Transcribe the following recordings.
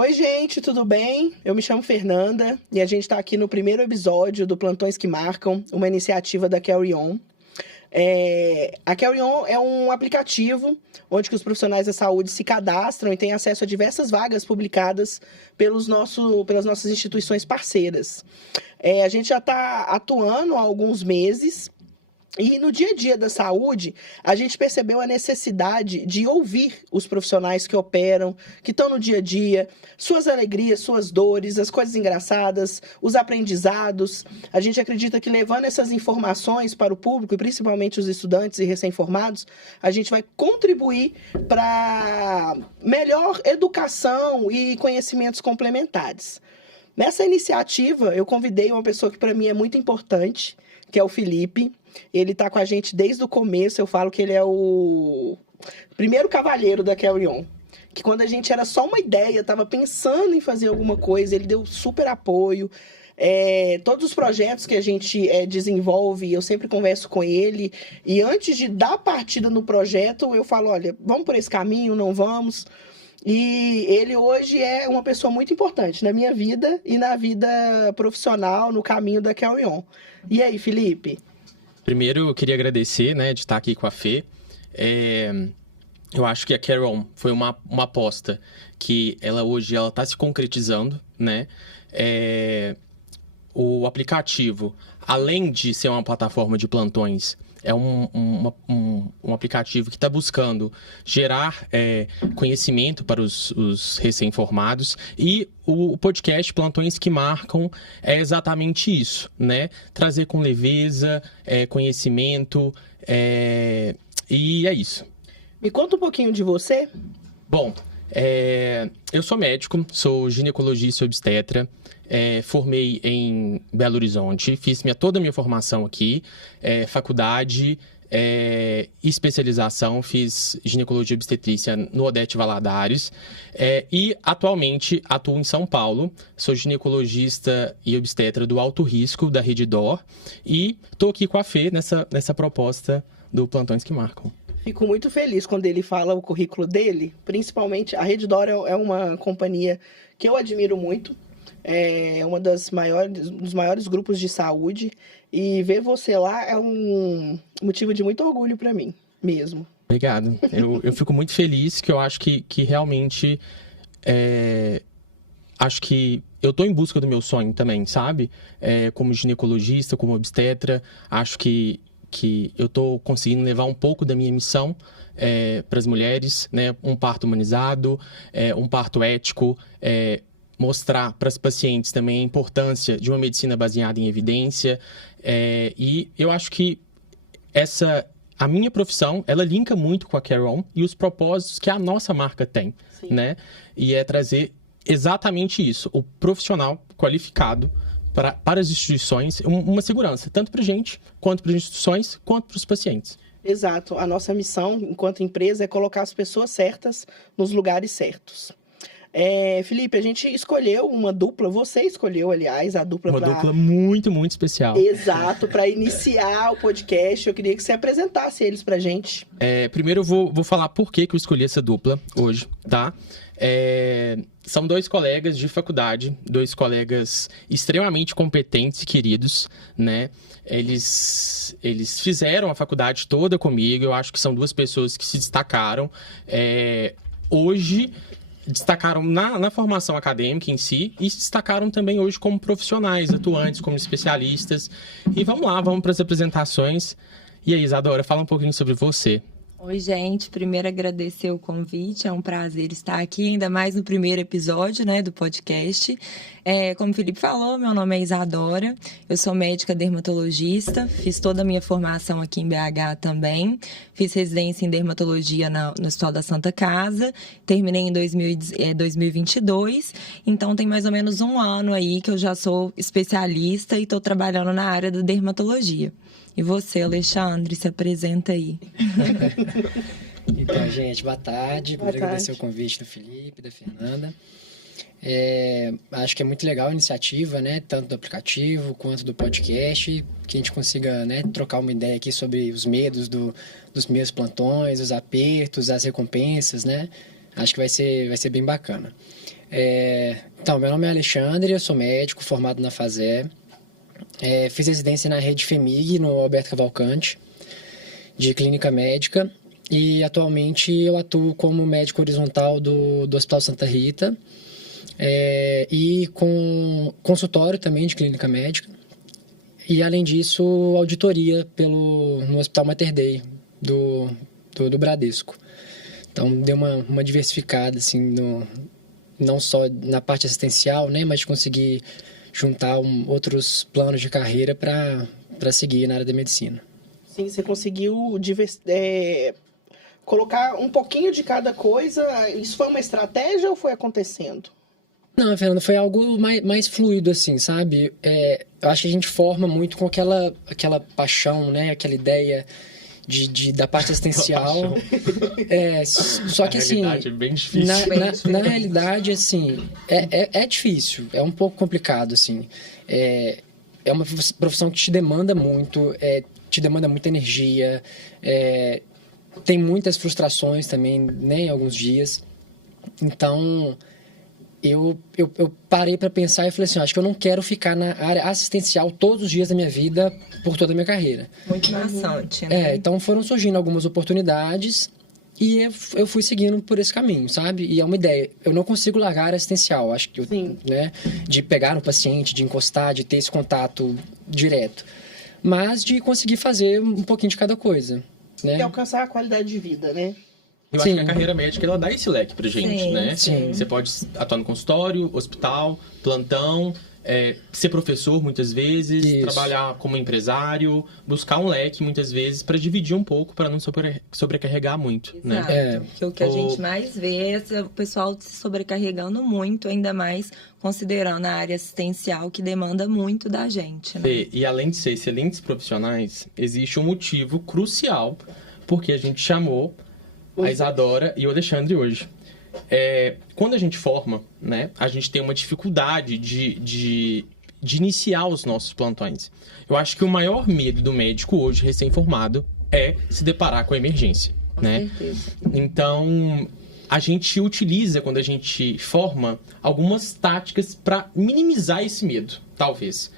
Oi, gente, tudo bem? Eu me chamo Fernanda e a gente está aqui no primeiro episódio do Plantões que Marcam, uma iniciativa da Carry On. A Carry On é um aplicativo onde que os profissionais da saúde se cadastram e têm acesso a diversas vagas publicadas pelas nossas instituições parceiras. A gente já está atuando há alguns meses. E no dia a dia da saúde, a gente percebeu a necessidade de ouvir os profissionais que operam, que estão no dia a dia, suas alegrias, suas dores, as coisas engraçadas, os aprendizados. A gente acredita que levando essas informações para o público, e principalmente os estudantes e recém-formados, a gente vai contribuir para melhor educação e conhecimentos complementares. Nessa iniciativa, eu convidei uma pessoa que para mim é muito importante, que é o Felipe. Ele está com a gente desde o começo. Eu falo que ele é o primeiro cavalheiro da Carry On. Que quando a gente era só uma ideia, estava pensando em fazer alguma coisa, ele deu super apoio. Todos os projetos que a gente desenvolve, eu sempre converso com ele. E antes de dar partida no projeto, eu falo, olha, vamos por esse caminho, não vamos? E ele hoje é uma pessoa muito importante na minha vida e na vida profissional, no caminho da Carry On. E aí, Felipe? Primeiro, eu queria agradecer, de estar aqui com a Fê. Eu acho que a Carry On foi uma aposta que hoje ela está se concretizando, O aplicativo, além de ser uma plataforma de plantões, é um aplicativo que está buscando gerar conhecimento para os recém-formados. E o podcast Plantões que Marcam é exatamente isso, Trazer com leveza, conhecimento, e é isso. Me conta um pouquinho de você. Bom, eu sou médico, sou ginecologista e obstetra. Formei em Belo Horizonte, fiz toda a minha formação aqui, faculdade, especialização, fiz ginecologia e obstetrícia no Odete Valadares, e atualmente atuo em São Paulo, sou ginecologista e obstetra do alto risco da Rede D'Or, e estou aqui com a Fê nessa proposta do Plantões que Marcam. Fico muito feliz quando ele fala o currículo dele, principalmente a Rede D'Or é uma companhia que eu admiro muito. É uma dos maiores grupos de saúde, e ver você lá é um motivo de muito orgulho para mim, mesmo. Obrigado. Eu fico muito feliz, que eu acho que realmente, acho que eu tô em busca do meu sonho também, sabe? Como ginecologista, como obstetra, acho que eu tô conseguindo levar um pouco da minha missão para as mulheres, um parto humanizado, um parto ético, mostrar para as pacientes também a importância de uma medicina baseada em evidência. E eu acho que a minha profissão, ela linka muito com a Carry On e os propósitos que a nossa marca tem, E é trazer exatamente isso, o profissional qualificado para as instituições, uma segurança, tanto para a gente, quanto para as instituições, quanto para os pacientes. Exato. A nossa missão, enquanto empresa, é colocar as pessoas certas nos lugares certos. Felipe, a gente escolheu uma dupla, você escolheu, aliás, a dupla Uma dupla muito, muito especial. Exato, para iniciar o podcast. Eu queria que você apresentasse eles pra gente. Primeiro eu vou falar por que eu escolhi essa dupla hoje, tá? São dois colegas de faculdade, dois colegas extremamente competentes e queridos, Eles fizeram a faculdade toda comigo, eu acho que são duas pessoas que se destacaram. Hoje destacaram na formação acadêmica em si e se destacaram também hoje como profissionais, atuantes, como especialistas. E vamos para as apresentações. E aí, Isadora, fala um pouquinho sobre você. Oi, gente. Primeiro, agradecer o convite. É um prazer estar aqui, ainda mais no primeiro episódio, do podcast. Como o Felipe falou, meu nome é Isadora. Eu sou médica dermatologista. Fiz toda a minha formação aqui em BH também. Fiz residência em dermatologia no Hospital da Santa Casa. Terminei em 2022. Então, tem mais ou menos um ano aí que eu já sou especialista e estou trabalhando na área da dermatologia. E você, Alexandre, se apresenta aí. Então, gente, boa tarde. Primeiro agradecer o convite do Felipe, da Fernanda. Acho que é muito legal a iniciativa, tanto do aplicativo quanto do podcast, que a gente consiga, trocar uma ideia aqui sobre os medos dos meus plantões, os apertos, as recompensas, Acho que vai ser bem bacana. Então, meu nome é Alexandre, eu sou médico formado na FASE. Fiz residência na rede FEMIG, no Alberto Cavalcante, de clínica médica. E atualmente eu atuo como médico horizontal do Hospital Santa Rita. E com consultório também de clínica médica. E, além disso, auditoria no Hospital Mater Dei do Bradesco. Então, deu uma diversificada, assim, não só na parte assistencial, né, mas de conseguir juntar outros planos de carreira para seguir na área da medicina. Sim, você conseguiu colocar um pouquinho de cada coisa. Isso foi uma estratégia ou foi acontecendo? Não, Fernanda, foi algo mais fluido, assim, sabe? Eu acho que a gente forma muito com aquela paixão, né? Aquela ideia da parte assistencial. Só que, assim... Na realidade é bem difícil. Na realidade, assim, é difícil. É um pouco complicado, assim. É uma profissão que te demanda muito, te demanda muita energia, tem muitas frustrações também, né? Em alguns dias. Então... Eu parei para pensar e falei assim, acho que eu não quero ficar na área assistencial todos os dias da minha vida por toda a minha carreira. Muito maçante, né? Então foram surgindo algumas oportunidades e eu fui seguindo por esse caminho, sabe? E é uma ideia, eu não consigo largar a área assistencial, acho que né, de pegar no paciente, de encostar, de ter esse contato direto, mas de conseguir fazer um pouquinho de cada coisa, né? E alcançar a qualidade de vida, né? Eu acho que a carreira médica, ela dá esse leque pra gente, Sim, né? sim. Você pode atuar no consultório, hospital, plantão, ser professor muitas vezes, Isso. trabalhar como empresário, buscar um leque muitas vezes para dividir um pouco, para não sobrecarregar muito, né? Exato. Porque o que a gente mais vê é o pessoal se sobrecarregando muito, ainda mais considerando a área assistencial, que demanda muito da gente, né? E além de ser excelentes profissionais, existe um motivo crucial porque a gente chamou a Isadora e o Alexandre hoje. Quando a gente forma, né, a gente tem uma dificuldade de iniciar os nossos plantões. Eu acho que o maior medo do médico hoje, recém-formado, é se deparar com a emergência, né? Certeza. Então, a gente utiliza, quando a gente forma, algumas táticas para minimizar esse medo, talvez.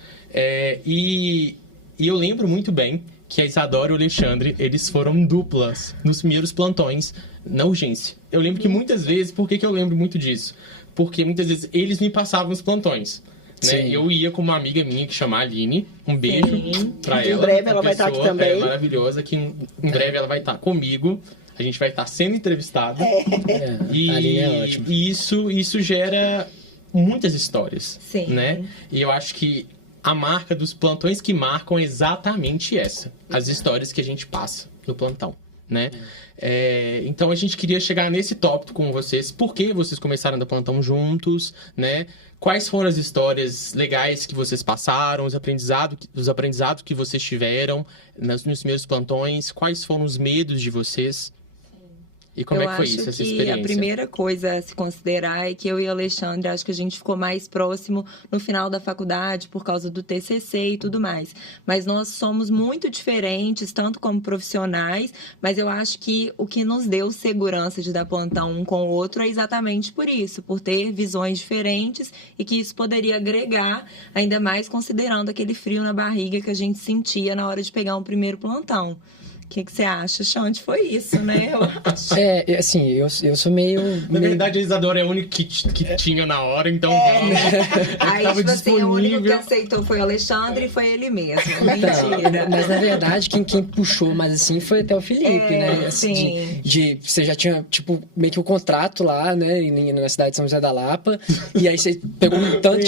E eu lembro muito bem que a Isadora e o Alexandre, eles foram duplas nos primeiros plantões na urgência. Eu lembro que muitas vezes, por que eu lembro muito disso? Porque muitas vezes eles me passavam os plantões, né? Eu ia com uma amiga minha que chama Aline, um beijo pra ela. Em breve ela vai estar aqui também. Maravilhosa, que em breve ela vai estar comigo. A gente vai estar sendo entrevistado. A Aline é ótima. E isso gera muitas histórias, Sim. né? E eu acho que a marca dos plantões que marcam é exatamente essa. As histórias que a gente passa no plantão, né? Então a gente queria chegar nesse tópico com vocês. Por que vocês começaram a dar plantão juntos, né? Quais foram as histórias legais que vocês passaram, os aprendizados que vocês tiveram nos primeiros plantões? Quais foram os medos de vocês? E como é que foi isso, essa experiência? Eu acho que a primeira coisa a se considerar é que eu e o Alexandre, acho que a gente ficou mais próximo no final da faculdade por causa do TCC e tudo mais. Mas nós somos muito diferentes, tanto como profissionais, mas eu acho que o que nos deu segurança de dar plantão um com o outro é exatamente por isso, por ter visões diferentes e que isso poderia agregar, ainda mais considerando aquele frio na barriga que a gente sentia na hora de pegar um primeiro plantão. O que você acha, Xande? Foi isso, né? Eu acho. Assim, eu sou meio... Na verdade, a Isadora é a única que tinha na hora, então... Aí, tipo assim, o único que aceitou foi o Alexandre e foi ele mesmo. Mentira. Mas, na verdade, quem puxou mais assim foi até o Felipe, né? Sim. Você já tinha, tipo, meio que o contrato lá, né? Na cidade de São José da Lapa. E aí você pegou um tanto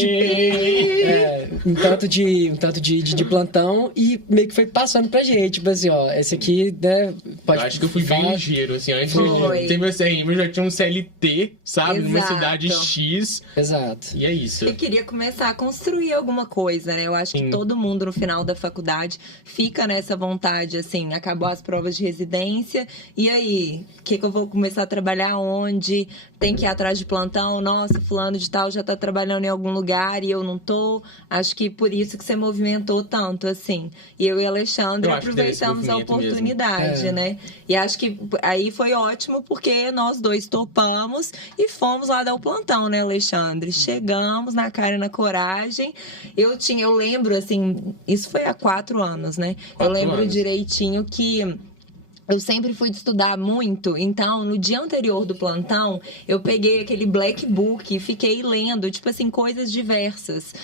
de plantão e meio que foi passando pra gente. Tipo assim, ó, esse aqui, né? Eu acho que eu fui bem ligeiro, assim. Antes de ter meu CRM, eu já tinha um CLT, sabe? Exato. Numa cidade X. Exato. E é isso. Eu queria começar a construir alguma coisa, né? Eu acho que todo mundo, no final da faculdade, fica nessa vontade, assim, acabou as provas de residência, e aí? O que eu vou começar a trabalhar onde? Tem que ir atrás de plantão? Nossa, fulano de tal já tá trabalhando em algum lugar e eu não tô. Acho que por isso que você movimentou tanto, assim. E eu e Alexandre aproveitamos a oportunidade. oportunidade, né? E acho que aí foi ótimo porque nós dois topamos e fomos lá dar o plantão, né, Alexandre? Chegamos na cara e na coragem. Eu lembro, assim, isso foi há 4 anos, né? Eu lembro direitinho que eu sempre fui de estudar muito, então no dia anterior do plantão eu peguei aquele black book e fiquei lendo, tipo assim, coisas diversas.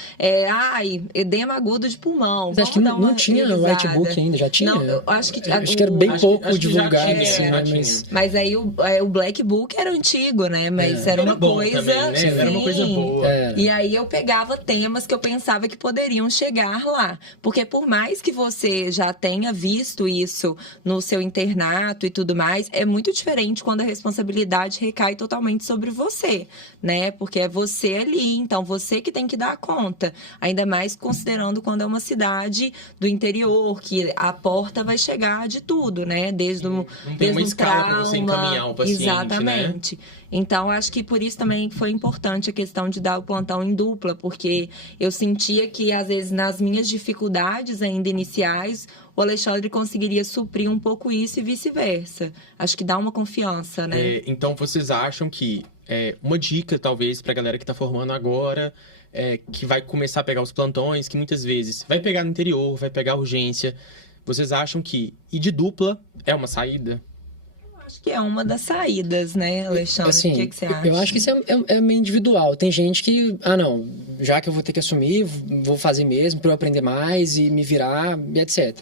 Edema agudo de pulmão. Mas acho que não tinha o white book ainda, já tinha? Não, eu acho que era bem pouco divulgado, assim, né? Mas aí o black book era antigo, né? Mas era uma coisa. Também, né? Era uma coisa boa. E aí eu pegava temas que eu pensava que poderiam chegar lá. Porque por mais que você já tenha visto isso no seu internato e tudo mais, é muito diferente quando a responsabilidade recai totalmente sobre você, né? Porque é você ali, então você que tem que dar conta. Ainda mais considerando quando é uma cidade do interior, que a porta vai chegar de tudo, né? Desde uma escala trauma, pra você encaminhar o paciente, exatamente. Né? Então, acho que por isso também foi importante a questão de dar o plantão em dupla, porque eu sentia que, às vezes, nas minhas dificuldades ainda iniciais, o Alexandre conseguiria suprir um pouco isso e vice-versa. Acho que dá uma confiança, né? Então, vocês acham que uma dica, talvez, pra galera que tá formando agora, que vai começar a pegar os plantões, que muitas vezes vai pegar no interior, vai pegar urgência, vocês acham que ir de dupla é uma saída? Acho que é uma das saídas, né, Alexandre? Assim, o que você acha? Eu acho que isso é meio individual. Tem gente que, não, já que eu vou ter que assumir, vou fazer mesmo para eu aprender mais e me virar, etc.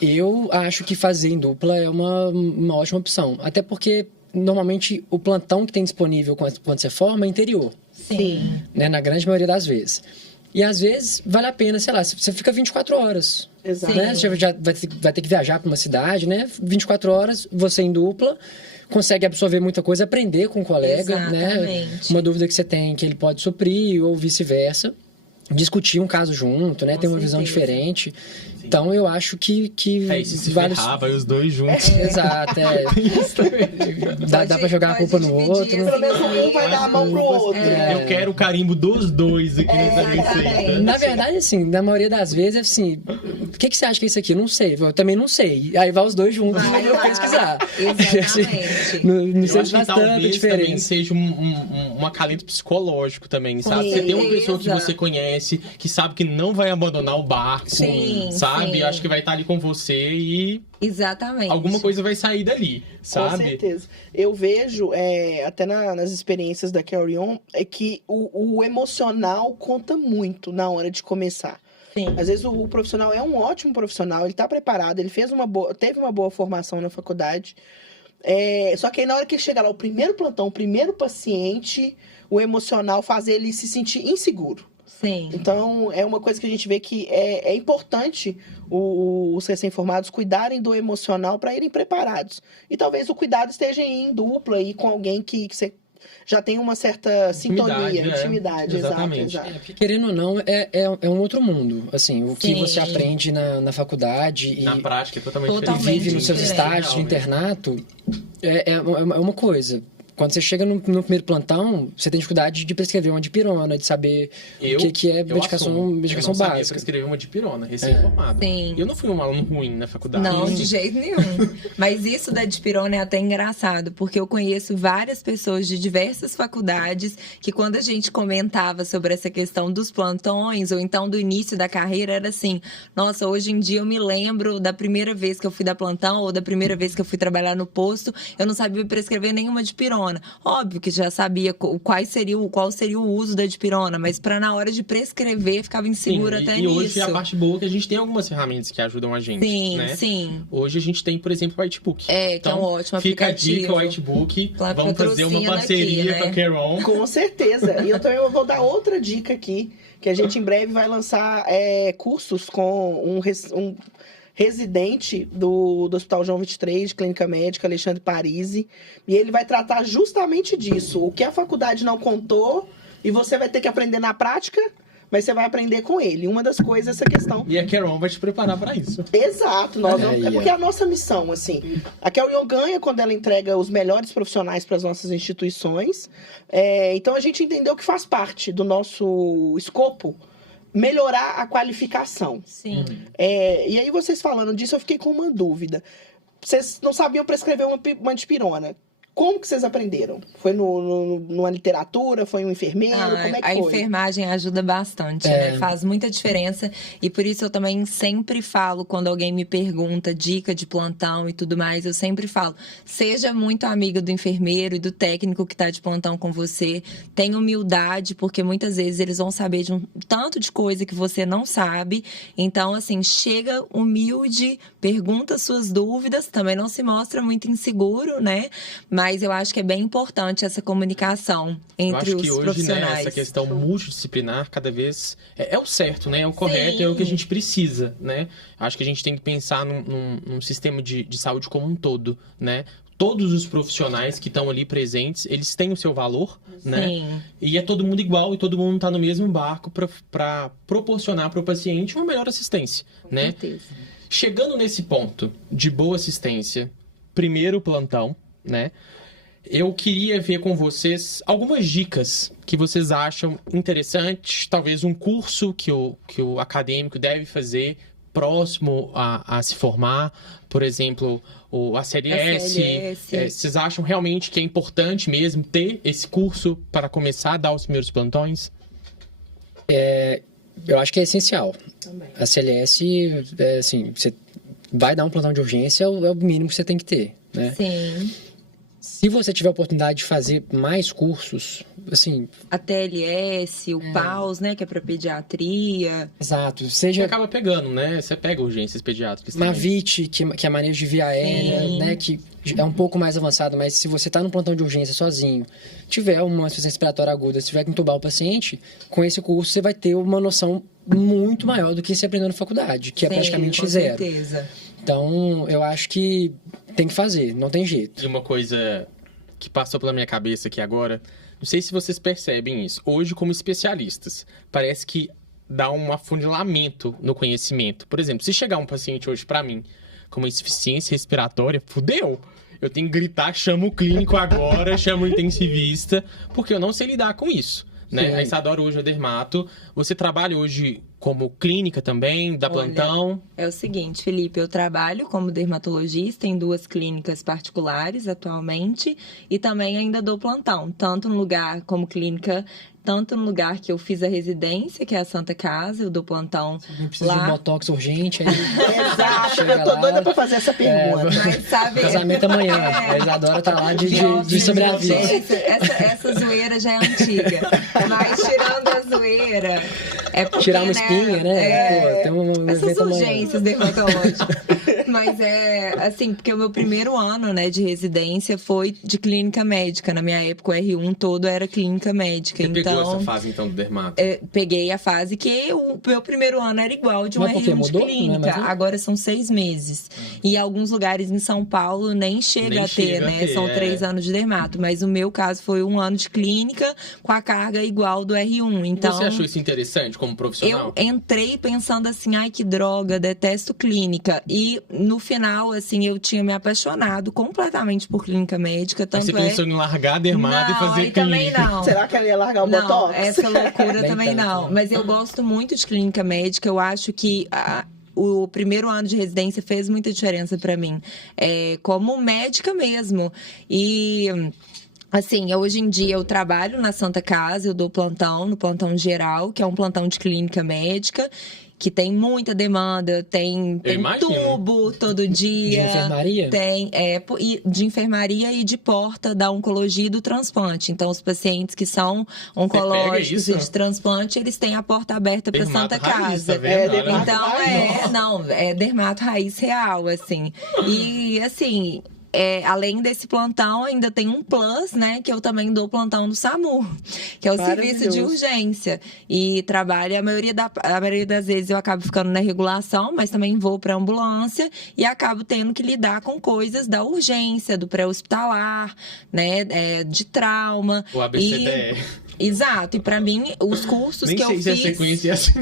Eu acho que fazer em dupla é uma ótima opção. Até porque, normalmente, o plantão que tem disponível quando você forma é interior. Sim. Né, na grande maioria das vezes. E às vezes vale a pena, sei lá, você fica 24 horas. Exato. Né? Você já vai ter que viajar para uma cidade, né? 24 horas, você em dupla, consegue absorver muita coisa, aprender com o colega, exatamente, né? Uma dúvida que você tem que ele pode suprir, ou vice-versa. Discutir um caso junto, né? Com Ter uma certeza. visão diferente. Sim. Então, eu acho que se ferrar, vai os dois juntos. Exato, dá pra jogar a culpa no outro. Pelo menos um vai dar a mão pro outro. Eu quero o carimbo dos dois aqui nessa receita. Na verdade, assim, na maioria das vezes, assim, o que você acha que é isso aqui? Não sei. Eu também não sei. Aí vai os dois juntos e eu pesquisar. Exatamente. Não sei se talvez também seja um acalento psicológico também, sabe? Você tem uma pessoa que você conhece, que sabe que não vai abandonar o barco, sabe? Sim. Acho que vai estar ali com você e... Exatamente. Alguma coisa vai sair dali, sabe? Com certeza. Eu vejo, até nas experiências da Carry On, que o emocional conta muito na hora de começar. Sim. Às vezes o profissional é um ótimo profissional, ele está preparado, ele teve uma boa formação na faculdade. Só que aí na hora que ele chega lá, o primeiro plantão, o primeiro paciente, o emocional faz ele se sentir inseguro. Sim. Então, é uma coisa que a gente vê que é importante os recém-formados cuidarem do emocional para irem preparados. E talvez o cuidado esteja em dupla e com alguém que você já tem uma certa sintonia, intimidade. Exatamente. Exato. Porque, querendo ou não, é um outro mundo. Assim, o que você aprende na faculdade e na prática é totalmente vive nos seus estágios de internato é uma coisa. Quando você chega no primeiro plantão, você tem dificuldade de prescrever uma dipirona, de saber o que é medicação básica. Eu sabia prescrever uma dipirona, recém-formado. Sim. Eu não fui um aluno ruim na faculdade. Não, de jeito nenhum. Mas isso da dipirona é até engraçado, porque eu conheço várias pessoas de diversas faculdades que quando a gente comentava sobre essa questão dos plantões, ou então do início da carreira, era assim, nossa, hoje em dia eu me lembro da primeira vez que eu fui dar plantão, ou da primeira vez que eu fui trabalhar no posto, eu não sabia prescrever nenhuma dipirona. Óbvio que já sabia qual seria o uso da dipirona, mas para na hora de prescrever ficava insegura até nisso. E hoje a parte boa é que a gente tem algumas ferramentas que ajudam a gente, né? Sim. Hoje a gente tem, por exemplo, o Whitebook. Que é um ótimo aplicativo. Fica a dica, o Whitebook. Vamos fazer uma parceria com a Carry On. Com certeza. E eu também vou dar outra dica aqui, que a gente em breve vai lançar cursos com um residente do Hospital João 23, de Clínica Médica, Alexandre Parisi, e ele vai tratar justamente disso, o que a faculdade não contou, e você vai ter que aprender na prática, mas você vai aprender com ele. Uma das coisas é essa questão. E a Carry On vai te preparar para isso. Exato, porque é a nossa missão, assim. A Carry On ganha quando ela entrega os melhores profissionais para as nossas instituições, então a gente entendeu que faz parte do nosso escopo melhorar a qualificação. Sim. E aí, vocês falando disso, eu fiquei com uma dúvida. vocês não sabiam prescrever uma dipirona. Como que vocês aprenderam? Foi numa literatura? Foi um enfermeiro? Como é que a foi? enfermagem ajuda bastante, né? Faz muita diferença. E por isso eu também sempre falo, quando alguém me pergunta dica de plantão e tudo mais, eu sempre falo, seja muito amiga do enfermeiro e do técnico que está de plantão com você. Tenha humildade, porque muitas vezes eles vão saber de um tanto de coisa que você não sabe. Então, assim, chega humilde, pergunta suas dúvidas, também não se mostra muito inseguro, né? Mas eu acho que é bem importante essa comunicação entre os profissionais. Eu acho que hoje, né, essa questão multidisciplinar cada vez é o certo, né? É o correto, Sim. É o que a gente precisa, né? Acho que a gente tem que pensar num sistema de saúde como um todo, né? Todos os profissionais que estão ali presentes, eles têm o seu valor, né? Sim. E é todo mundo igual e todo mundo está no mesmo barco para proporcionar para o paciente uma melhor assistência, Com né? certeza. Chegando nesse ponto de boa assistência, primeiro plantão, né? Eu queria ver com vocês algumas dicas que vocês acham interessantes, talvez um curso que o acadêmico deve fazer próximo a se formar, por exemplo, a CLS. Vocês acham realmente que é importante mesmo ter esse curso para começar a dar os primeiros plantões? Eu acho que é essencial. Também. A CLS, assim, você vai dar um plantão de urgência, é o mínimo que você tem que ter, né? Sim. Se você tiver a oportunidade de fazer mais cursos, assim... A TLS, o PAUS, né, que é para pediatria. Exato. Você Seja acaba pegando, né? Você pega urgências pediátricas também. Mavit, que é manejo de via aérea, né? Que é um pouco mais avançado, mas se você está no plantão de urgência sozinho, tiver uma insuficiência respiratória aguda, se tiver que entubar o paciente, com esse curso você vai ter uma noção muito maior do que você aprendeu na faculdade, que é praticamente zero. Com certeza. Então, eu acho que tem que fazer, não tem jeito. E uma coisa que passou pela minha cabeça aqui agora, não sei se vocês percebem isso. Hoje, como especialistas, parece que dá um afunilamento no conhecimento. Por exemplo, se chegar um paciente hoje pra mim com uma insuficiência respiratória, fudeu! Eu tenho que gritar, chama o clínico agora, chama o intensivista, porque eu não sei lidar com isso. Né? A Isadora hoje é dermato. Você trabalha hoje como clínica também, dá plantão? É o seguinte, Felipe, eu trabalho como dermatologista em 2 clínicas particulares atualmente e também ainda dou plantão, tanto no lugar como clínica, tanto no lugar que eu fiz a residência, que é a Santa Casa, eu dou plantão não precisa lá. de botox urgente. Aí Exato, eu tô doida pra fazer essa pergunta. Mas sabe... Casamento amanhã. A Isadora tá lá de sobreaviso. Essa zoeira já é antiga. Mas tirando a zoeira... É porque, tirar uma espinha, né? Pô, tem um essas urgências dermatológicas. Mas assim, porque o meu primeiro ano, né, de residência foi de clínica médica. Na minha época, o R1 todo era clínica médica. Você pegou essa fase, então, do dermato? Peguei a fase que o meu primeiro ano era igual de um Mas R1 mudou? de clínica. Agora são 6 meses. E alguns lugares em São Paulo nem chega a ter, né? São 3 anos de dermato. Mas o meu caso foi 1 ano de clínica com a carga igual do R1. Então, você achou isso interessante como profissional? Eu entrei pensando assim, ai que droga, detesto clínica. E no final, assim, eu tinha me apaixonado completamente por clínica médica. Tanto você pensou em largar a dermato e fazer clínica? Também não. Será que ela ia largar o botox? Essa loucura também não. Mas eu gosto muito de clínica médica. Eu acho que o primeiro ano de residência fez muita diferença para mim. Como médica mesmo. E... assim, hoje em dia eu trabalho na Santa Casa, eu dou plantão, no plantão geral, que é um plantão de clínica médica, que tem muita demanda, tem tubo todo dia. De enfermaria? Tem, de enfermaria e de porta da oncologia e do transplante. Então, os pacientes que são oncológicos e de transplante, eles têm a porta aberta para Santa Casa. Tá É dermato raiz real, assim. E, assim... além desse plantão, ainda tem um plus, né? Que eu também dou plantão no SAMU, que é o serviço de urgência. E trabalho, a maioria das vezes eu acabo ficando na regulação, mas também vou para ambulância e acabo tendo que lidar com coisas da urgência, do pré-hospitalar, né? De trauma. O ABCDE. Exato, e pra mim, os cursos que eu fiz... Nem sei se a sequência é assim,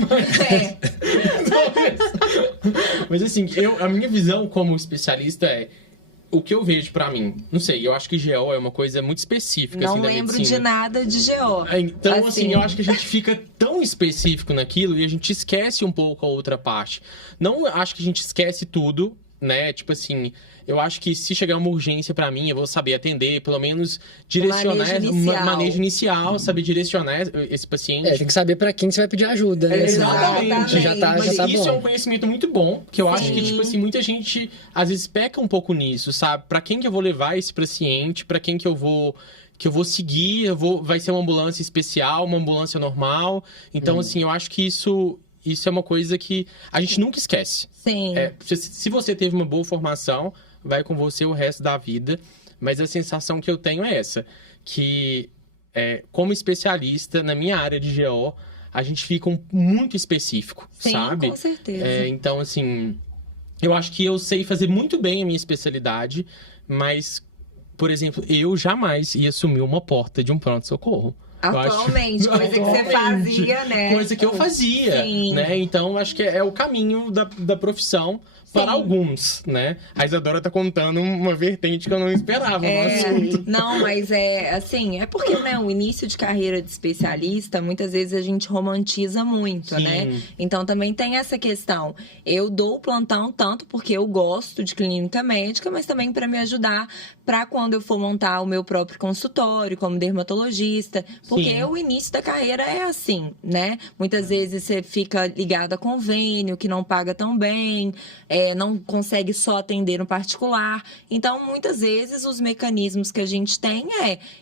mas assim, a minha visão como especialista o que eu vejo pra mim, não sei, eu acho que GO é uma coisa muito específica, não assim, da lembro medicina. de nada de GO. Então, assim, eu acho que a gente fica tão específico naquilo e a gente esquece um pouco a outra parte. Não acho que a gente esquece tudo, né? Tipo assim, eu acho que se chegar uma urgência pra mim, eu vou saber atender, pelo menos direcionar, manejo inicial, saber direcionar esse paciente. Tem que saber pra quem você vai pedir ajuda, né? Exatamente. Já tá isso bom. É um conhecimento muito bom, que eu acho que, tipo assim, muita gente às vezes peca um pouco nisso, sabe? Pra quem que eu vou levar esse paciente, pra quem que eu vou seguir, vai ser uma ambulância especial, uma ambulância normal. Então, assim, eu acho que isso é uma coisa que a gente nunca esquece. Sim. Se você teve uma boa formação, vai com você o resto da vida. Mas a sensação que eu tenho é essa. Que, como especialista, na minha área de GO, a gente fica muito específico, Sim, sabe? Com certeza. Então, assim, eu acho que eu sei fazer muito bem a minha especialidade, mas, por exemplo, eu jamais ia assumir uma porta de um pronto-socorro. Atualmente, coisa que você fazia, né? Coisa que eu fazia, né? Então, acho que é o caminho da profissão para alguns, né? A Isadora tá contando uma vertente que eu não esperava no assunto. Não, mas assim, é porque, né, o início de carreira de especialista, muitas vezes a gente romantiza muito, né? Então, também tem essa questão. Eu dou o plantão tanto porque eu gosto de clínica médica, mas também para me ajudar para quando eu for montar o meu próprio consultório como dermatologista, porque o início da carreira é assim, né? Muitas vezes você fica ligado a convênio, que não paga tão bem, não consegue só atender no particular. Então, muitas vezes, os mecanismos que a gente tem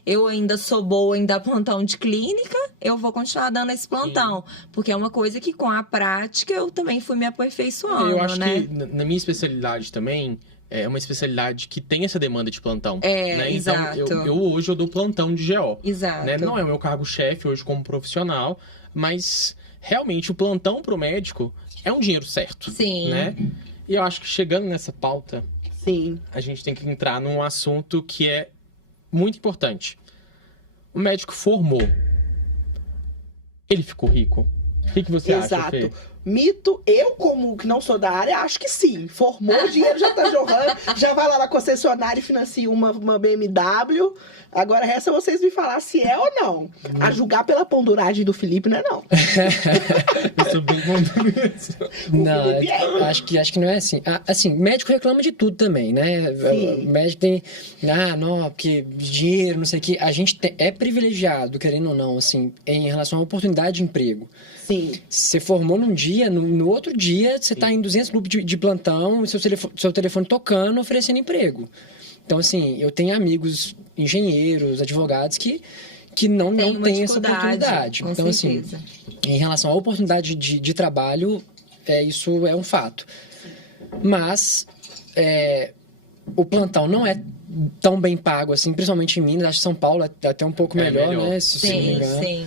eu ainda sou boa em dar plantão de clínica, eu vou continuar dando esse plantão. Porque é uma coisa que, com a prática, eu também fui me aperfeiçoando, eu acho né? que, na minha especialidade também, é uma especialidade que tem essa demanda de plantão. Né? Exato. Então, hoje eu dou plantão de GO. Exato. Né? Não é o meu cargo-chefe hoje como profissional, mas realmente o plantão pro médico é um dinheiro certo. Sim. Né? E eu acho que chegando nessa pauta, Sim. a gente tem que entrar num assunto que é muito importante. O médico formou. Ele ficou rico? O que você acha, Fê? Mito, eu como que não sou da área, acho que sim. Formou, o dinheiro já tá jorrando, já vai lá na concessionária e financia uma BMW. Agora resta vocês me falar se é ou não. A julgar pela ponduragem do Felipe, não é não. Eu sou bem contra Não, acho que não é assim. Assim, médico reclama de tudo também, né? Sim. O médico tem... não, porque dinheiro, não sei o que. A gente é privilegiado, querendo ou não, assim, em relação à oportunidade de emprego. Sim. Você formou num dia, no outro dia, você está em 200 grupos de plantão, seu telefone tocando, oferecendo emprego. Então, assim, eu tenho amigos engenheiros, advogados que não têm essa oportunidade. Com então, certeza. assim, em relação à oportunidade de trabalho, isso é um fato. Mas o plantão não é tão bem pago, assim, principalmente em Minas. Acho que São Paulo é até um pouco melhor, né? Se não me engano. Sim.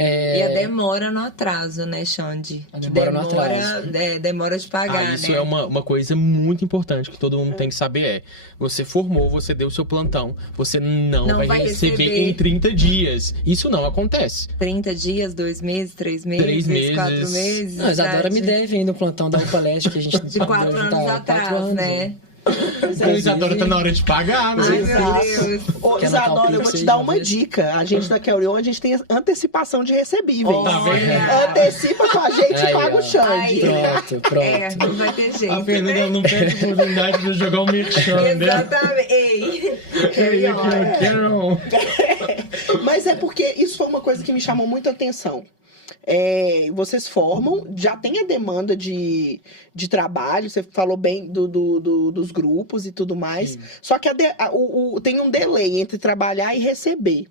E a demora no atraso, né, Xande? Demora no atraso. Demora de pagar, isso né? é uma coisa muito importante que todo mundo tem que saber. Você formou, você deu o seu plantão, você não vai receber em 30 dias. Isso não acontece. 30 dias, 2 meses, 3 meses, 3 meses. 4 meses. Não, mas agora me deve ainda o plantão da UPALEST que a gente... De 4 anos atrás, né? A Isadora tá na hora de pagar, não sei. Ai, meu Deus. Ô, Isadora, eu vou te dar uma dica. A gente da Carry On, a gente tem antecipação de recebíveis. Tá vendo? Antecipa com a gente e paga o Xande. Pronto. Não vai ter jeito. A Fernanda não perde a oportunidade de jogar o merchan, né? Exatamente. Ei. Mas é porque isso foi uma coisa que me chamou muita atenção. Vocês formam, já tem a demanda de trabalho, você falou bem dos grupos e tudo mais. Sim. Só que tem um delay entre trabalhar e receber.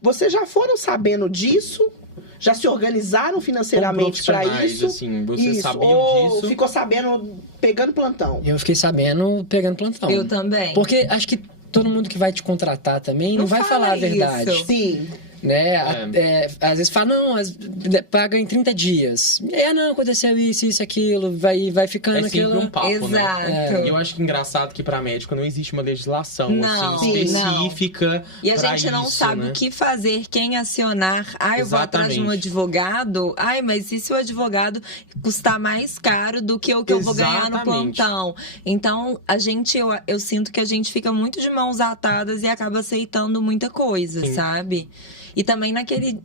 Vocês já foram sabendo disso? Já se organizaram financeiramente para isso? Assim, vocês sabiam ou disso? ficou sabendo pegando plantão? Eu fiquei sabendo pegando plantão. Eu também. Porque acho que todo mundo que vai te contratar também não vai falar a verdade. Isso. Sim. Né? Às vezes fala, não, paga em 30 dias. Não, aconteceu isso, aquilo, vai ficando sempre aquilo. um papo, Exato. né? E eu acho que engraçado que para médico não existe uma legislação assim, específica. E a gente não sabe o que fazer, quem acionar. Eu vou atrás de um advogado. Mas e se o advogado custar mais caro do que o que eu vou ganhar no plantão? Então, eu sinto que a gente fica muito de mãos atadas e acaba aceitando muita coisa, sabe? E também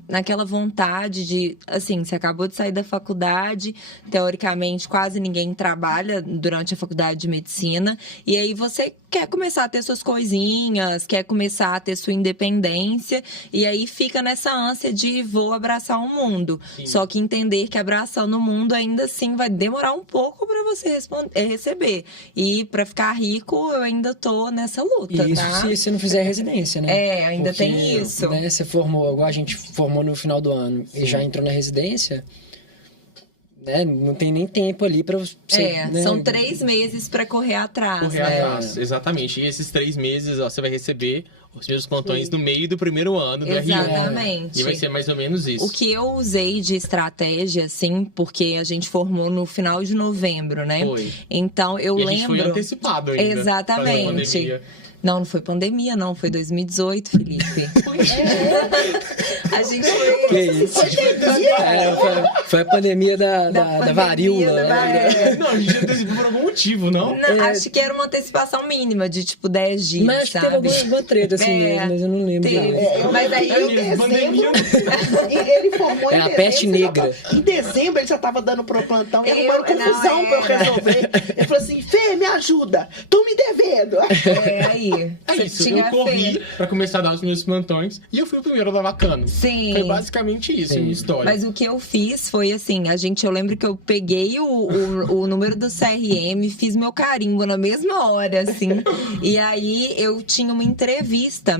naquela vontade de, assim, você acabou de sair da faculdade, teoricamente quase ninguém trabalha durante a faculdade de medicina, e aí você quer começar a ter suas coisinhas, quer começar a ter sua independência, e aí fica nessa ânsia de vou abraçar o mundo. Sim. Só que entender que abraçando o mundo ainda assim vai demorar um pouco para você receber. E para ficar rico, eu ainda tô nessa luta, isso tá? se você não fizer residência, né? Ainda Porque, tem isso. Né, você formou, igual a gente formou no final do ano e já entrou na residência, né? Não tem nem tempo ali para você. Né? São 3 meses para correr atrás. Correr atrás, exatamente. E esses 3 meses, ó, você vai receber os seus plantões no meio do primeiro ano do R1. Exatamente. E vai ser mais ou menos isso. O que eu usei de estratégia, assim, porque a gente formou no final de novembro, né? Foi. então eu e lembro. A gente foi antecipado ainda. Exatamente. Não foi pandemia, não. Foi 2018, Felipe. A gente foi... Que isso? Foi a pandemia da varíola. Não, a gente antecipou por algum motivo, não? Acho que era uma antecipação mínima de, tipo, 10 dias, Mas acho que teve alguma treta assim mesmo, mas eu não lembro. Mas aí em dezembro, ele formou Era a peste negra. Em dezembro ele já tava dando pro plantão e arrumando confusão pra eu resolver. Ele falou assim, Fê, me ajuda, tô me devendo. Aí. É isso, eu corri pra começar a dar os meus plantões e eu fui o primeiro a dar vacano. Sim. Foi basicamente isso a minha história. Mas o que eu fiz foi assim, eu lembro que eu peguei o número do CRM, fiz meu carimbo na mesma hora, assim. E aí eu tinha uma entrevista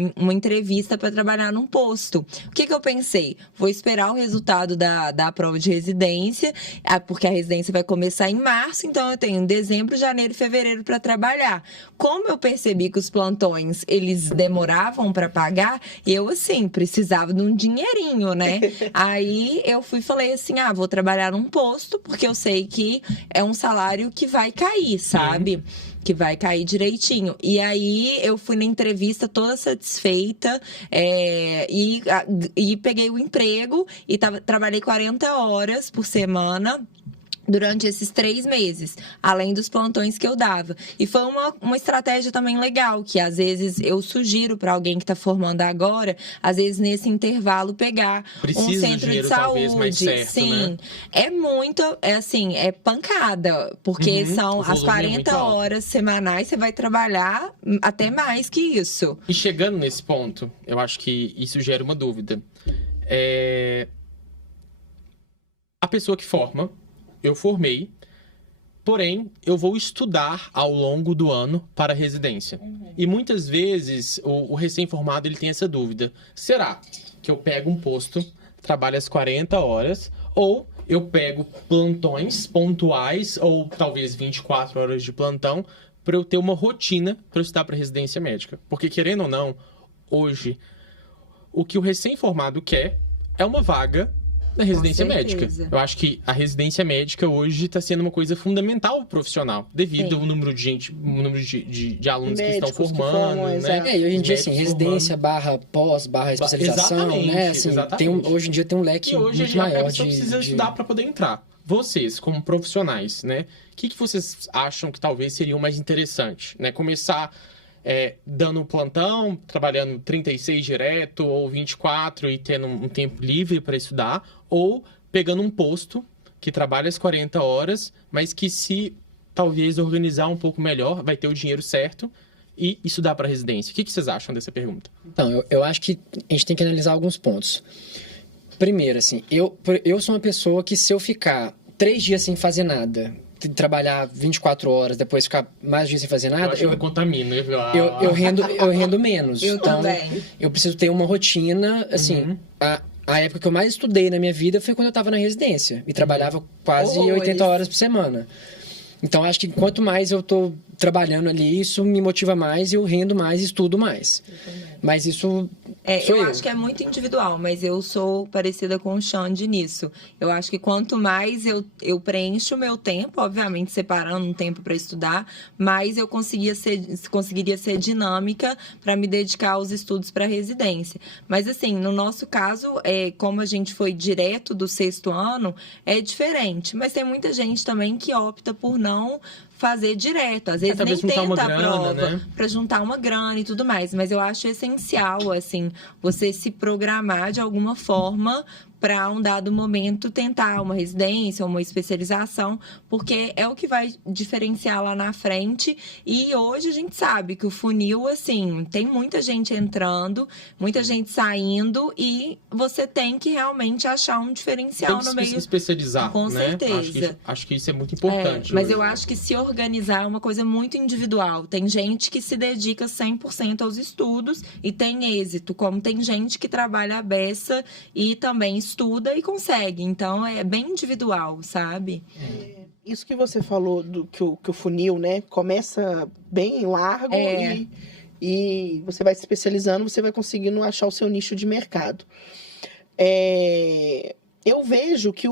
para trabalhar num posto. O que eu pensei? Vou esperar o resultado da prova de residência, porque a residência vai começar em março, então eu tenho dezembro, janeiro e fevereiro para trabalhar. Como eu percebi que os plantões, eles demoravam para pagar, eu, assim, precisava de um dinheirinho, né? Aí eu falei assim, vou trabalhar num posto, porque eu sei que é um salário que vai cair, sabe? Que vai cair direitinho. E aí eu fui na entrevista toda satisfeita e peguei o emprego e trabalhei 40 horas por semana durante esses 3 meses, além dos plantões que eu dava. E foi uma estratégia também legal, que às vezes eu sugiro para alguém que está formando agora, às vezes nesse intervalo pegar um centro de saúde. Mais certo, sim, né? É muito, é pancada, porque são as 40 horas semanais, você vai trabalhar até mais que isso. E chegando nesse ponto, eu acho que isso gera uma dúvida. A pessoa que forma, eu formei, porém, eu vou estudar ao longo do ano para a residência. E muitas vezes, o recém-formado ele tem essa dúvida. Será que eu pego um posto, trabalho as 40 horas, ou eu pego plantões pontuais, ou talvez 24 horas de plantão, para eu ter uma rotina para eu estudar para a residência médica? Porque, querendo ou não, hoje, o que o recém-formado quer é uma vaga na residência médica. Eu acho que a residência médica hoje está sendo uma coisa fundamental pro profissional, devido ao número de gente, de alunos médicos que estão formando, né? E hoje em dia, assim, residência barra pós, barra especialização, né? Assim, hoje em dia tem um leque muito maior. A pessoa precisa estudar para poder entrar. Vocês, como profissionais, né? O que vocês acham que talvez seria o mais interessante, né? Começar dando um plantão, trabalhando 36 direto ou 24 e tendo um tempo livre para estudar, ou pegando um posto que trabalha as 40 horas, mas que se talvez organizar um pouco melhor, vai ter o dinheiro certo e estudar para residência. O que vocês acham dessa pergunta? Então, eu acho que a gente tem que analisar alguns pontos. Primeiro, assim, eu sou uma pessoa que se eu ficar 3 dias sem fazer nada, trabalhar 24 horas, depois ficar mais dias sem fazer nada... Eu contamino. Eu rendo menos. Então, também. Eu preciso ter uma rotina, assim... A época que eu mais estudei na minha vida foi quando eu estava na residência. E trabalhava quase 80 horas por semana. Então, acho que quanto mais eu tô trabalhando ali, isso me motiva mais, eu rendo mais, estudo mais. Mas isso eu acho que é muito individual, mas eu sou parecida com o Xande nisso. Eu acho que quanto mais eu preencho o meu tempo, obviamente separando um tempo para estudar, mais eu conseguiria ser dinâmica para me dedicar aos estudos para residência. Mas assim, no nosso caso, como a gente foi direto do 6º ano, é diferente. Mas tem muita gente também que opta por não fazer direto. Às vezes talvez nem juntar uma tenta a grana, prova, né? para juntar uma grana e tudo mais. Mas eu acho essencial, assim, você se programar de alguma forma para um dado momento tentar uma residência ou uma especialização, porque é o que vai diferenciar lá na frente. E hoje a gente sabe que o funil, assim, tem muita gente entrando, muita gente saindo, e você tem que realmente achar um diferencial Tem que no meio. se especializar, Com né? certeza. Acho que isso é muito importante. Mas hoje. eu acho que se organizar é uma coisa muito individual. Tem gente que se dedica 100% aos estudos e tem êxito, como tem gente que trabalha a beça e também estuda e consegue. Então, é bem individual, sabe? Isso que você falou, que o funil, né, começa bem largo e você vai se especializando, você vai conseguindo achar o seu nicho de mercado. Eu vejo que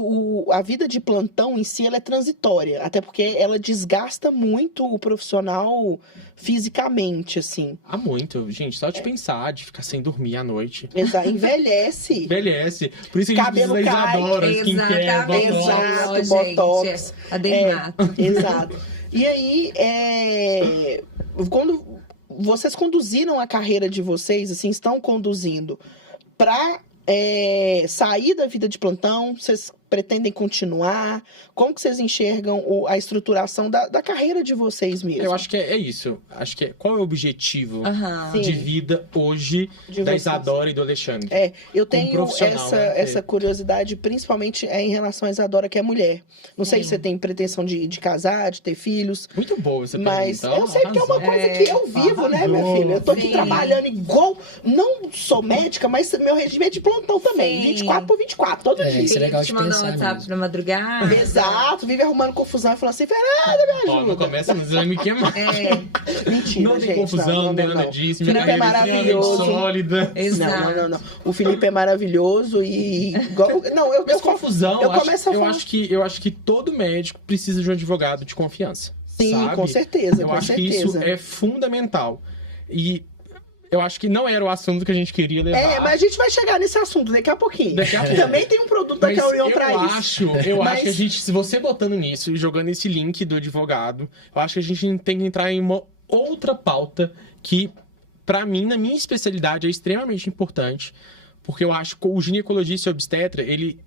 a vida de plantão em si ela é transitória, até porque ela desgasta muito o profissional fisicamente, assim. Há muito, gente, só de pensar, de ficar sem dormir à noite. Envelhece. Envelhece. Por isso que a gente Cabelo precisa cai. Isadora, skincare, botox. Exato, Gente, botox. a dermato. Exato. E aí, quando vocês conduziram a carreira de vocês, assim, estão conduzindo para sair da vida de plantão, vocês pretendem continuar? Como que vocês enxergam a estruturação da carreira de vocês mesmo? Eu acho que é isso. Acho que qual é o objetivo de vida hoje de da vocês. Isadora e do Alexandre? Eu tenho profissional, né? essa curiosidade, principalmente em relação à Isadora, que é mulher. Não sei se você tem pretensão de casar, de ter filhos. Muito boa essa Mas pergunta. eu sei que é uma coisa que eu vivo, né, minha Arrasou. filha? Eu tô aqui Sim. trabalhando igual. Não sou médica, mas meu regime é de plantão também. Sim. 24/24, todo dia. Isso é legal de Te mandar um pensar WhatsApp mesmo. na madrugada. Exato, vive arrumando confusão e falando assim: Fernanda, me Ó, ajuda. não começa, mas vai me queimar. Mentira, Não tem gente. confusão, não tem nada disso. Minha Felipe é carreira é extremamente maravilhoso. sólida. Exato. Não. O Felipe é maravilhoso e. Não, Mas confusão, eu começo a eu falar- acho que todo médico precisa de um advogado de confiança. Sim, sabe? com certeza. Eu com acho certeza. que isso é fundamental. E eu acho que não era o assunto que a gente queria levar. Mas a gente vai chegar nesse assunto daqui a pouquinho. Daqui a pouco. Também tem um produto da Mas Caurion pra isso. Eu Mas- acho que a gente, se você botando nisso e jogando esse link do advogado, eu acho que a gente tem que entrar em uma outra pauta que, pra mim, na minha especialidade, é extremamente importante. Porque eu acho que o ginecologista e o obstetra, ele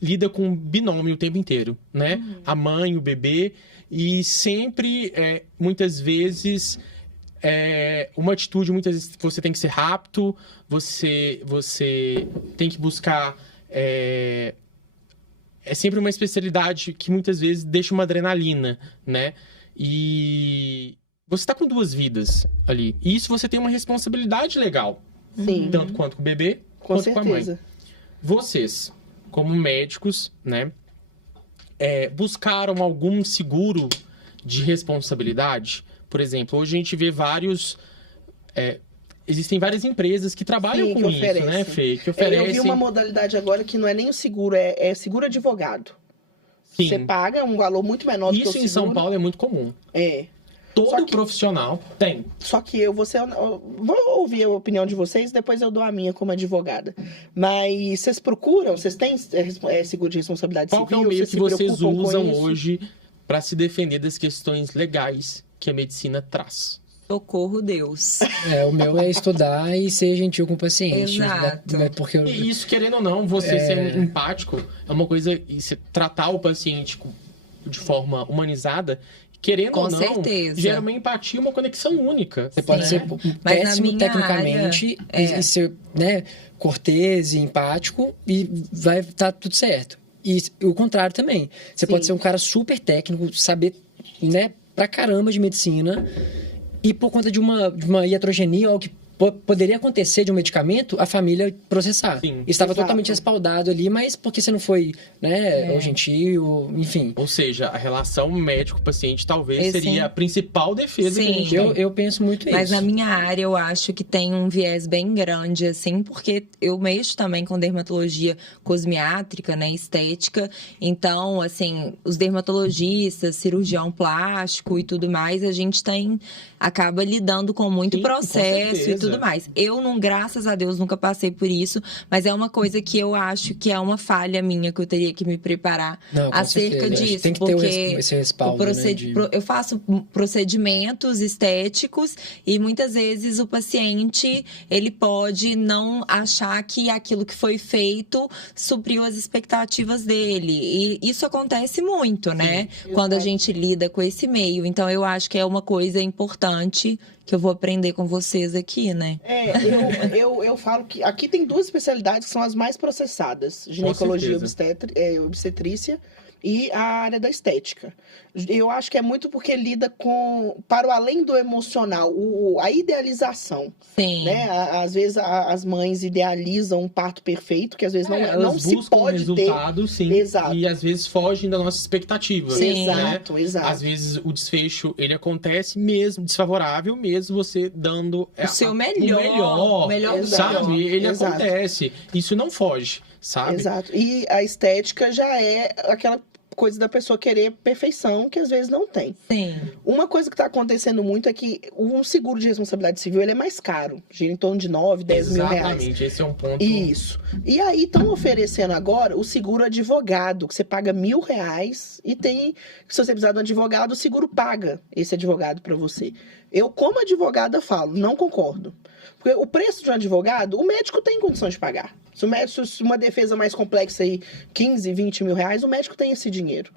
lida com um binômio o tempo inteiro, né? A mãe, o bebê, e sempre, muitas vezes, uma atitude, muitas vezes você tem que ser rápido, você tem que buscar... É sempre uma especialidade que muitas vezes deixa uma adrenalina, né? E você tá com duas vidas ali. E isso você tem uma responsabilidade legal. Sim, Tanto quanto com o bebê, com quanto com a mãe. certeza. Vocês, como médicos, né? Buscaram algum seguro de responsabilidade? Por exemplo, hoje a gente vê existem várias empresas que trabalham Sim, com que isso, oferecem. né, Fê? Que Eu oferecem... vi uma modalidade agora que não é nem o seguro, é seguro advogado. Sim. Você paga um valor muito menor do que o Isso seguro. em São Paulo é muito comum. Todo Só que- profissional tem. Só que eu vou ouvir a opinião de vocês, depois eu dou a minha como advogada. Mas vocês procuram? Vocês têm seguro de responsabilidade Qual que é civil? o meio que se vocês preocupam com usam isso? hoje para se defender das questões legais que a medicina traz? Socorro, Deus. O meu é estudar e ser gentil com o paciente. Exato. Né? Porque E isso, querendo ou não, você ser empático é uma coisa... E você tratar o paciente de forma humanizada, querendo Com ou não, certeza. gera uma empatia, uma conexão única. você pode Sim. ser Mas na péssimo minha tecnicamente área, e ser, né, cortês e empático e vai estar tudo certo. E o contrário também. Você Sim. pode ser um cara super técnico, saber, né, pra caramba de medicina e por conta de uma iatrogenia ou que poderia acontecer de um medicamento, a família processar. Sim. Estava Exato. totalmente respaldado ali, mas porque você não foi, né, ou gentil, ou, enfim. Ou seja, a relação médico-paciente talvez Sim. seria a principal defesa que a Sim. gente tem. Eu penso muito Mas isso. na minha área eu acho que tem um viés bem grande, assim, porque eu mexo também com dermatologia cosmiátrica, né, estética. Então, assim, os dermatologistas, cirurgião plástico e tudo mais, a gente acaba lidando com muito Sim, com processo e certeza. tudo mais. Eu, não, graças a Deus, nunca passei por isso, mas é uma coisa que eu acho que é uma falha minha, que eu teria que me preparar acerca disso. Tem que porque ter esse respaldo, eu faço procedimentos estéticos e muitas vezes o paciente, ele pode não achar que aquilo que foi feito supriu as expectativas dele. E isso acontece muito, né? Quando a gente lida com esse meio. Então, eu acho que é uma coisa importante que eu vou aprender com vocês aqui, né? Eu falo que aqui tem duas especialidades que são as mais processadas: ginecologia e obstetrícia e a área da estética. Eu acho que é muito porque lida com, para o além do emocional, a idealização. Sim. Né? Às vezes as mães idealizam um parto perfeito, que às vezes não se pode resultado, ter. Sim. Exato. E às vezes fogem da nossa expectativa. Sim. Né? Exato. Às vezes o desfecho, ele acontece mesmo desfavorável, mesmo você dando o seu melhor. O melhor, Exato. sabe? Ele Exato. acontece. Isso não foge, sabe? Exato. E a estética já é aquela coisa da pessoa querer perfeição, que às vezes não tem. Sim. Uma coisa que está acontecendo muito é que um seguro de responsabilidade civil, ele é mais caro. Gira em torno de 9, 10 mil reais. Exatamente, esse é um ponto. Isso. E aí estão oferecendo agora o seguro advogado, que você paga R$1.000 e tem, se você precisar de um advogado, o seguro paga esse advogado para você. Eu, como advogada, falo, não concordo. Porque o preço de um advogado, o médico tem condição de pagar. Se uma defesa mais complexa aí, 15, 20 mil reais, o médico tem esse dinheiro.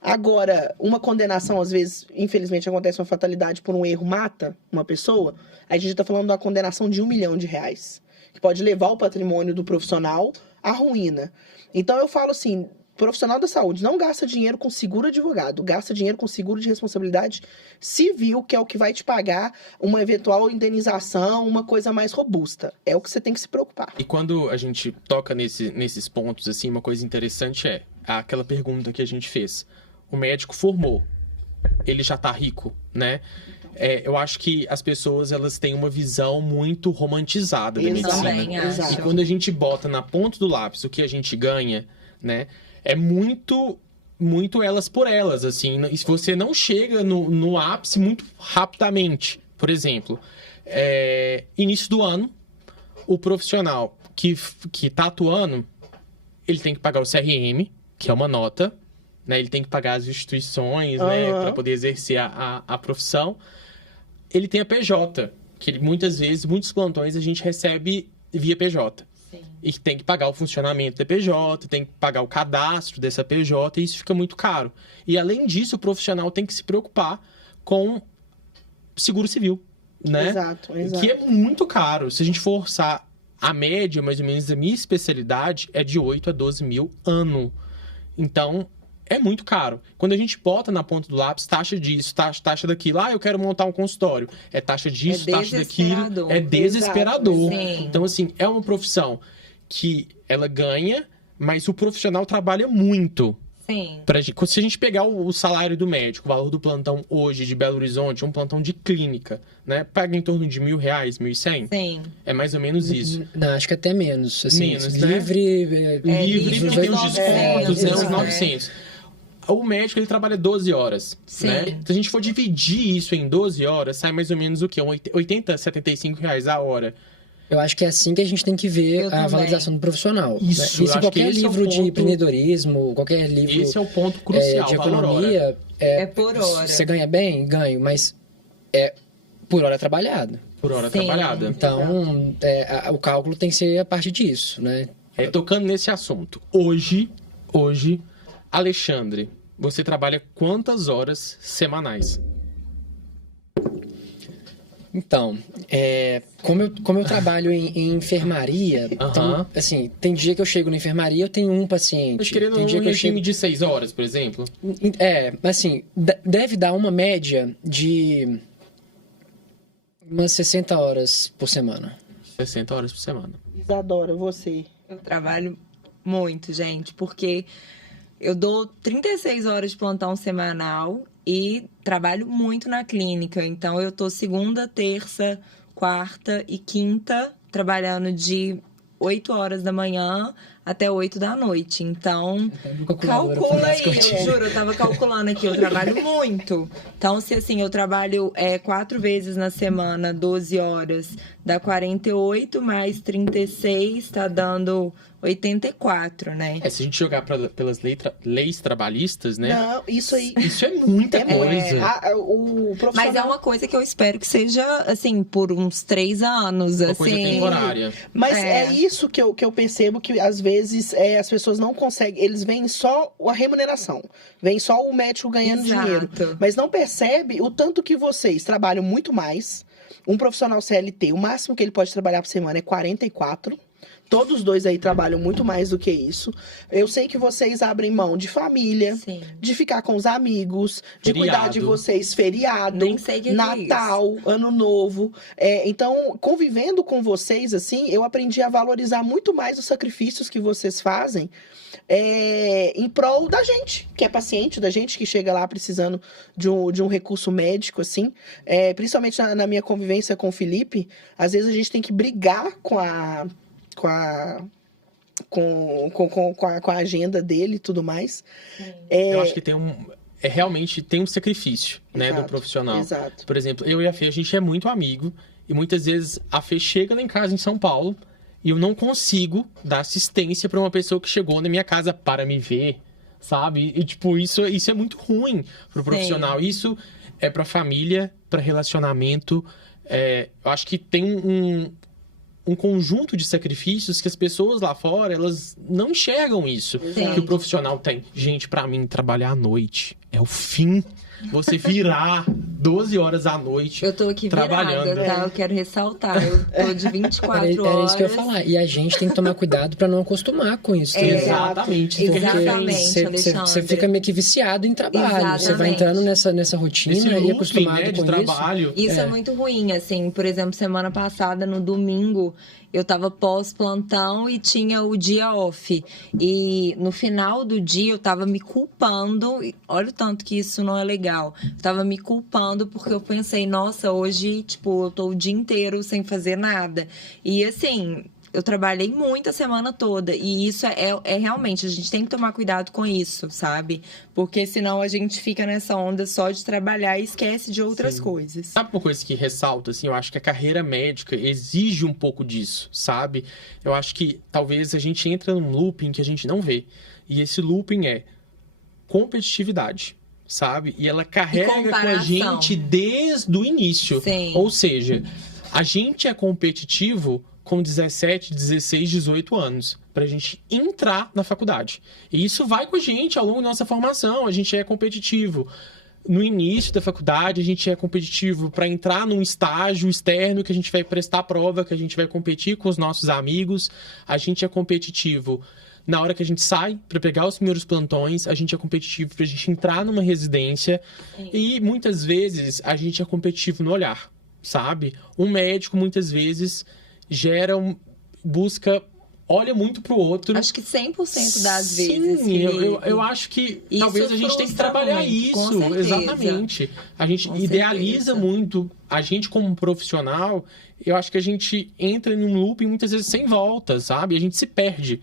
Agora, uma condenação, às vezes, infelizmente, acontece uma fatalidade por um erro, mata uma pessoa, aí a gente está falando de uma condenação de R$1 milhão, que pode levar o patrimônio do profissional à ruína. Então, eu falo assim, profissional da saúde não gasta dinheiro com seguro advogado, gasta dinheiro com seguro de responsabilidade civil, que é o que vai te pagar uma eventual indenização, uma coisa mais robusta. É o que você tem que se preocupar. E quando a gente toca nesses pontos, assim, uma coisa interessante é aquela pergunta que a gente fez. O médico formou, ele já tá rico, né? Eu acho que as pessoas, elas têm uma visão muito romantizada da medicina. Exato. E quando a gente bota na ponta do lápis o que a gente ganha, né? É muito elas por elas, assim. E se você não chega no ápice muito rapidamente. Por exemplo, início do ano, o profissional que tá atuando, ele tem que pagar o CRM, que é uma nota, né? Ele tem que pagar as instituições, né? Para poder exercer a profissão. Ele tem a PJ, que muitas vezes, muitos plantões, a gente recebe via PJ. E tem que pagar o funcionamento da PJ, tem que pagar o cadastro dessa PJ, e isso fica muito caro. E, além disso, o profissional tem que se preocupar com seguro civil, né? Exato. Que é muito caro. Se a gente for orçar a média, mais ou menos, da minha especialidade, é de 8 a 12 mil ano. Então, é muito caro. Quando a gente bota na ponta do lápis, taxa disso, taxa daquilo. Eu quero montar um consultório. É taxa disso, taxa daquilo. É desesperador. Então, assim, é uma profissão que ela ganha, mas o profissional trabalha muito. Sim. Se a gente pegar o salário do médico, o valor do plantão hoje de Belo Horizonte, um plantão de clínica, né? Paga em torno de R$1.000, R$1.100. Sim. É mais ou menos isso. Não, acho que até menos. Assim, menos, livre, né? Livre, tem uns descontos, né? Uns 900. O médico, ele trabalha 12 horas, né? Se a gente for dividir isso em 12 horas, sai mais ou menos o quê? 80, R$75 a hora. Eu acho que é assim que a gente tem que ver a valorização do profissional. Isso, né? Qualquer livro de empreendedorismo, qualquer livro esse é o ponto crucial, de economia, é por hora. Você ganha bem? Ganho, mas é por hora trabalhada. Por hora trabalhada. Então, o cálculo tem que ser a partir disso, né? Tocando nesse assunto. Hoje, Alexandre, você trabalha quantas horas semanais? Então, como eu trabalho em enfermaria, então, assim, tem dia que eu chego na enfermaria, eu tenho um paciente. Mas querendo tem dia que eu chego de 6 horas, por exemplo? Assim, deve dar uma média de umas 60 horas por semana. 60 horas por semana. Isadora, você? Eu trabalho muito, gente, porque eu dou 36 horas de plantão semanal e trabalho muito na clínica. Então, eu tô segunda, terça, quarta e quinta trabalhando de 8 horas da manhã até 8 da noite. Então, calcula aí, juro, eu tava calculando aqui, eu trabalho muito. Então, se assim, eu trabalho 4 vezes na semana, 12 horas, dá 48, mais 36, tá dando 84, né? Se a gente jogar pelas leis trabalhistas, né? Não, isso aí... Isso é muita coisa. O profissional... Mas é uma coisa que eu espero que seja, assim, por uns 3 anos, uma assim. coisa temporária. Mas é isso que eu percebo, que às vezes as pessoas não conseguem, eles veem só a remuneração, veem só o médico ganhando Exato. dinheiro, mas não percebe o tanto que vocês trabalham muito mais. Um profissional CLT, o máximo que ele pode trabalhar por semana é 44. Todos os dois aí trabalham muito mais do que isso. Eu sei que vocês abrem mão de família, Sim. de ficar com os amigos, de Feriado. cuidar de vocês, feriado, Nem sei que Natal, Ano Novo. Então, convivendo com vocês, assim, eu aprendi a valorizar muito mais os sacrifícios que vocês fazem em prol da gente, que é paciente, da gente que chega lá precisando de um recurso médico, assim. Principalmente na minha convivência com o Felipe, às vezes a gente tem que brigar com a agenda dele e tudo mais. Eu acho que realmente tem um sacrifício, né, Exato, do profissional. Exato. Por exemplo, eu e a Fê, a gente é muito amigo, e muitas vezes a Fê chega lá em casa em São Paulo e eu não consigo dar assistência para uma pessoa que chegou na minha casa para me ver, sabe? E, tipo, isso é muito ruim pro profissional. Sim. Isso é pra família, pra relacionamento. Eu acho que tem um conjunto de sacrifícios que as pessoas lá fora, elas não enxergam isso. Sim. Que o profissional tem. Gente, pra mim, trabalhar à noite é o fim. Você virar 12 horas à noite Eu tô aqui trabalhando. virada, tá? Eu quero ressaltar. Eu tô de 24 Era horas. isso que eu ia falar. E a gente tem que tomar cuidado pra não acostumar com isso. Também. Exatamente. Exatamente, Você Alexandre. fica meio que viciado em trabalho. Exatamente. Você vai entrando nessa rotina Esse e looping, acostumado né, de com trabalho. Isso é muito ruim, assim. Por exemplo, semana passada, no domingo, eu tava pós-plantão e tinha o dia off. E no final do dia, eu tava me culpando. Olha o tanto que isso não é legal. Eu tava me culpando porque eu pensei, nossa, hoje, tipo, eu tô o dia inteiro sem fazer nada. E assim... Eu trabalhei muito a semana toda. E isso é realmente, a gente tem que tomar cuidado com isso, sabe? Porque senão a gente fica nessa onda só de trabalhar e esquece de outras coisas. Sabe uma coisa que ressalta, assim? Eu acho que a carreira médica exige um pouco disso, sabe? Eu acho que talvez a gente entra num looping que a gente não vê. E esse looping é competitividade, sabe? E ela carrega com a gente desde o início. Sim. Ou seja, a gente é competitivo com 17, 16, 18 anos, pra gente entrar na faculdade. E isso vai com a gente ao longo da nossa formação, a gente é competitivo. No início da faculdade, a gente é competitivo para entrar num estágio externo que a gente vai prestar prova, que a gente vai competir com os nossos amigos. A gente é competitivo na hora que a gente sai para pegar os primeiros plantões, a gente é competitivo pra gente entrar numa residência. Sim. E muitas vezes a gente é competitivo no olhar, sabe? Um médico muitas vezes olha muito pro outro. Acho que 100% das Sim, vezes. eu acho que Isso talvez a gente tem que trabalhar muito, com isso. certeza. Exatamente. A gente Com idealiza certeza. muito. A gente, como profissional, eu acho que a gente entra num looping muitas vezes sem volta, sabe? A gente se perde.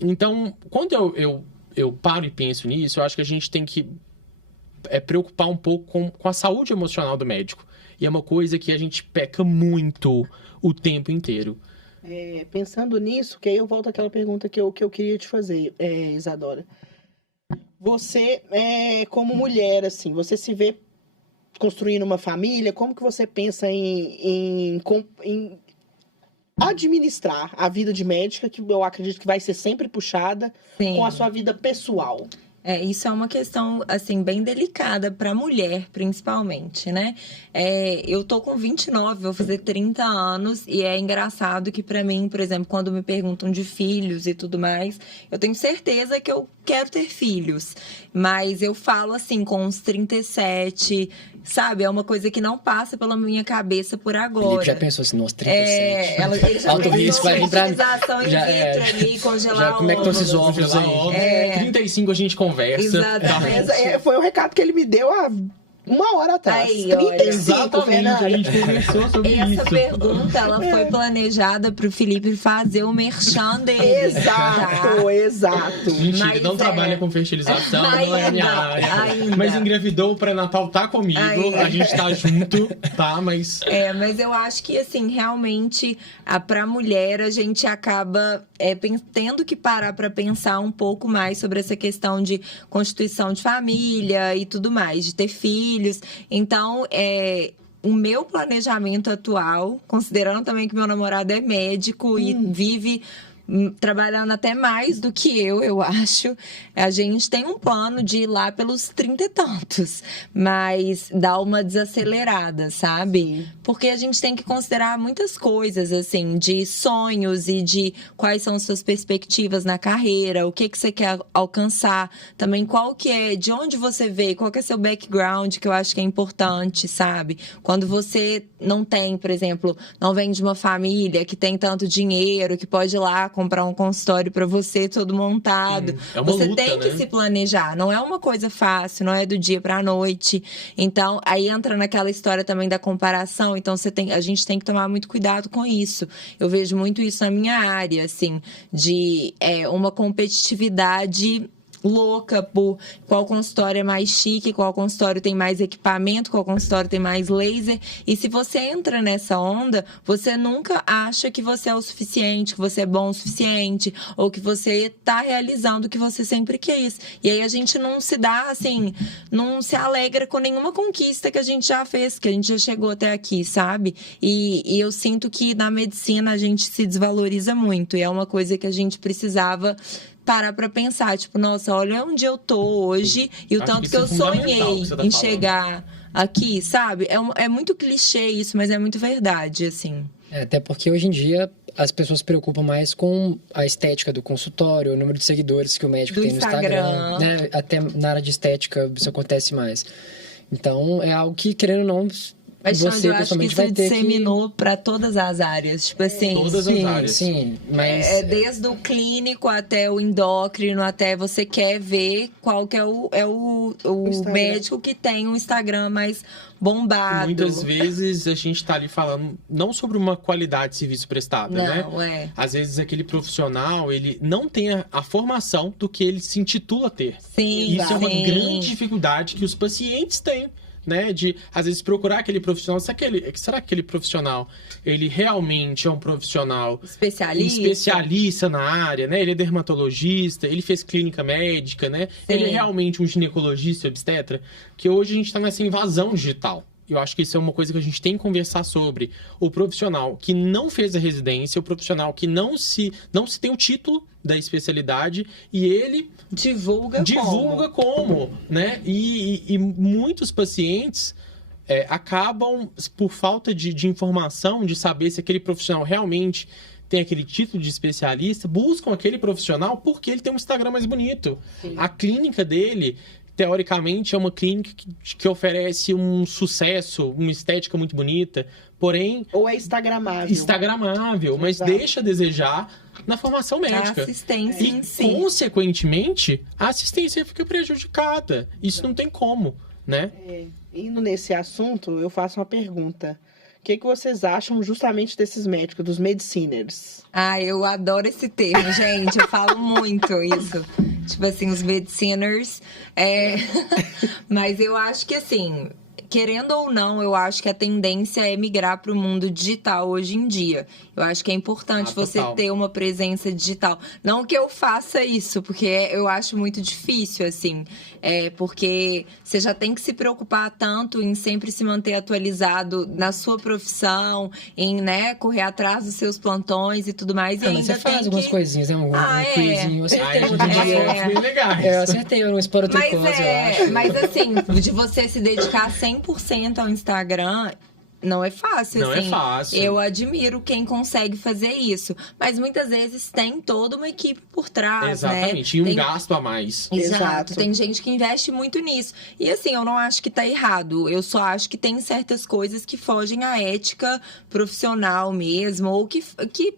Então, quando eu paro e penso nisso, eu acho que a gente tem que preocupar um pouco com a saúde emocional do médico. E é uma coisa que a gente peca muito o tempo inteiro. Pensando nisso, que aí eu volto àquela pergunta que eu queria te fazer, Isadora. Você, como mulher, assim, você se vê construindo uma família? Como que você pensa em administrar a vida de médica, que eu acredito que vai ser sempre puxada, Sim. com a sua vida pessoal? Isso é uma questão, assim, bem delicada para a mulher, principalmente, né? Eu tô com 29, vou fazer 30 anos, e é engraçado que para mim, por exemplo, quando me perguntam de filhos e tudo mais, eu tenho certeza que eu quero ter filhos, mas eu falo assim, com uns 37, sabe? É uma coisa que não passa pela minha cabeça por agora. Felipe já pensou assim, nossa, 37. Ele já Alto risco, vai vir pra mim. fertilização in vitro ali, congelar como é que estão esses óvulos aí? 35 a gente conversa. Exatamente. Foi o recado que ele me deu há 1 hora atrás. Aí, 35, Exatamente, Fernanda. a gente conversou sobre Essa isso. pergunta, ela foi planejada pro Felipe fazer o merchan dele. Exato, exato. Mentira, Mas não é. trabalha com fertilização, não é minha Ainda, área. ainda. Mas engravidou, o pré-natal tá comigo, Ainda. a gente tá junto, tá? Mas Mas eu acho que, assim, realmente, pra mulher, a gente acaba tendo que parar pra pensar um pouco mais sobre essa questão de constituição de família e tudo mais, de ter filhos. Então, o meu planejamento atual, considerando também que meu namorado é médico e vive trabalhando até mais do que eu acho. A gente tem um plano de ir lá pelos 30 e tantos, mas dá uma desacelerada, sabe? Sim. Porque a gente tem que considerar muitas coisas, assim, de sonhos e de quais são suas perspectivas na carreira, o que você quer alcançar, também qual que é, de onde você veio, qual que é seu background, que eu acho que é importante, sabe? Quando você não tem, por exemplo, não vem de uma família que tem tanto dinheiro, que pode ir lá comprar um consultório para você todo montado. É uma você luta, tem que né? se planejar, não é uma coisa fácil, não é do dia para a noite. Então, aí entra naquela história também da comparação, então a gente tem que tomar muito cuidado com isso. Eu vejo muito isso na minha área, assim, de uma competitividade louca por qual consultório é mais chique, qual consultório tem mais equipamento, qual consultório tem mais laser. E se você entra nessa onda, você nunca acha que você é o suficiente, que você é bom o suficiente, ou que você tá realizando o que você sempre quis. E aí a gente não se dá, assim, não se alegra com nenhuma conquista que a gente já fez, que a gente já chegou até aqui, sabe? E eu sinto que na medicina a gente se desvaloriza muito. E é uma coisa que a gente precisava parar pra pensar, tipo, nossa, olha onde eu tô hoje e o Acho tanto que que eu isso é fundamental, sonhei o que você tá em falando. chegar aqui, sabe? É muito clichê isso, mas é muito verdade, assim. Até porque hoje em dia as pessoas se preocupam mais com a estética do consultório, o número de seguidores que o médico Do tem no Instagram. Instagram. Né? Até na área de estética isso acontece mais. Então é algo que, querendo ou não, Mas, você Xande, eu acho que pessoalmente isso vai ter que... disseminou pra todas as áreas. Tipo assim, Todas as áreas. Sim, mas... desde o clínico até o endócrino, até você quer ver qual que é o Instagram. médico que tem um Instagram mais bombado. muitas vezes a gente tá ali falando não sobre uma qualidade de serviço prestado, né? Não, Às vezes aquele profissional, ele não tem a formação do que ele se intitula ter. Sim, Isso é uma sim. grande dificuldade que os pacientes têm, né? De, às vezes, procurar aquele profissional. Será que aquele profissional, ele realmente é um profissional especialista na área, né? Ele é dermatologista, ele fez clínica médica, né? Ele é realmente um ginecologista e obstetra? Que hoje a gente está nessa invasão digital. Eu acho que isso é uma coisa que a gente tem que conversar sobre. O profissional que não fez a residência, o profissional que não se tem o título da especialidade e ele divulga como, né? E muitos pacientes acabam, por falta de informação, de saber se aquele profissional realmente tem aquele título de especialista, buscam aquele profissional porque ele tem um Instagram mais bonito. Sim. A clínica dele, teoricamente, é uma clínica que oferece um sucesso, uma estética muito bonita, porém... Ou é instagramável. Instagramável, mas Exato. deixa a desejar na formação a médica. assistência E, em si. consequentemente, a assistência fica prejudicada. Isso não tem como, né? Indo nesse assunto, eu faço uma pergunta. O que vocês acham justamente desses médicos, dos mediciners? Eu adoro esse termo, gente. Eu falo muito isso. Tipo assim, os mediciners. Mas eu acho que, assim, querendo ou não, eu acho que a tendência é migrar para o mundo digital hoje em dia. Eu acho que é importante você total. ter uma presença digital. Não que eu faça isso, porque eu acho muito difícil, assim. Porque você já tem que se preocupar tanto em sempre se manter atualizado na sua profissão, em, né, correr atrás dos seus plantões e tudo mais. E mas ainda você faz tem algumas que... coisinhas, né? Um quizinho. Eu acertei Aí outro a gente dia. fotos bem legais. Eu acertei um esporotricose, eu acho. Mas assim, de você se dedicar 100% ao Instagram, não é fácil, Não é assim. fácil. Eu admiro quem consegue fazer isso. Mas muitas vezes tem toda uma equipe por trás, Exatamente. né? E um Tem- gasto a mais. Exato. Exato. Tem gente que investe muito nisso. E assim, eu não acho que tá errado. Eu só acho que tem certas coisas que fogem à ética profissional mesmo, ou que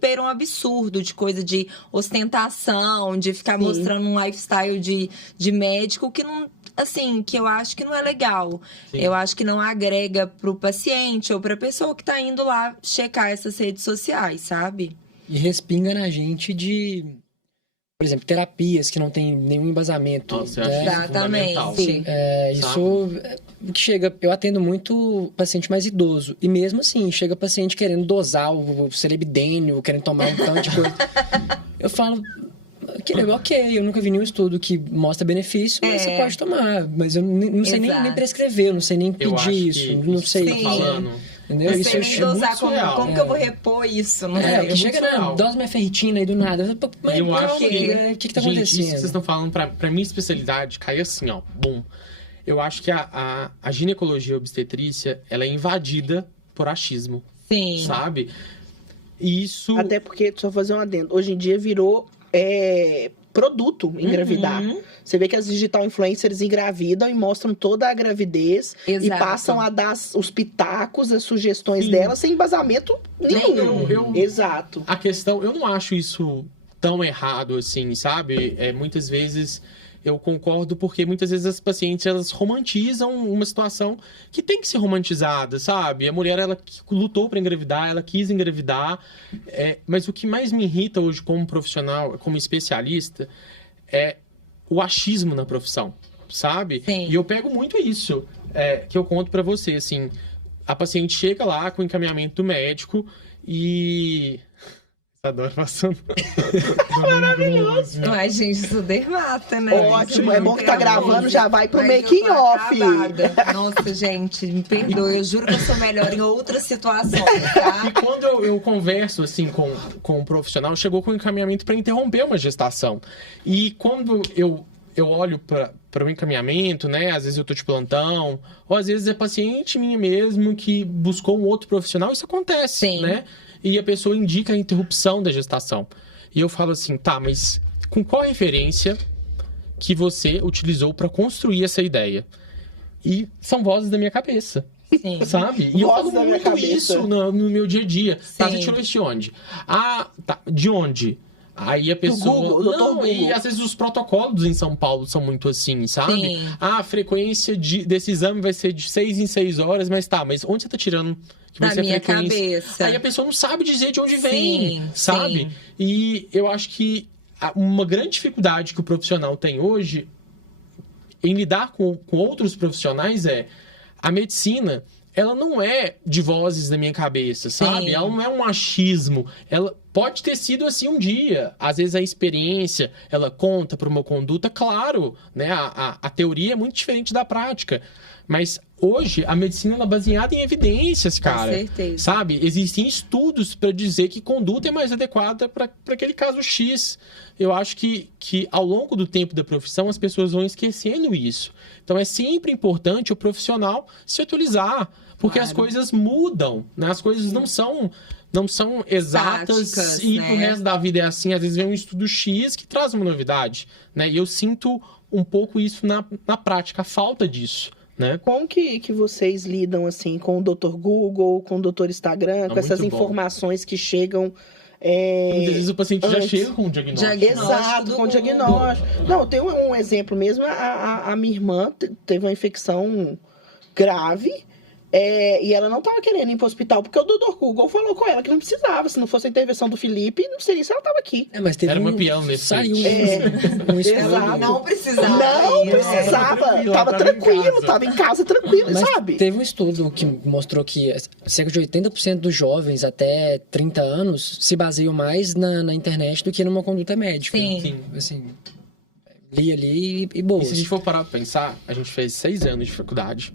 beiram um absurdo de coisa de ostentação, de ficar Sim. mostrando um lifestyle de médico que não. assim, que eu acho que não é legal. Sim. Eu acho que não agrega pro paciente ou pra pessoa que tá indo lá checar essas redes sociais, sabe? E respinga na gente de, por exemplo, terapias que não tem nenhum embasamento. Nossa, eu né? acho isso Exatamente. fundamental. Sim. Isso que chega, eu atendo muito paciente mais idoso. E mesmo assim, chega paciente querendo dosar o Celebidênio, querendo tomar um tanto de coisa. Eu falo, ok, eu nunca vi nenhum estudo que mostra benefício, mas você pode tomar. Mas eu não sei nem prescrever, eu não sei nem Eu acho pedir que isso. Não isso sei. que você tá falando, Entendeu? Não Isso sei é nem muito dosar surreal. como que eu vou repor isso, não sei. que chega na dose minha ferritina aí do nada. Mas eu acho que- o que tá Gente, acontecendo? isso que vocês estão falando, pra minha especialidade, cai assim, ó. Bom, eu acho que a ginecologia obstetrícia, ela é invadida por achismo, Sim. sabe? E isso... Até porque, só fazer um adendo, hoje em dia virou produto engravidar. Uhum. Você vê que as digital influencers engravidam e mostram toda a gravidez Exato. e passam a dar os pitacos, as sugestões Sim. delas sem embasamento nenhum. Eu- Exato. A questão, eu não acho isso tão errado assim, sabe? Muitas vezes eu concordo porque muitas vezes as pacientes elas romantizam uma situação que tem que ser romantizada, sabe? A mulher ela lutou para engravidar, ela quis engravidar, mas o que mais me irrita hoje como profissional, como especialista, é o achismo na profissão, sabe? Sim. E eu pego muito isso que eu conto para você, assim, a paciente chega lá com o encaminhamento do médico e adoro passando. Maravilhoso. Mas, gente, isso dermata, né? Ótimo, Isso é bom que tá pelo amor gravando, de já Deus. vai pro Mas eu making tô off. acabada. Nossa, gente, me perdoe. Eu juro que eu sou melhor em outras situações, tá? E quando eu converso assim com um profissional, chegou com encaminhamento para interromper uma gestação. E quando eu olho para o encaminhamento, né? Às vezes eu tô de plantão, ou às vezes é paciente minha mesmo que buscou um outro profissional, isso acontece, Sim. né? E a pessoa indica a interrupção da gestação. E eu falo assim, tá, mas com qual referência que você utilizou para construir essa ideia? E são vozes da minha cabeça. Sim. Sabe? E eu Vozes falo da minha muito cabeça. isso no meu dia a dia. Tá, Sim. você tirou isso de onde? Ah, tá. De onde? Aí a pessoa... Google, do Dr. Não, e Google. às vezes os protocolos em São Paulo são muito assim, sabe? Sim. Ah, a frequência desse exame vai ser de 6 em 6 horas, mas tá, mas onde você tá tirando que vai Na ser a minha frequência? cabeça. Aí a pessoa não sabe dizer de onde vem, Sim, sabe? sim. E eu acho que uma grande dificuldade que o profissional tem hoje em lidar com outros profissionais a medicina, ela não é de vozes da minha cabeça, sabe? Sim. Ela não é um achismo. Ela pode ter sido assim um dia. Às vezes a experiência, ela conta para uma conduta, claro, né? A teoria é muito diferente da prática. Mas hoje a medicina ela é baseada em evidências, cara. Com certeza. Sabe? Existem estudos para dizer que conduta é mais adequada para aquele caso X. Eu acho que ao longo do tempo da profissão as pessoas vão esquecendo isso. Então é sempre importante o profissional se atualizar, porque Claro. as coisas mudam, né? As coisas não são exatas Estáticas, e né? pro resto da vida é assim. Às vezes vem um estudo X que traz uma novidade, né? E eu sinto um pouco isso na prática, a falta disso, né? Como que vocês lidam, assim, com o Dr. Google, com o Dr. Instagram, com essas muito bom. informações que chegam... Muitas vezes o paciente já antes. chega com um diagnóstico. Exato, do com Google. diagnóstico. Não, tem um exemplo mesmo. A minha irmã teve uma infecção grave e ela não estava querendo ir para o hospital porque o Dr. Google falou com ela que não precisava. Se não fosse a intervenção do Felipe, não seria se ela estava aqui. Mas teve Era uma peão nesse saiu site. um estudo. Exato. Não precisava. Não ir, né? precisava. tranquila, Tava tava em tranquilo, casa. tava em casa tranquilo, Mas sabe? teve um estudo que mostrou que cerca de 80% dos jovens até 30 anos se baseiam mais na internet do que numa conduta médica. Sim. Sim. Assim, li ali e boa. E se a gente for parar pra pensar, a gente fez 6 anos de faculdade.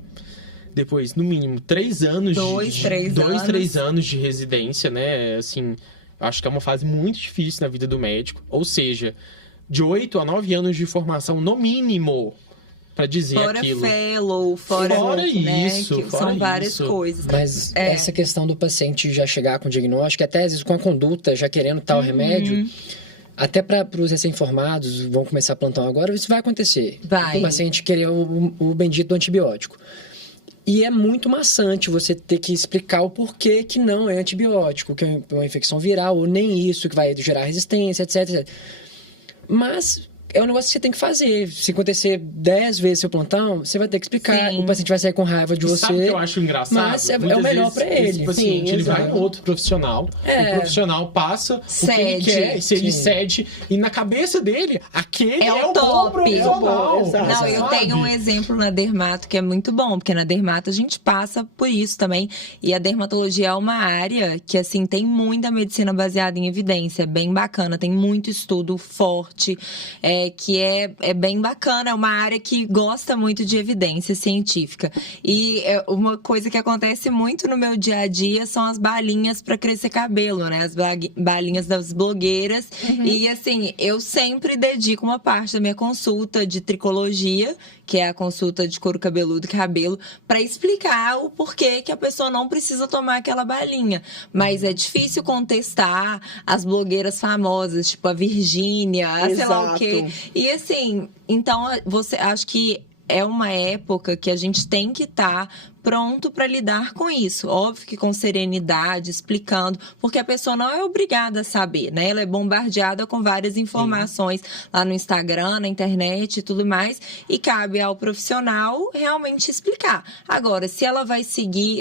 Depois, no mínimo, 3 anos Dois, três anos de residência, né? Assim, eu acho que é uma fase muito difícil na vida do médico. Ou seja, de 8 a 9 anos de formação, no mínimo, pra dizer Fora aquilo. fellow, fora né, isso, que fora são várias isso. coisas. Mas essa questão do paciente já chegar com diagnóstico, até às vezes com a conduta, já querendo tal remédio, até para os recém-formados, vão começar plantão agora, isso vai acontecer. Vai. O paciente querer o bendito do antibiótico. E é muito maçante você ter que explicar o porquê que não é antibiótico, que é uma infecção viral, ou nem isso, que vai gerar resistência, etc. Mas é um negócio que você tem que fazer. Se acontecer 10 vezes seu plantão, você vai ter que explicar. Sim. O paciente vai sair com raiva de você. Sabe o que eu acho engraçado? Mas é o Muitas melhor vezes pra ele. Esse paciente, Sim, ele vai exato. em outro profissional. O profissional passa o que ele Cede. quer, se ele Sim. cede. E na cabeça dele, aquele É o bom top. profissional. Exato. Não, eu sabe? tenho um exemplo na dermato que é muito bom, porque na dermato a gente passa por isso também. E a dermatologia é uma área que, assim, tem muita medicina baseada em evidência, é bem bacana, tem muito estudo forte, que é bem bacana, é uma área que gosta muito de evidência científica. E uma coisa que acontece muito no meu dia a dia são as balinhas para crescer cabelo, né? As balinhas das blogueiras. E, assim, eu sempre dedico uma parte da minha consulta de tricologia, que é a consulta de couro cabeludo e cabelo, para explicar o porquê que a pessoa não precisa tomar aquela balinha. Mas é difícil contestar as blogueiras famosas, tipo a Virgínia, sei lá o quê. E assim, então acho que é uma época que a gente tem que estar pronto para lidar com isso. Óbvio que com serenidade, explicando, porque a pessoa não é obrigada a saber, né? Ela é bombardeada com várias informações lá no Instagram, na internet e tudo mais, e cabe ao profissional realmente explicar. Agora, se ela vai seguir,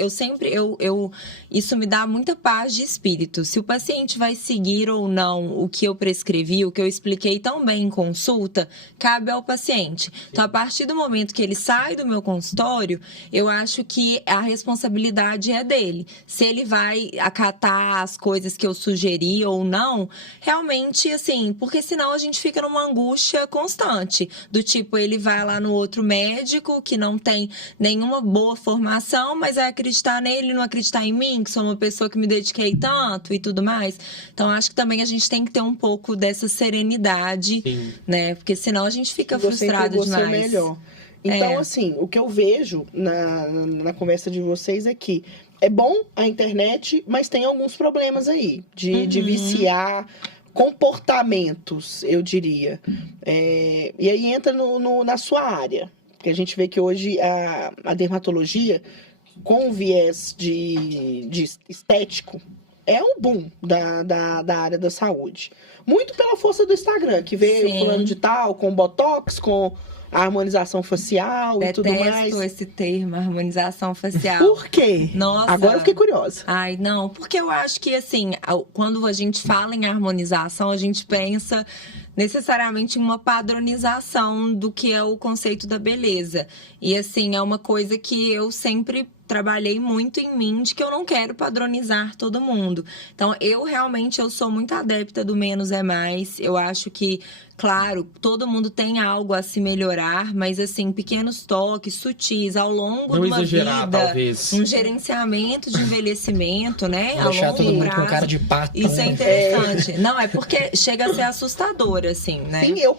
isso me dá muita paz de espírito. Se o paciente vai seguir ou não o que eu prescrevi, o que eu expliquei tão bem em consulta, cabe ao paciente. Então, a partir do momento que ele sai do meu consultório, eu acho que a responsabilidade é dele. Se ele vai acatar as coisas que eu sugeri ou não, realmente, assim, porque senão a gente fica numa angústia constante, do tipo, ele vai lá no outro médico que não tem nenhuma boa formação, mas vai acreditar nele, não acreditar em mim, que sou uma pessoa que me dediquei tanto e tudo mais. Então, acho que também a gente tem que ter um pouco dessa serenidade, Sim. né? Porque senão a gente fica Você frustrado entregou demais. seu melhor. Então, assim, o que eu vejo na conversa de vocês é que é bom a internet, mas tem alguns problemas aí de viciar comportamentos, eu diria. E aí entra na sua área. Porque a gente vê que hoje a dermatologia, com viés de estético, é um boom da área da saúde. Muito pela força do Instagram, que veio Sim. fulano de tal, com botox, com a harmonização facial e tudo mais. Detesto esse termo, harmonização facial. Por quê? Nossa. Agora eu fiquei curiosa. Ai, não, porque eu acho que, assim, quando a gente fala em harmonização, a gente pensa necessariamente em uma padronização do que é o conceito da beleza. E, assim, é uma coisa que eu sempre trabalhei muito em mim, de que eu não quero padronizar todo mundo. Então, eu sou muito adepta do menos é mais. Eu acho que, claro, todo mundo tem algo a se melhorar, mas, assim, pequenos toques sutis ao longo Não de uma exagerar, vida. talvez. Um gerenciamento de envelhecimento, né? Vou deixar todo mundo com prazo. cara de pato. Isso é né? interessante. Não, é porque chega a ser assustador, assim, né? Sim, eu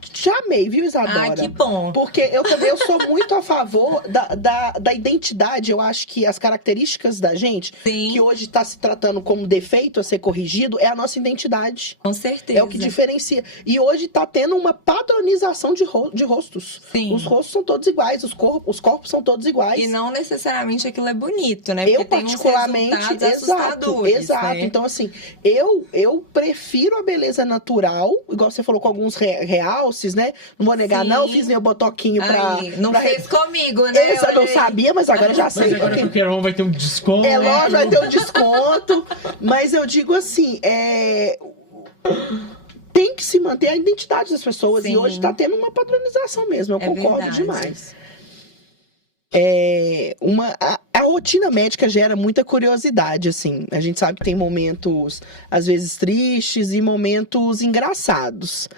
te amei, viu, Isadora? Ai, que bom. Porque eu sou muito a favor da identidade. Eu acho que as características da gente, Sim. que hoje está se tratando como defeito a ser corrigido, é a nossa identidade. Com certeza. É o que diferencia. E hoje tá tendo uma padronização de rostos. Sim. Os rostos são todos iguais, os corpos são todos iguais. E não necessariamente aquilo é bonito, né? Porque Eu, tem uns particularmente, resultados exato. assustadores, né? Então, assim, eu prefiro a beleza natural, igual você falou, com alguns realces, né? Não vou negar, Sim. não fiz meu botoquinho pra... Aí, não pra fez comigo, né? Eu não Olha aí. sabia, mas agora já sei. Mas agora que o Queiroz vai ter um desconto. É lógico, vai ter um desconto. Mas eu digo assim, tem que se manter a identidade das pessoas. Sim. E hoje tá tendo uma padronização mesmo. Eu É concordo verdade. demais. A rotina médica gera muita curiosidade, assim. A gente sabe que tem momentos, às vezes, tristes e momentos engraçados.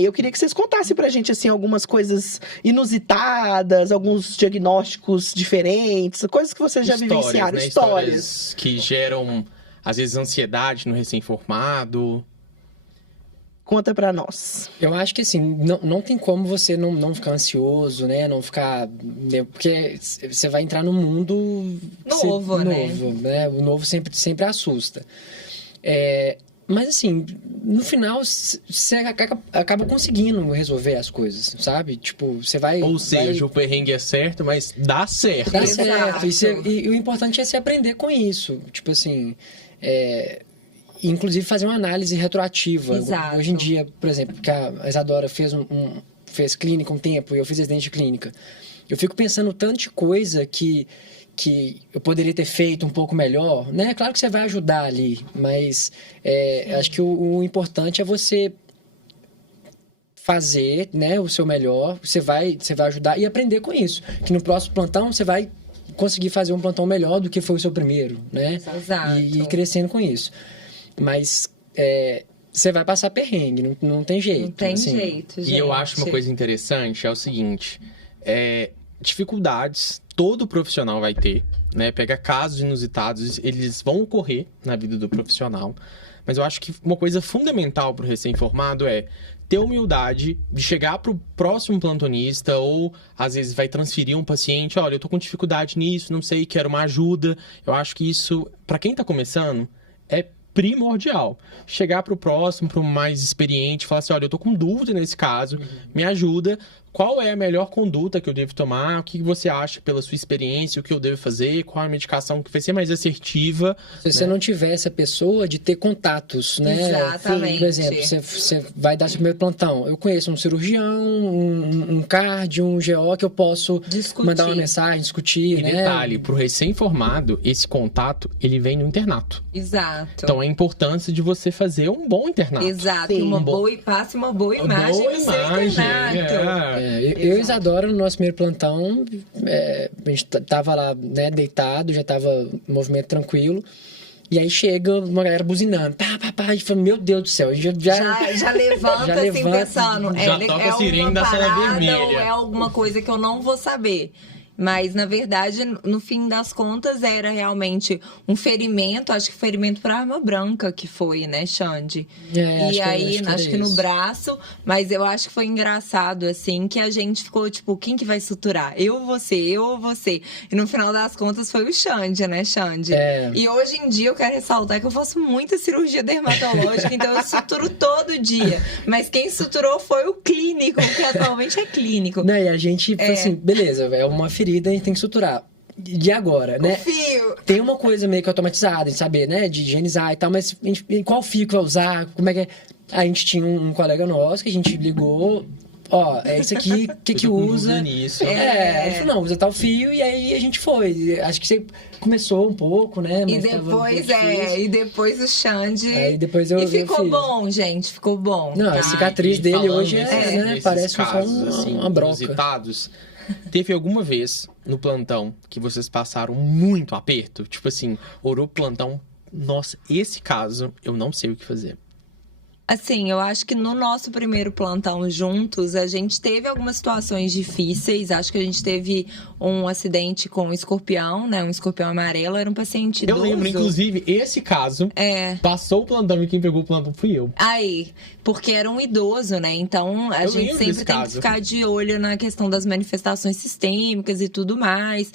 Eu queria que vocês contassem pra gente, assim, algumas coisas inusitadas, alguns diagnósticos diferentes, coisas que vocês já vivenciaram. Né? Histórias que geram, às vezes, ansiedade no recém-formado. Conta pra nós. Eu acho que, assim, não tem como você não ficar ansioso, né? Não ficar... Porque você vai entrar num mundo... Novo, né? O novo sempre assusta. Mas, assim, no final, você acaba conseguindo resolver as coisas, sabe? Tipo, você vai... Ou seja, o perrengue é certo, mas dá certo. Dá Exato. certo. E o importante é se aprender com isso. Tipo assim... inclusive fazer uma análise retroativa. Exato. Hoje em dia, por exemplo, que a Isadora fez clínica um tempo e eu fiz residência de clínica. Eu fico pensando tanto de coisa que eu poderia ter feito um pouco melhor, né? Claro que você vai ajudar ali, mas acho que o importante é você fazer, né, o seu melhor, você vai ajudar e aprender com isso. Que no próximo plantão você vai conseguir fazer um plantão melhor do que foi o seu primeiro, né? Exato. E ir crescendo com isso. Mas você vai passar perrengue, não tem jeito. Não tem assim. jeito, gente. E eu acho uma coisa interessante, é o seguinte, dificuldades todo profissional vai ter, né? Pega casos inusitados, eles vão ocorrer na vida do profissional, mas eu acho que uma coisa fundamental para o recém-formado é ter humildade de chegar para o próximo plantonista ou, às vezes, vai transferir um paciente, olha, eu tô com dificuldade nisso, não sei, quero uma ajuda. Eu acho que isso, para quem tá começando, é primordial. Chegar para o próximo, para o mais experiente, falar assim, olha, eu tô com dúvida nesse caso, me ajuda. Qual é a melhor conduta que eu devo tomar? O que você acha pela sua experiência? O que eu devo fazer? Qual a medicação que vai ser mais assertiva? Se você não tiver essa pessoa de ter contatos, né? Exatamente. Por exemplo, você vai dar seu primeiro plantão. Eu conheço um cirurgião, um cardio, um GO que eu posso mandar uma mensagem, discutir, e né? detalhe, pro recém-formado, esse contato, ele vem no internato. Exato. Então, a importância de você fazer um bom internato. Exato. Sim. Passe uma boa imagem no seu internato. Eu e Isadora, no nosso primeiro plantão, a gente tava lá, né, deitado, já tava movimento tranquilo. E aí chega uma galera buzinando, pá, e fala, meu Deus do céu, já levanta assim, pensando, Já toca a sirene da sala vermelha. Ou é alguma coisa que eu não vou saber. Mas, na verdade, no fim das contas, era realmente um ferimento, acho que ferimento para arma branca que foi, né, Xande? E aí, acho que no braço, mas eu acho que foi engraçado, assim, que a gente ficou, tipo, quem que vai suturar? Eu ou você? E no final das contas foi o Xande, né, Xande? E hoje em dia eu quero ressaltar que eu faço muita cirurgia dermatológica, então eu suturo todo dia. Mas quem suturou foi o clínico, que atualmente é clínico. Não, e a gente, assim, beleza, é uma ferida, a gente tem que suturar. De agora, né? Fio. Tem uma coisa meio que automatizada, de saber, né? De higienizar e tal, mas qual fio que vai usar? Como é que é? A gente tinha um colega nosso que a gente ligou, é isso aqui, o que usa? Nisso. Ele falou, não, usa tal fio, e aí a gente foi. Acho que você começou um pouco, né? Mas e depois o Xande. Aí depois e ficou bom, gente, ficou bom. Não, tá? a cicatriz dele hoje né? Parece casos, assim, uma broca. Inusitados. Teve alguma vez no plantão que vocês passaram muito aperto? Tipo assim, orou plantão, nossa, esse caso eu não sei o que fazer. Assim, eu acho que no nosso primeiro plantão juntos, a gente teve algumas situações difíceis. Acho que a gente teve um acidente com um escorpião, né? Um escorpião amarelo, era um paciente idoso. Eu lembro, inclusive, esse caso, passou o plantão e quem pegou o plantão fui eu. Aí, porque era um idoso, né? Então, a gente sempre tem que ficar de olho na questão das manifestações sistêmicas e tudo mais.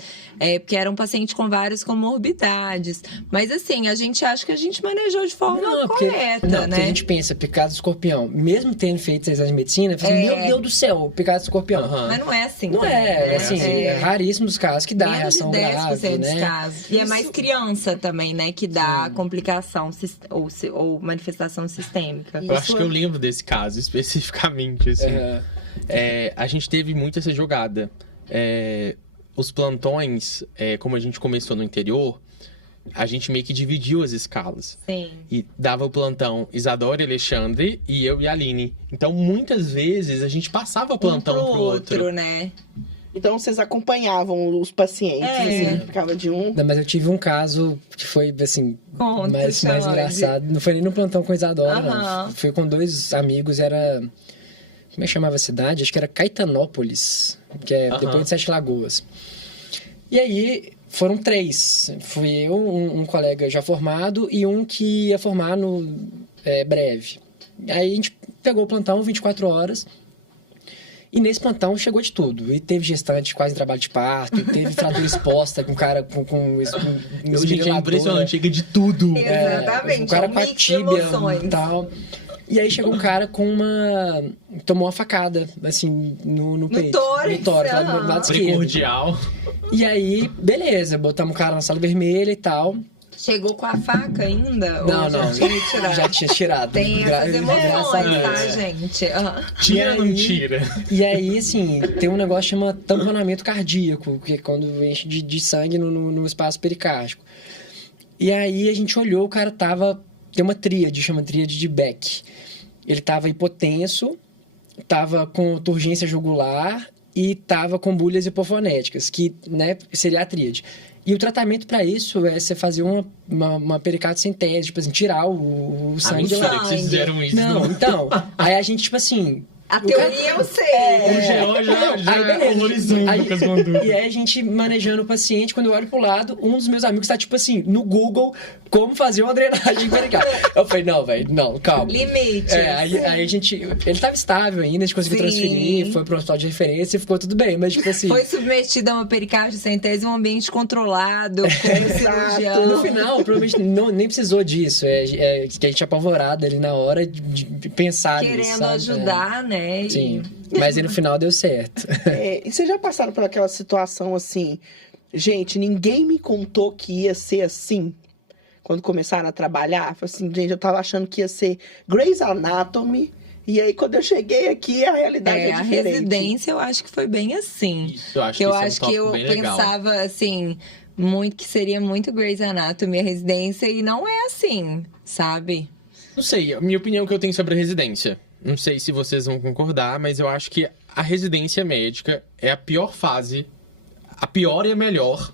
Porque era um paciente com várias comorbidades. Mas, assim, a gente acha que a gente manejou de forma correta, né? Porque a gente pensa, picado de escorpião, mesmo tendo feito exame de medicina, meu Deus do céu, picado de escorpião. Mas não é assim. Não é raríssimos casos que dá reação grave, né? Casos. E é mais criança também, né, que dá complicação ou manifestação sistêmica. Eu acho que eu lembro desse caso especificamente, assim. A gente teve muito essa jogada. Os plantões, como a gente começou no interior, a gente meio que dividiu as escalas. Sim. E dava o plantão Isadora e Alexandre e eu e a Aline. Então, muitas vezes, a gente passava plantão pro outro, né? Então, vocês acompanhavam os pacientes, assim, ficava de um... Não, mas eu tive um caso que foi, assim, mais engraçado. Não foi nem no plantão com a Isadora, não. Fui com dois amigos, era... Como é que chamava a cidade? Acho que era Caetanópolis, que é depois de Sete Lagoas. E aí... Foram 3. Fui eu, um colega já formado e um que ia formar no breve. Aí a gente pegou o plantão 24 horas e nesse plantão chegou de tudo. E teve gestante quase em trabalho de parto, teve fratura exposta com um cara com gente, é impressionante, chega de tudo. Exatamente, um cara com a tíbia e tal. E aí chegou um cara com tomou uma facada, assim, no peito. Tórax, no tórax, lado esquerdo. Primordial. E aí, beleza, botamos o cara na sala vermelha e tal. Chegou com a faca ainda? Não, Ou não. Já tinha tirado. Tem essas emoções, tá, gente? Tira ou não tira? E aí, assim, tem um negócio que chama tamponamento cardíaco, que é quando enche de sangue no espaço pericárdico. E aí a gente olhou, o cara tava... Tem uma tríade, chama tríade de Beck. Ele tava hipotenso, tava com turgência jugular e tava com bulhas hipofonéticas, que, né, seria a tríade. E o tratamento para isso é você fazer uma pericardocentese, tipo assim, tirar o sangue de lá. Mentira que vocês fizeram isso. Não, então, aí a gente, tipo assim... A teoria eu sei. O GO já horrorizou o Lucas Gondura. E aí a gente manejando o paciente, quando eu olho pro lado, um dos meus amigos tá tipo assim, no Google, como fazer uma drenagem pericárdica. Eu falei, não, velho, não, calma. Limite. Aí a gente... Ele tava estável ainda, a gente conseguiu transferir, foi pro hospital de referência e ficou tudo bem, mas tipo assim... Foi submetido a uma pericardocentese em um ambiente controlado, com o cirurgião. No final, provavelmente nem precisou disso. Que a gente apavorado ali na hora de pensar nisso, querendo sabe? ajudar, né? Sim, mas aí no final deu certo. E vocês já passaram por aquela situação assim, gente, ninguém me contou que ia ser assim? Quando começaram a trabalhar, falei assim, gente, eu tava achando que ia ser Grey's Anatomy, e aí quando eu cheguei aqui, a realidade é diferente. A residência eu acho que foi bem assim. Isso, eu acho que eu isso acho é um que eu tópico bem legal. pensava assim, muito que seria muito Grey's Anatomy a residência, e não é assim, sabe? Não sei, a minha opinião que eu tenho sobre a residência. Não sei se vocês vão concordar, mas eu acho que a residência médica é a pior fase, a pior e a melhor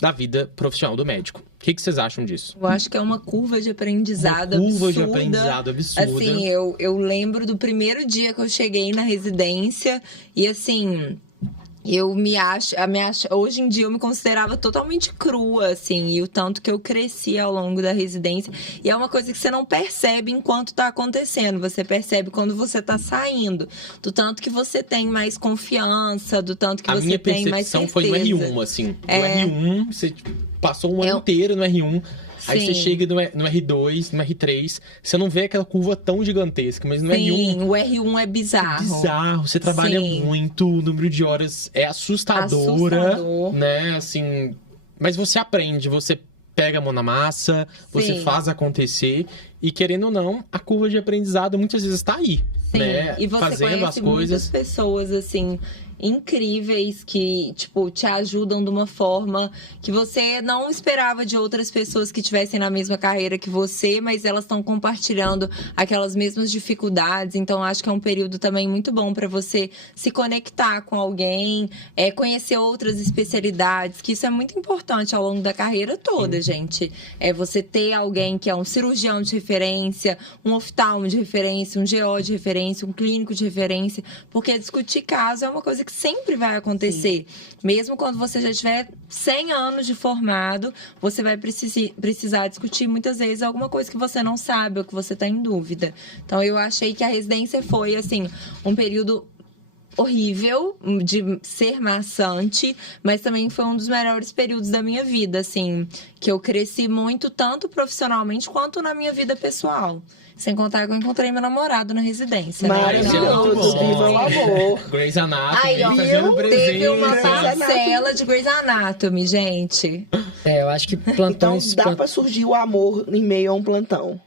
da vida profissional do médico. O que vocês acham disso? Eu acho que é uma curva de aprendizado Uma curva absurda. de aprendizado absurda. Assim, eu lembro do primeiro dia que eu cheguei na residência e assim... Hoje em dia eu me considerava totalmente crua, assim, e o tanto que eu cresci ao longo da residência. E é uma coisa que você não percebe enquanto tá acontecendo, você percebe quando você tá saindo. Do tanto que você tem mais confiança, do tanto que você tem mais certeza. A minha percepção foi no R1, assim. No R1, você passou um ano inteiro no R1. Aí Sim. você chega no R2, no R3, você não vê aquela curva tão gigantesca, mas no Sim, R1... o R1 é bizarro. Bizarro, você trabalha Sim. muito, o número de horas é assustador, né, assim... Mas você aprende, você pega a mão na massa, você Sim. faz acontecer, e querendo ou não, a curva de aprendizado muitas vezes tá aí, Sim, né, e você fazendo conhece as coisas... muitas pessoas, assim, incríveis que, tipo, te ajudam de uma forma que você não esperava de outras pessoas que estivessem na mesma carreira que você, mas elas estão compartilhando aquelas mesmas dificuldades. Então, acho que é um período também muito bom para você se conectar com alguém, conhecer outras especialidades, que isso é muito importante ao longo da carreira toda, gente. É você ter alguém que é um cirurgião de referência, um oftalmo de referência, um GO de referência, um clínico de referência, porque discutir caso é uma coisa que sempre vai acontecer. Sim. Mesmo quando você já tiver 100 anos de formado, você vai precisar discutir muitas vezes alguma coisa que você não sabe ou que você está em dúvida. Então, eu achei que a residência foi, assim, um período horrível, de ser maçante, mas também foi um dos melhores períodos da minha vida, assim, que eu cresci muito, tanto profissionalmente quanto na minha vida pessoal. Sem contar que eu encontrei meu namorado na residência. Maravilhoso, viva o amor. Grey's Anatomy, aí, ó, fazendo presente. Teve uma parcela de Grey's Anatomy, gente. Eu acho que plantões... Então dá pra surgir o amor em meio a um plantão.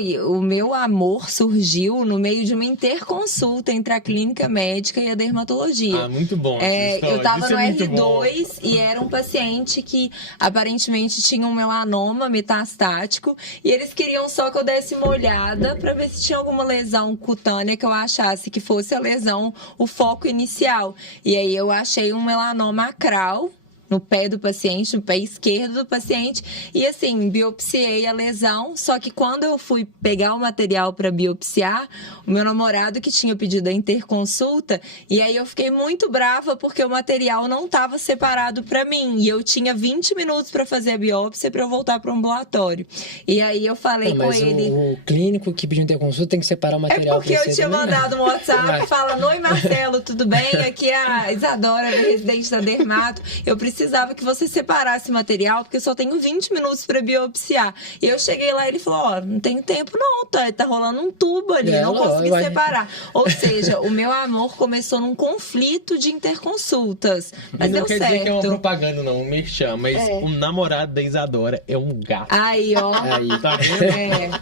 E o meu amor surgiu no meio de uma interconsulta entre a clínica médica e a dermatologia. Ah, muito bom essa história. Eu tava Isso no é muito R2 bom. E era um paciente que aparentemente tinha um melanoma metastático e eles queriam só que eu desse uma olhada pra ver se tinha alguma lesão cutânea que eu achasse que fosse a lesão, o foco inicial. E aí eu achei um melanoma acral no pé do paciente, no pé esquerdo do paciente. E assim, biopsiei a lesão, só que quando eu fui pegar o material para biopsiar, o meu namorado que tinha pedido a interconsulta, e aí eu fiquei muito brava porque o material não estava separado para mim. E eu tinha 20 minutos para fazer a biópsia para eu voltar para o ambulatório. E aí eu falei com ele... o clínico que pediu interconsulta tem que separar o material. É porque eu tinha mandado um WhatsApp falando: oi Marcelo, tudo bem? Aqui é a Isadora, residente da Dermato. Eu preciso precisava que você separasse material, porque eu só tenho 20 minutos para biopsiar. E eu cheguei lá e ele falou, ó, não tenho tempo não, tá rolando um tubo ali, não consegui separar. Ou seja, o meu amor começou num conflito de interconsultas. Mas deu certo. Não quer dizer que é uma propaganda, não, um merchan, mas o namorado da Isadora é um gato. Aí, ó. Aí, tá vendo?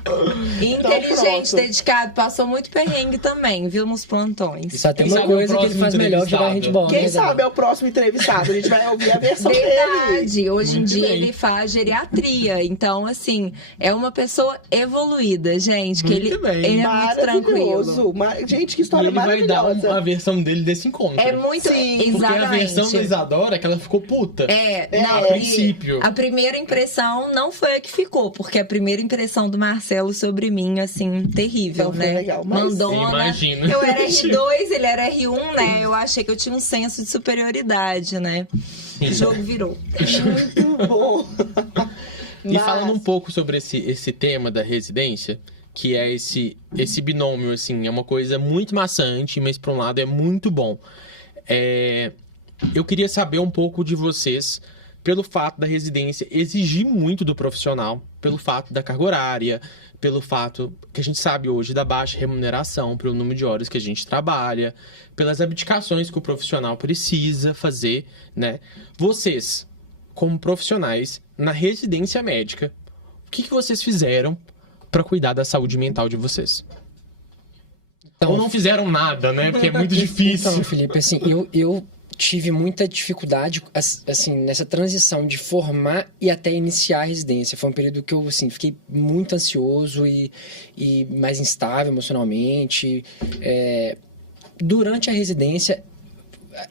Inteligente, dedicado, passou muito perrengue também, viu, nos plantões. E só tem uma coisa que ele faz melhor que jogar handball. Quem sabe é o próximo entrevistado, a gente vai ouvir a versão Verdade. dele. Hoje em dia ele faz geriatria, então assim, é uma pessoa evoluída, gente, que ele é muito tranquilo. Gente, que história maravilhosa. Ele vai dar a versão dele desse encontro. É muito, Sim, porque exatamente. a versão da Isadora é que ela ficou puta. Não, a princípio. A primeira impressão não foi a que ficou, porque a primeira impressão do Marcelo sobre mim, assim, terrível, Então, né? Legal, mas... Mandona. Imagina. Eu era R2, ele era R1, né? Eu achei que eu tinha um senso de superioridade, né? O jogo virou. Muito bom. E falando um pouco sobre esse tema da residência, que é esse binômio, assim, é uma coisa muito maçante, mas por um lado é muito bom. Eu queria saber um pouco de vocês, pelo fato da residência exigir muito do profissional, pelo fato da carga horária, pelo fato que a gente sabe hoje da baixa remuneração, pelo número de horas que a gente trabalha, pelas abdicações que o profissional precisa fazer, né? Vocês, como profissionais, na residência médica, o que vocês fizeram para cuidar da saúde mental de vocês? Então, ou não fizeram nada, né? Porque é muito difícil. Então, Felipe, assim, eu tive muita dificuldade, assim, nessa transição de formar e até iniciar a residência. Foi um período que eu, assim, fiquei muito ansioso e mais instável emocionalmente. Durante a residência,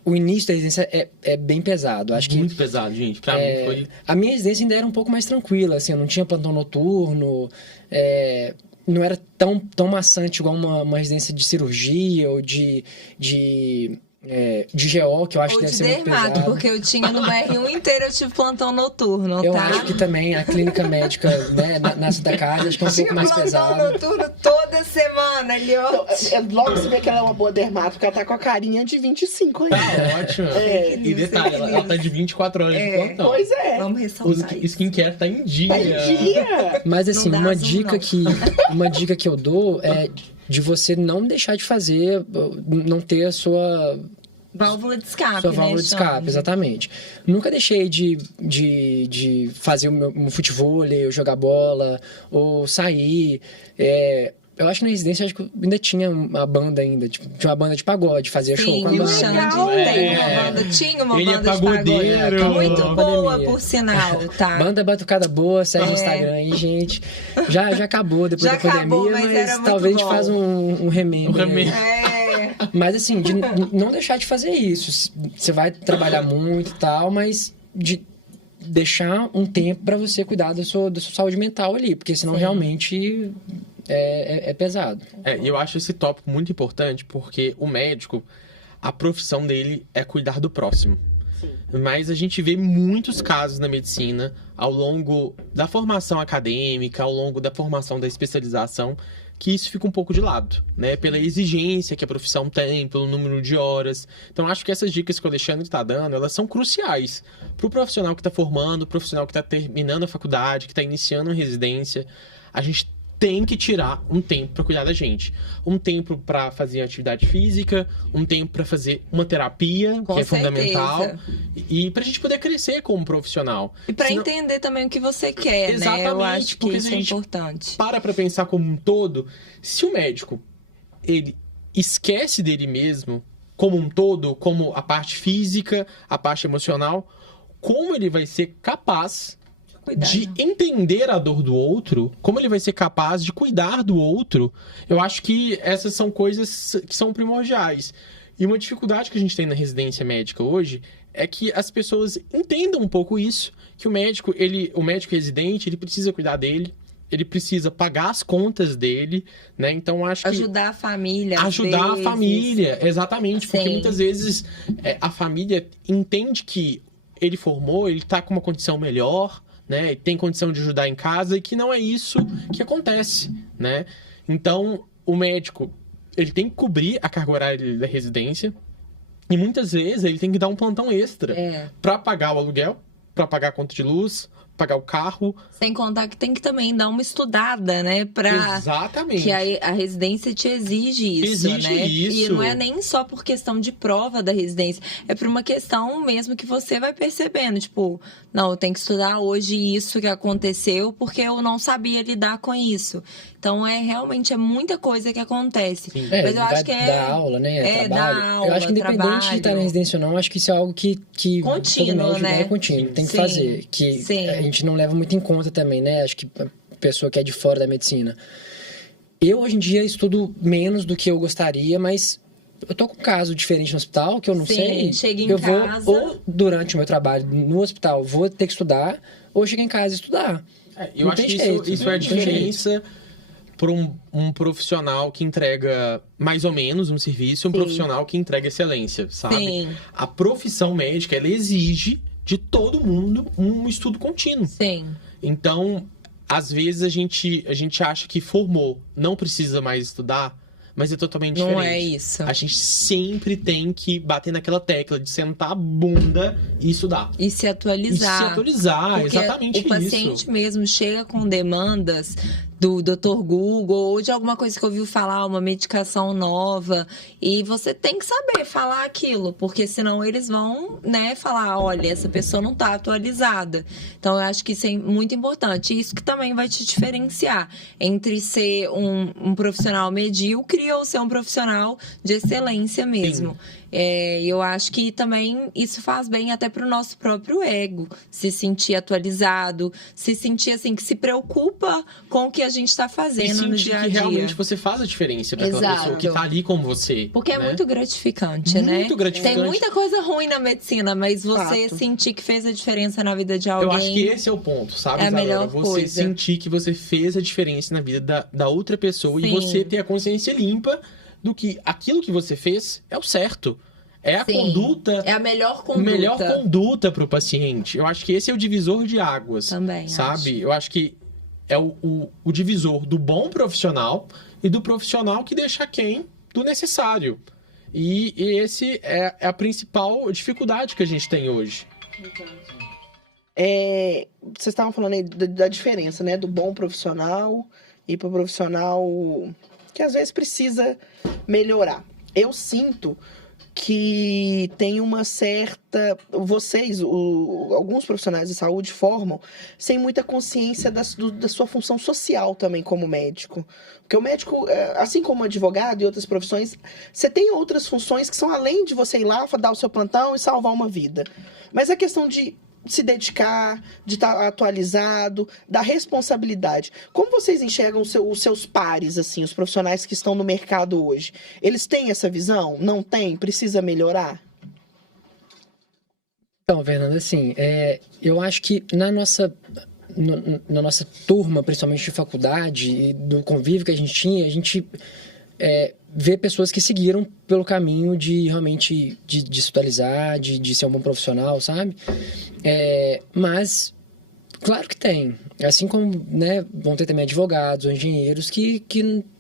o início da residência é bem pesado. Acho que muito pesado, gente. Pra mim foi... A minha residência ainda era um pouco mais tranquila, assim, eu não tinha plantão noturno, não era tão maçante igual uma residência de cirurgia ou de GO, que eu acho que deve ser muito pesado. Porque eu tinha no R1 inteiro, eu tive plantão noturno, eu tá? acho que também a clínica médica, né, na Santa Casa, acho que é um pouco mais pesado. Plantão noturno toda semana, ali, ó. Logo você vê que ela é uma boa dermato, porque ela tá com a carinha de 25 aí. Tá ótimo. E detalhe, ela tá de 24 horas de plantão. Pois é. Vamos ressaltar O skincare tá em dia. Tá em dia. Mas assim, Não dá uma dica que eu dou é de você não deixar de fazer, não ter a sua... válvula de escape, Sua válvula né, de escape, exatamente. Nunca deixei de fazer um futevôlei, ou jogar bola, ou sair. Eu acho que na residência acho que ainda tinha uma banda ainda. Tipo, tinha uma banda de pagode, fazia show com a Sim, o banda. Xande tem uma banda, tinha uma Ele é banda de pagode. pagodeiro. Muito boa, Pandemia. por sinal, tá? Banda Batucada Boa, segue no Instagram aí, gente. Já acabou depois Já da pandemia, acabou, mas era muito talvez a gente bom. faça um remember. aí. Mas assim, de não deixar de fazer isso. Você vai trabalhar muito e tal, mas de deixar um tempo pra você cuidar da sua saúde mental ali, porque senão realmente é pesado. E eu acho esse tópico muito importante, porque o médico, a profissão dele é cuidar do próximo. Mas a gente vê muitos casos na medicina, ao longo da formação acadêmica, ao longo da formação da especialização, que isso fica um pouco de lado, né? Pela exigência que a profissão tem, pelo número de horas. Então, acho que essas dicas que o Alexandre está dando, elas são cruciais para o profissional que está formando, o profissional que está terminando a faculdade, que está iniciando a residência. A gente tem que tirar um tempo para cuidar da gente. Um tempo para fazer atividade física, um tempo para fazer uma terapia, que é fundamental. E pra gente poder crescer como profissional. E para entender também o que você quer, exatamente, né? Eu acho que isso é gente importante. Para pensar como um todo, se o médico, ele esquece dele mesmo, como um todo, como a parte física, a parte emocional, como ele vai ser capaz de entender a dor do outro, como ele vai ser capaz de cuidar do outro. Eu acho que essas são coisas que são primordiais. E uma dificuldade que a gente tem na residência médica hoje é que as pessoas entendam um pouco isso, que o médico residente, ele precisa cuidar dele, ele precisa pagar as contas dele, né? Então, acho que... Ajudar a família, ajudar a família, exatamente. Porque muitas vezes a família entende que ele formou, ele tá com uma condição melhor, né? Tem condição de ajudar em casa, e que não é isso que acontece, né? Então, o médico, ele tem que cobrir a carga horária da residência, E muitas vezes ele tem que dar um plantão extra para pagar o aluguel, para pagar a conta de luz, pagar o carro. Sem contar que tem que também dar uma estudada, né? Exatamente. Que a residência te exige isso, né? Isso. E não é nem só por questão de prova da residência, é por uma questão mesmo que você vai percebendo. Tipo, não, eu tenho que estudar hoje isso que aconteceu porque eu não sabia lidar com isso. Então, realmente é muita coisa que acontece. Mas eu acho que dar aula, né? Trabalho. Dar aula, eu acho que independente de estar na residência ou não, acho que isso é algo que contínuo, né? É contínuo, tem que fazer. Que a gente não leva muito em conta também, né? Acho que a pessoa que é de fora da medicina. Eu, hoje em dia, estudo menos do que eu gostaria, mas eu tô com um caso diferente no hospital, que eu não sei. Chega em eu casa. vou, ou durante o meu trabalho no hospital, vou ter que estudar, ou chegar em casa e estudar. Eu acho que isso é a diferença para um profissional que entrega mais ou menos um serviço e um profissional que entrega excelência, sabe? Sim. A profissão médica, ela exige de todo mundo um estudo contínuo. Sim. Então, às vezes a gente acha que formou, não precisa mais estudar, mas é totalmente diferente. Não é isso. A gente sempre tem que bater naquela tecla de sentar a bunda e estudar. E se atualizar. Porque exatamente isso. O paciente mesmo chega com demandas do Dr. Google ou de alguma coisa que ouviu falar, uma medicação nova, e você tem que saber falar aquilo, porque senão eles vão, né, falar, olha, essa pessoa não está atualizada. Então, eu acho que isso é muito importante. E isso que também vai te diferenciar entre ser um profissional medíocre ou ser um profissional de excelência mesmo. Eu acho que também isso faz bem até para o nosso próprio ego, se sentir atualizado, se sentir assim que se preocupa com o que a gente está fazendo no dia a dia. Que realmente você faz a diferença para aquela pessoa que está ali com você. Porque é muito gratificante, né? Muito gratificante. Tem muita coisa ruim na medicina, mas você sentir que fez a diferença na vida de alguém. Eu acho que esse é o ponto, sabe? É a melhor você coisa. sentir que você fez a diferença na vida da outra pessoa e você ter a consciência limpa do que aquilo que você fez é o certo. É a conduta. É a melhor conduta. Melhor conduta para o paciente. Eu acho que esse é o divisor de águas. Também. Sabe? Eu acho que é o divisor do bom profissional e do profissional que deixa aquém do necessário. E esse é a principal dificuldade que a gente tem hoje. Vocês estavam falando aí da diferença, né? Do bom profissional e para o profissional que às vezes precisa melhorar. Eu sinto que tem uma certa... Vocês, alguns profissionais de saúde, formam sem muita consciência da sua função social também como médico. Porque o médico, assim como advogado e outras profissões, você tem outras funções que são além de você ir lá, dar o seu plantão e salvar uma vida. Mas a questão de se dedicar, de estar atualizado, da responsabilidade. Como vocês enxergam os seus pares, assim, os profissionais que estão no mercado hoje? Eles têm essa visão? Não têm? Precisa melhorar? Então, Fernanda, assim, eu acho que na nossa turma, principalmente de faculdade, e do convívio que a gente tinha, a gente vê pessoas que seguiram pelo caminho de realmente de se atualizar, de ser um bom profissional, sabe? Mas, claro que tem. Assim como, né, vão ter também advogados ou engenheiros que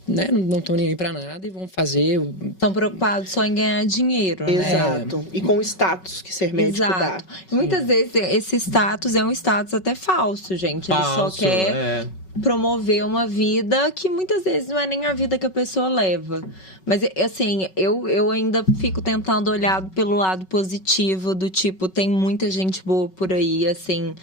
né, não estão nem aí pra nada e vão fazer... Estão preocupados só em ganhar dinheiro, né? Exato. E com o status que ser médico dá. E muitas vezes esse status é um status até falso, gente. Ele só quer promover uma vida que muitas vezes não é nem a vida que a pessoa leva. Mas, assim, eu ainda fico tentando olhar pelo lado positivo do tipo, tem muita gente boa por aí, assim,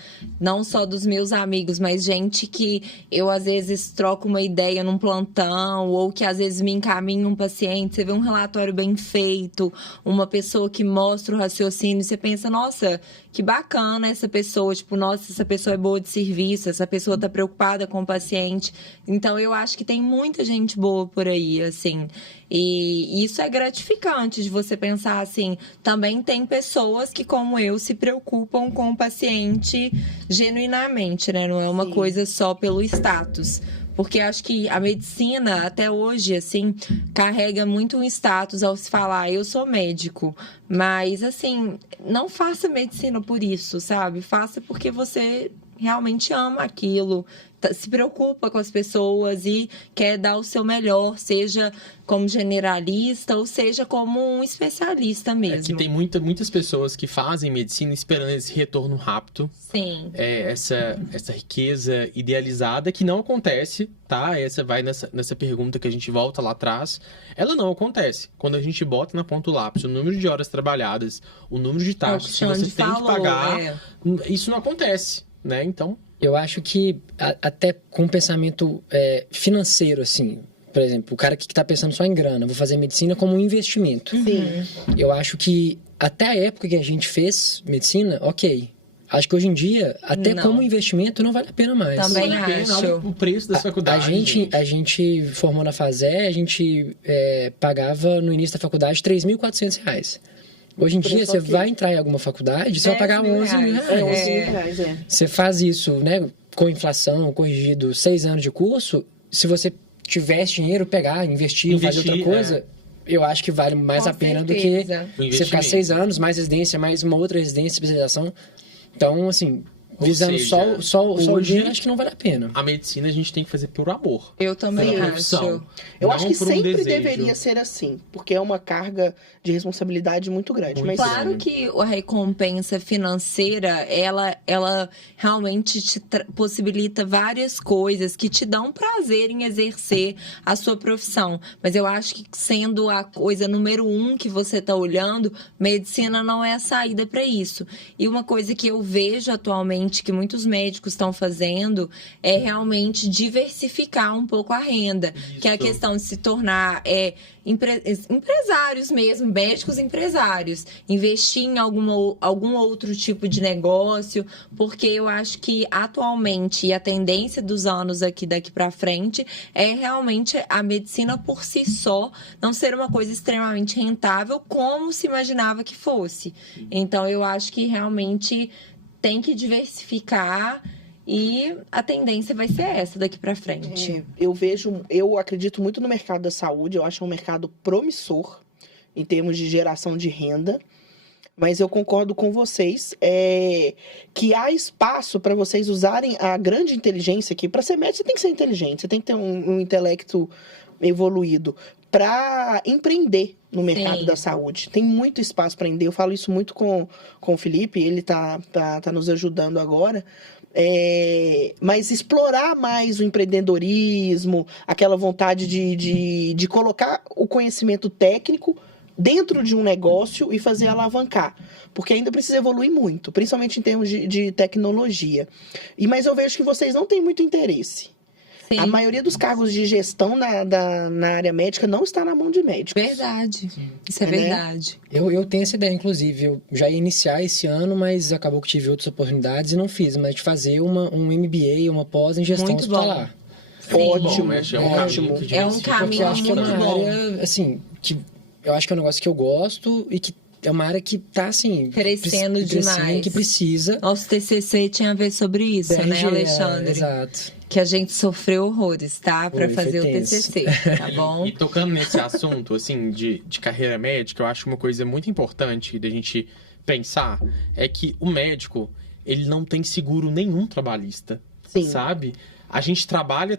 não só dos meus amigos, mas gente que eu, às vezes, troco uma ideia num plantão, ou que, às vezes, me encaminha um paciente, você vê um relatório bem feito, uma pessoa que mostra o raciocínio, você pensa, nossa, que bacana essa pessoa, tipo, nossa, essa pessoa é boa de serviço, essa pessoa tá preocupada com o paciente. Então, eu acho que tem muita gente boa por aí, assim. E isso é gratificante de você pensar assim, também tem pessoas que, como eu, se preocupam com o paciente genuinamente, né? Não é uma coisa só pelo status. Porque acho que a medicina, até hoje, assim, carrega muito um status ao se falar, eu sou médico. Mas, assim, não faça medicina por isso, sabe? Faça porque você realmente ama aquilo, se preocupa com as pessoas e quer dar o seu melhor, seja como generalista ou seja como um especialista mesmo. É que tem muitas pessoas que fazem medicina esperando esse retorno rápido. Sim. Essa riqueza idealizada que não acontece, tá? Essa vai nessa pergunta que a gente volta lá atrás. Ela não acontece. Quando a gente bota na ponta do lápis o número de horas trabalhadas, o número de taxas que você tem que pagar, isso não acontece, né? Então... Eu acho que até com um pensamento financeiro, assim, por exemplo, o cara que está pensando só em grana, vou fazer medicina como um investimento. Sim. Eu acho que até a época que a gente fez medicina, ok. Acho que hoje em dia, até como investimento, não vale a pena mais. Também acho. O preço da faculdade. A gente formou na FASÉ, a gente pagava no início da faculdade R$3.400. Hoje em dia, você vai entrar em alguma faculdade, você vai pagar R$11 mil. Você faz isso, né, com inflação, corrigido, 6 anos de curso. Se você tivesse dinheiro, pegar, investir fazer outra coisa, eu acho que vale mais a pena do que você ficar 6 anos, mais residência, mais uma outra residência, especialização. Então, assim... Visando só o dinheiro, acho que não vale a pena. A medicina a gente tem que fazer por amor. Eu também acho. Eu acho que sempre deveria ser assim, porque é uma carga de responsabilidade muito grande. Mas claro que a recompensa financeira, ela realmente te possibilita várias coisas que te dão prazer em exercer a sua profissão. Mas eu acho que sendo a coisa número 1 que você está olhando, medicina não é a saída para isso. E uma coisa que eu vejo atualmente que muitos médicos estão fazendo é realmente diversificar um pouco a renda. Isso. Que é a questão de se tornar empresários mesmo, médicos empresários. Investir em algum outro tipo de negócio, porque eu acho que atualmente, e a tendência dos anos daqui para frente, é realmente a medicina por si só não ser uma coisa extremamente rentável como se imaginava que fosse. Então, eu acho que realmente... tem que diversificar e a tendência vai ser essa daqui para frente. Eu acredito muito no mercado da saúde, eu acho um mercado promissor em termos de geração de renda, mas eu concordo com vocês que há espaço para vocês usarem a grande inteligência aqui. Para ser médico, você tem que ser inteligente, você tem que ter um intelecto evoluído para empreender no mercado da saúde. Tem muito espaço para empreender. Eu falo isso muito com o Felipe, ele tá nos ajudando agora. Mas explorar mais o empreendedorismo, aquela vontade de colocar o conhecimento técnico dentro de um negócio e fazer alavancar. Porque ainda precisa evoluir muito, principalmente em termos de tecnologia. Mas eu vejo que vocês não têm muito interesse. Sim. A maioria dos cargos de gestão na área médica não está na mão de médicos. Verdade. Isso é verdade. Eu tenho essa ideia, inclusive. Eu já ia iniciar esse ano, mas acabou que tive outras oportunidades e não fiz. Mas de fazer um MBA, uma pós em gestão hospitalar. Ótimo. É um caminho eu acho que é uma bom. área, assim, que eu acho que é um negócio que eu gosto e que é uma área que tá, assim... Crescendo demais. Que precisa. Nosso TCC tinha a ver sobre isso, né, Alexandre? Exato. Que a gente sofreu horrores, tá? Pra fazer o TCC, tá bom? E tocando nesse assunto, assim, de carreira médica, eu acho uma coisa muito importante da gente pensar é que o médico, ele não tem seguro nenhum trabalhista, sabe? A gente trabalha,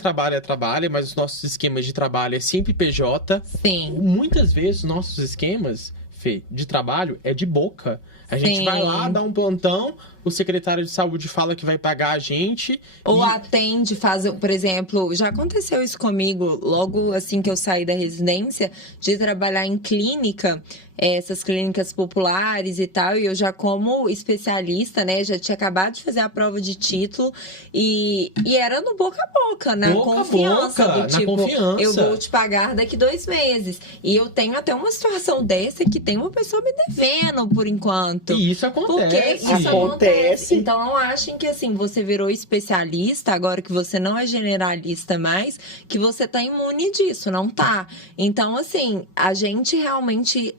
mas os nossos esquemas de trabalho é sempre PJ. Sim. Muitas vezes, os nossos esquemas, Fê, de trabalho é de boca. A gente vai lá, dá um plantão, o secretário de saúde fala que vai pagar a gente. Ou atende, faz, por exemplo, já aconteceu isso comigo, logo assim que eu saí da residência, de trabalhar em clínica, essas clínicas populares e tal, e eu já como especialista, né, já tinha acabado de fazer a prova de título e era no boca a boca, na confiança, do tipo, eu vou te pagar daqui 2 meses. E eu tenho até uma situação dessa que tem uma pessoa me devendo por enquanto. E isso acontece. Porque isso acontece. Então não achem que assim, você virou especialista, agora que você não é generalista mais, que você tá imune disso, não tá. Então assim, a gente realmente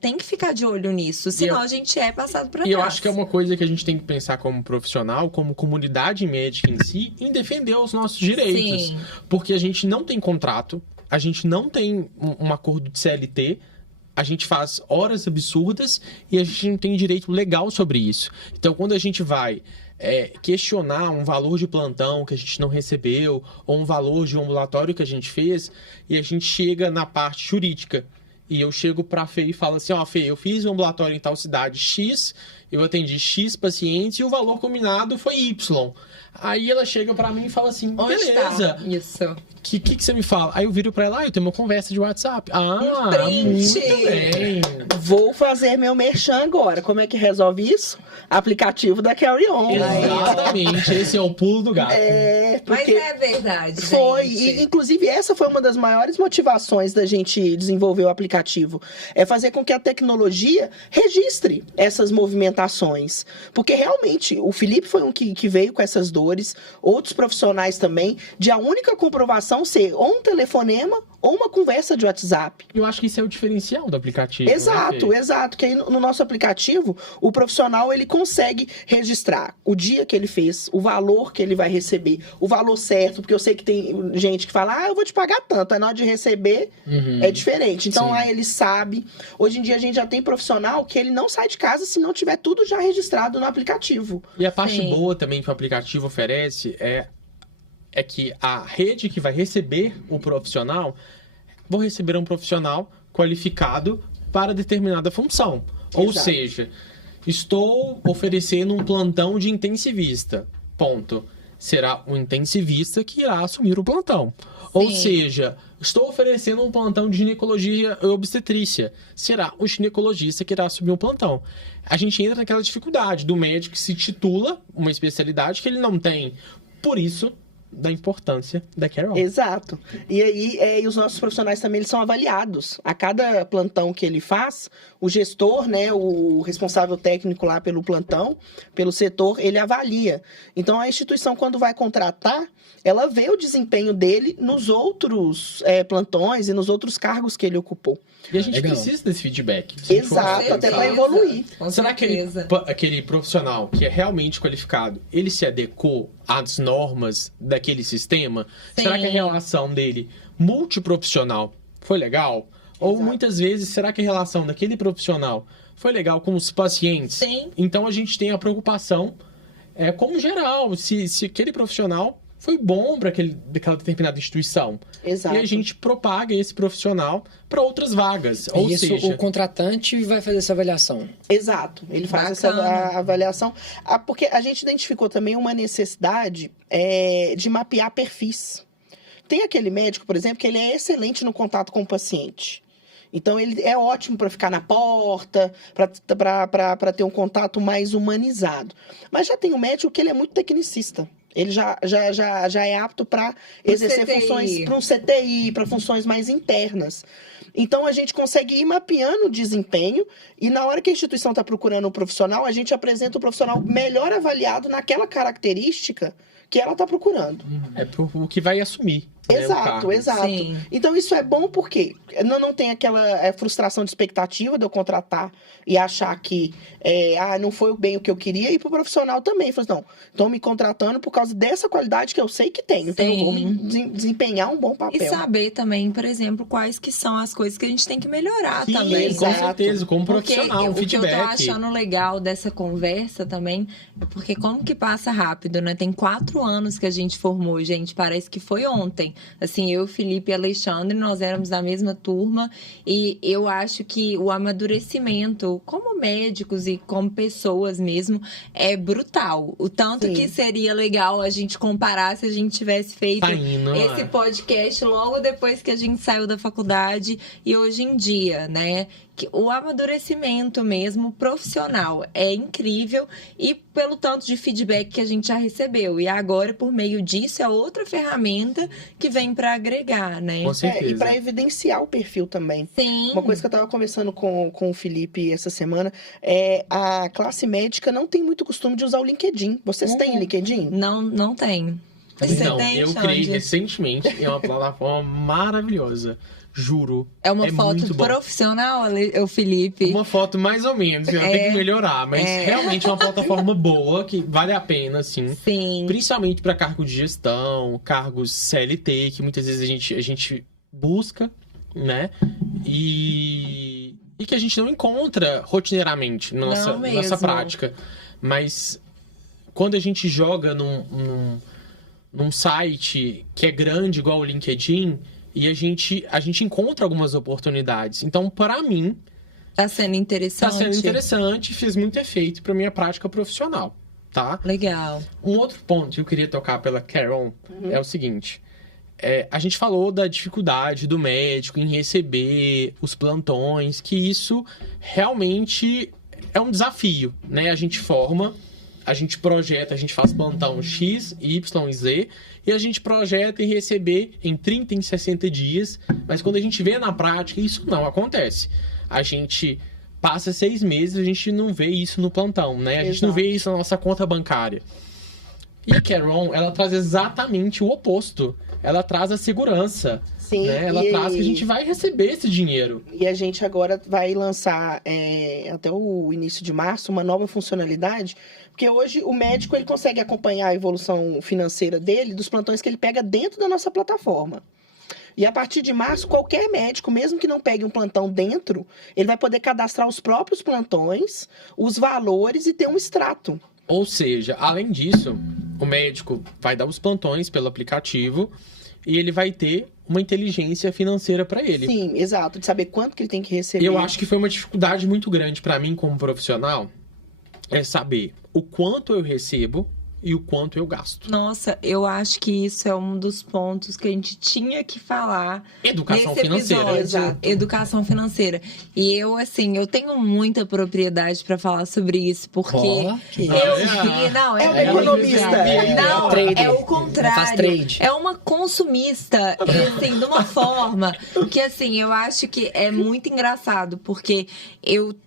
tem que ficar de olho nisso, senão a gente é passado para trás. E eu acho que é uma coisa que a gente tem que pensar como profissional, como comunidade médica em si, em defender os nossos direitos. Sim. Porque a gente não tem contrato, a gente não tem um acordo de CLT, a gente faz horas absurdas e a gente não tem direito legal sobre isso. Então, quando a gente vai questionar um valor de plantão que a gente não recebeu, ou um valor de um ambulatório que a gente fez, e a gente chega na parte jurídica. E eu chego pra Fê e falo assim, Fê, eu fiz um ambulatório em tal cidade X, eu atendi X pacientes e o valor combinado foi Y. Aí ela chega pra mim e fala assim, beleza. Isso. O que você me fala? Aí eu viro pra ela, eu tenho uma conversa de WhatsApp. Muito bem. Vou fazer meu merchan agora. Como é que resolve isso? Aplicativo da Carry On. Exatamente, esse é o pulo do gato. Porque Mas é verdade, foi. gente. E, inclusive, essa foi uma das maiores motivações da gente desenvolver o aplicativo. É fazer com que a tecnologia registre essas movimentações. Porque, realmente, o Felipe foi um que veio com essas dores, outros profissionais também, de a única comprovação ser ou um telefonema ou uma conversa de WhatsApp. Eu acho que isso é o diferencial do aplicativo. Exato, né, exato. Que aí no nosso aplicativo, o profissional ele consegue registrar o dia que ele fez, o valor que ele vai receber, o valor certo, porque eu sei que tem gente que fala, eu vou te pagar tanto, aí na hora de receber é diferente. Então Sim. lá ele sabe. Hoje em dia a gente já tem profissional que ele não sai de casa se não tiver tudo já registrado no aplicativo. E a parte Sim. boa também que o aplicativo oferece é que a rede que vai receber o profissional, vou receber um profissional qualificado para determinada função. Ou Exato. seja, estou oferecendo um plantão de intensivista. Ponto. Será o intensivista que irá assumir o plantão. Ou Sim. seja, estou oferecendo um plantão de ginecologia e obstetrícia. Será o ginecologista que irá assumir o plantão. A gente entra naquela dificuldade do médico que se titula uma especialidade que ele não tem. Por isso, da importância da Carry On. Exato. E aí, e os nossos profissionais também eles são avaliados. A cada plantão que ele faz, o gestor, né, o responsável técnico lá pelo plantão, pelo setor, ele avalia. Então, a instituição, quando vai contratar, ela vê o desempenho dele nos outros plantões e nos outros cargos que ele ocupou. E a gente Legal. precisa desse feedback. Se a gente for Exato, pensar. até para evoluir. Com Será que certeza. aquele profissional que é realmente qualificado, ele se adequou às normas daquele sistema? Sim. Será que a relação dele multiprofissional foi legal? Ou Exato. muitas vezes, será que a relação daquele profissional foi legal com os pacientes? Sim. Então a gente tem a preocupação como geral, se aquele profissional foi bom para daquela determinada instituição. Exato. E a gente propaga esse profissional para outras vagas. Ou E isso, seja, o contratante vai fazer essa avaliação. Exato, ele faz essa Bacana. avaliação. Porque a gente identificou também uma necessidade de mapear perfis. Tem aquele médico, por exemplo, que ele é excelente no contato com o paciente. Então, ele é ótimo para ficar na porta, para ter um contato mais humanizado. Mas já tem um médico que ele é muito tecnicista. Ele já é apto para exercer CTI. funções para um CTI, para funções mais internas. Então, a gente consegue ir mapeando o desempenho e na hora que a instituição está procurando um profissional, a gente apresenta o profissional melhor avaliado naquela característica que ela está procurando. o que vai assumir. né, o Exato, cargo. exato. Sim. Então, isso é bom porque não tem aquela frustração de expectativa de eu contratar e achar que não foi bem o que eu queria. E pro profissional também. Fala assim, não, estão me contratando por causa dessa qualidade que eu sei que tenho. Então, eu vou Sim. desempenhar um bom E papel. saber também, por exemplo, quais que são as coisas que a gente tem que melhorar Sim, também. com né? certeza, como Porque profissional, o que eu feedback. tô achando legal dessa conversa também é porque como que passa rápido, né? Tem 4 anos que a gente formou, gente. Parece que foi ontem. Assim, eu, Felipe e Alexandre, nós éramos da mesma turma e eu acho que o amadurecimento, como médicos e como pessoas mesmo, é brutal. O tanto Sim. que seria legal a gente comparar se a gente tivesse feito Tá indo, esse podcast logo depois que a gente saiu da faculdade e hoje em dia, né? Que o amadurecimento mesmo profissional é incrível e pelo tanto de feedback que a gente já recebeu. E agora, por meio disso, é outra ferramenta que vem para agregar, né? Com certeza. E para evidenciar o perfil também. Sim. Uma coisa que eu estava conversando com o Felipe essa semana a classe médica não tem muito costume de usar o LinkedIn. Vocês têm LinkedIn? Não tem. Você Não, tem, eu criei Xande? recentemente e é uma plataforma maravilhosa. Juro. É uma muito foto bom. profissional, o Felipe? Uma foto mais ou menos, ela tem que melhorar, mas realmente é uma plataforma boa, que vale a pena, assim. Sim. Principalmente para cargo de gestão, cargos CLT, que muitas vezes a gente busca, né? E que a gente não encontra rotineiramente na Não nossa mesmo. prática. Mas quando a gente joga num site que é grande, igual o LinkedIn, e a gente encontra algumas oportunidades. Então, para mim... Tá sendo interessante. Tá sendo interessante, fez muito efeito para minha prática profissional, tá? Legal. Um outro ponto que eu queria tocar pela Carol é o seguinte. A gente falou da dificuldade do médico em receber os plantões, que isso realmente é um desafio, né? A gente forma, a gente projeta, a gente faz plantão X, Y e Z, e a gente projeta em receber em 30, em 60 dias, mas quando a gente vê na prática, isso não acontece. A gente passa 6 meses, a gente não vê isso no plantão, né? A gente não vê isso na nossa conta bancária. E a Carol, ela traz exatamente o oposto. Ela traz a segurança. Sim, né? Ela traz que a gente vai receber esse dinheiro. E a gente agora vai lançar, até o início de março, uma nova funcionalidade. Porque hoje o médico ele consegue acompanhar a evolução financeira dele dos plantões que ele pega dentro da nossa plataforma. E a partir de março, qualquer médico, mesmo que não pegue um plantão dentro, ele vai poder cadastrar os próprios plantões, os valores e ter um extrato. Ou seja, além disso, o médico vai dar os plantões pelo aplicativo e ele vai ter uma inteligência financeira para ele. Sim, exato, de saber quanto que ele tem que receber. Eu acho que foi uma dificuldade muito grande para mim como profissional, é saber o quanto eu recebo e o quanto eu gasto. Nossa, eu acho que isso é um dos pontos que a gente tinha que falar. Educação nesse financeira. episódio. Exato. Educação financeira. E eu, assim, eu tenho muita propriedade para falar sobre isso, porque Ó, que eu vi, não, É uma economista. Não, trader. é o contrário. Faz trade. É uma consumista, assim, de uma forma que, assim, eu acho que é muito engraçado, porque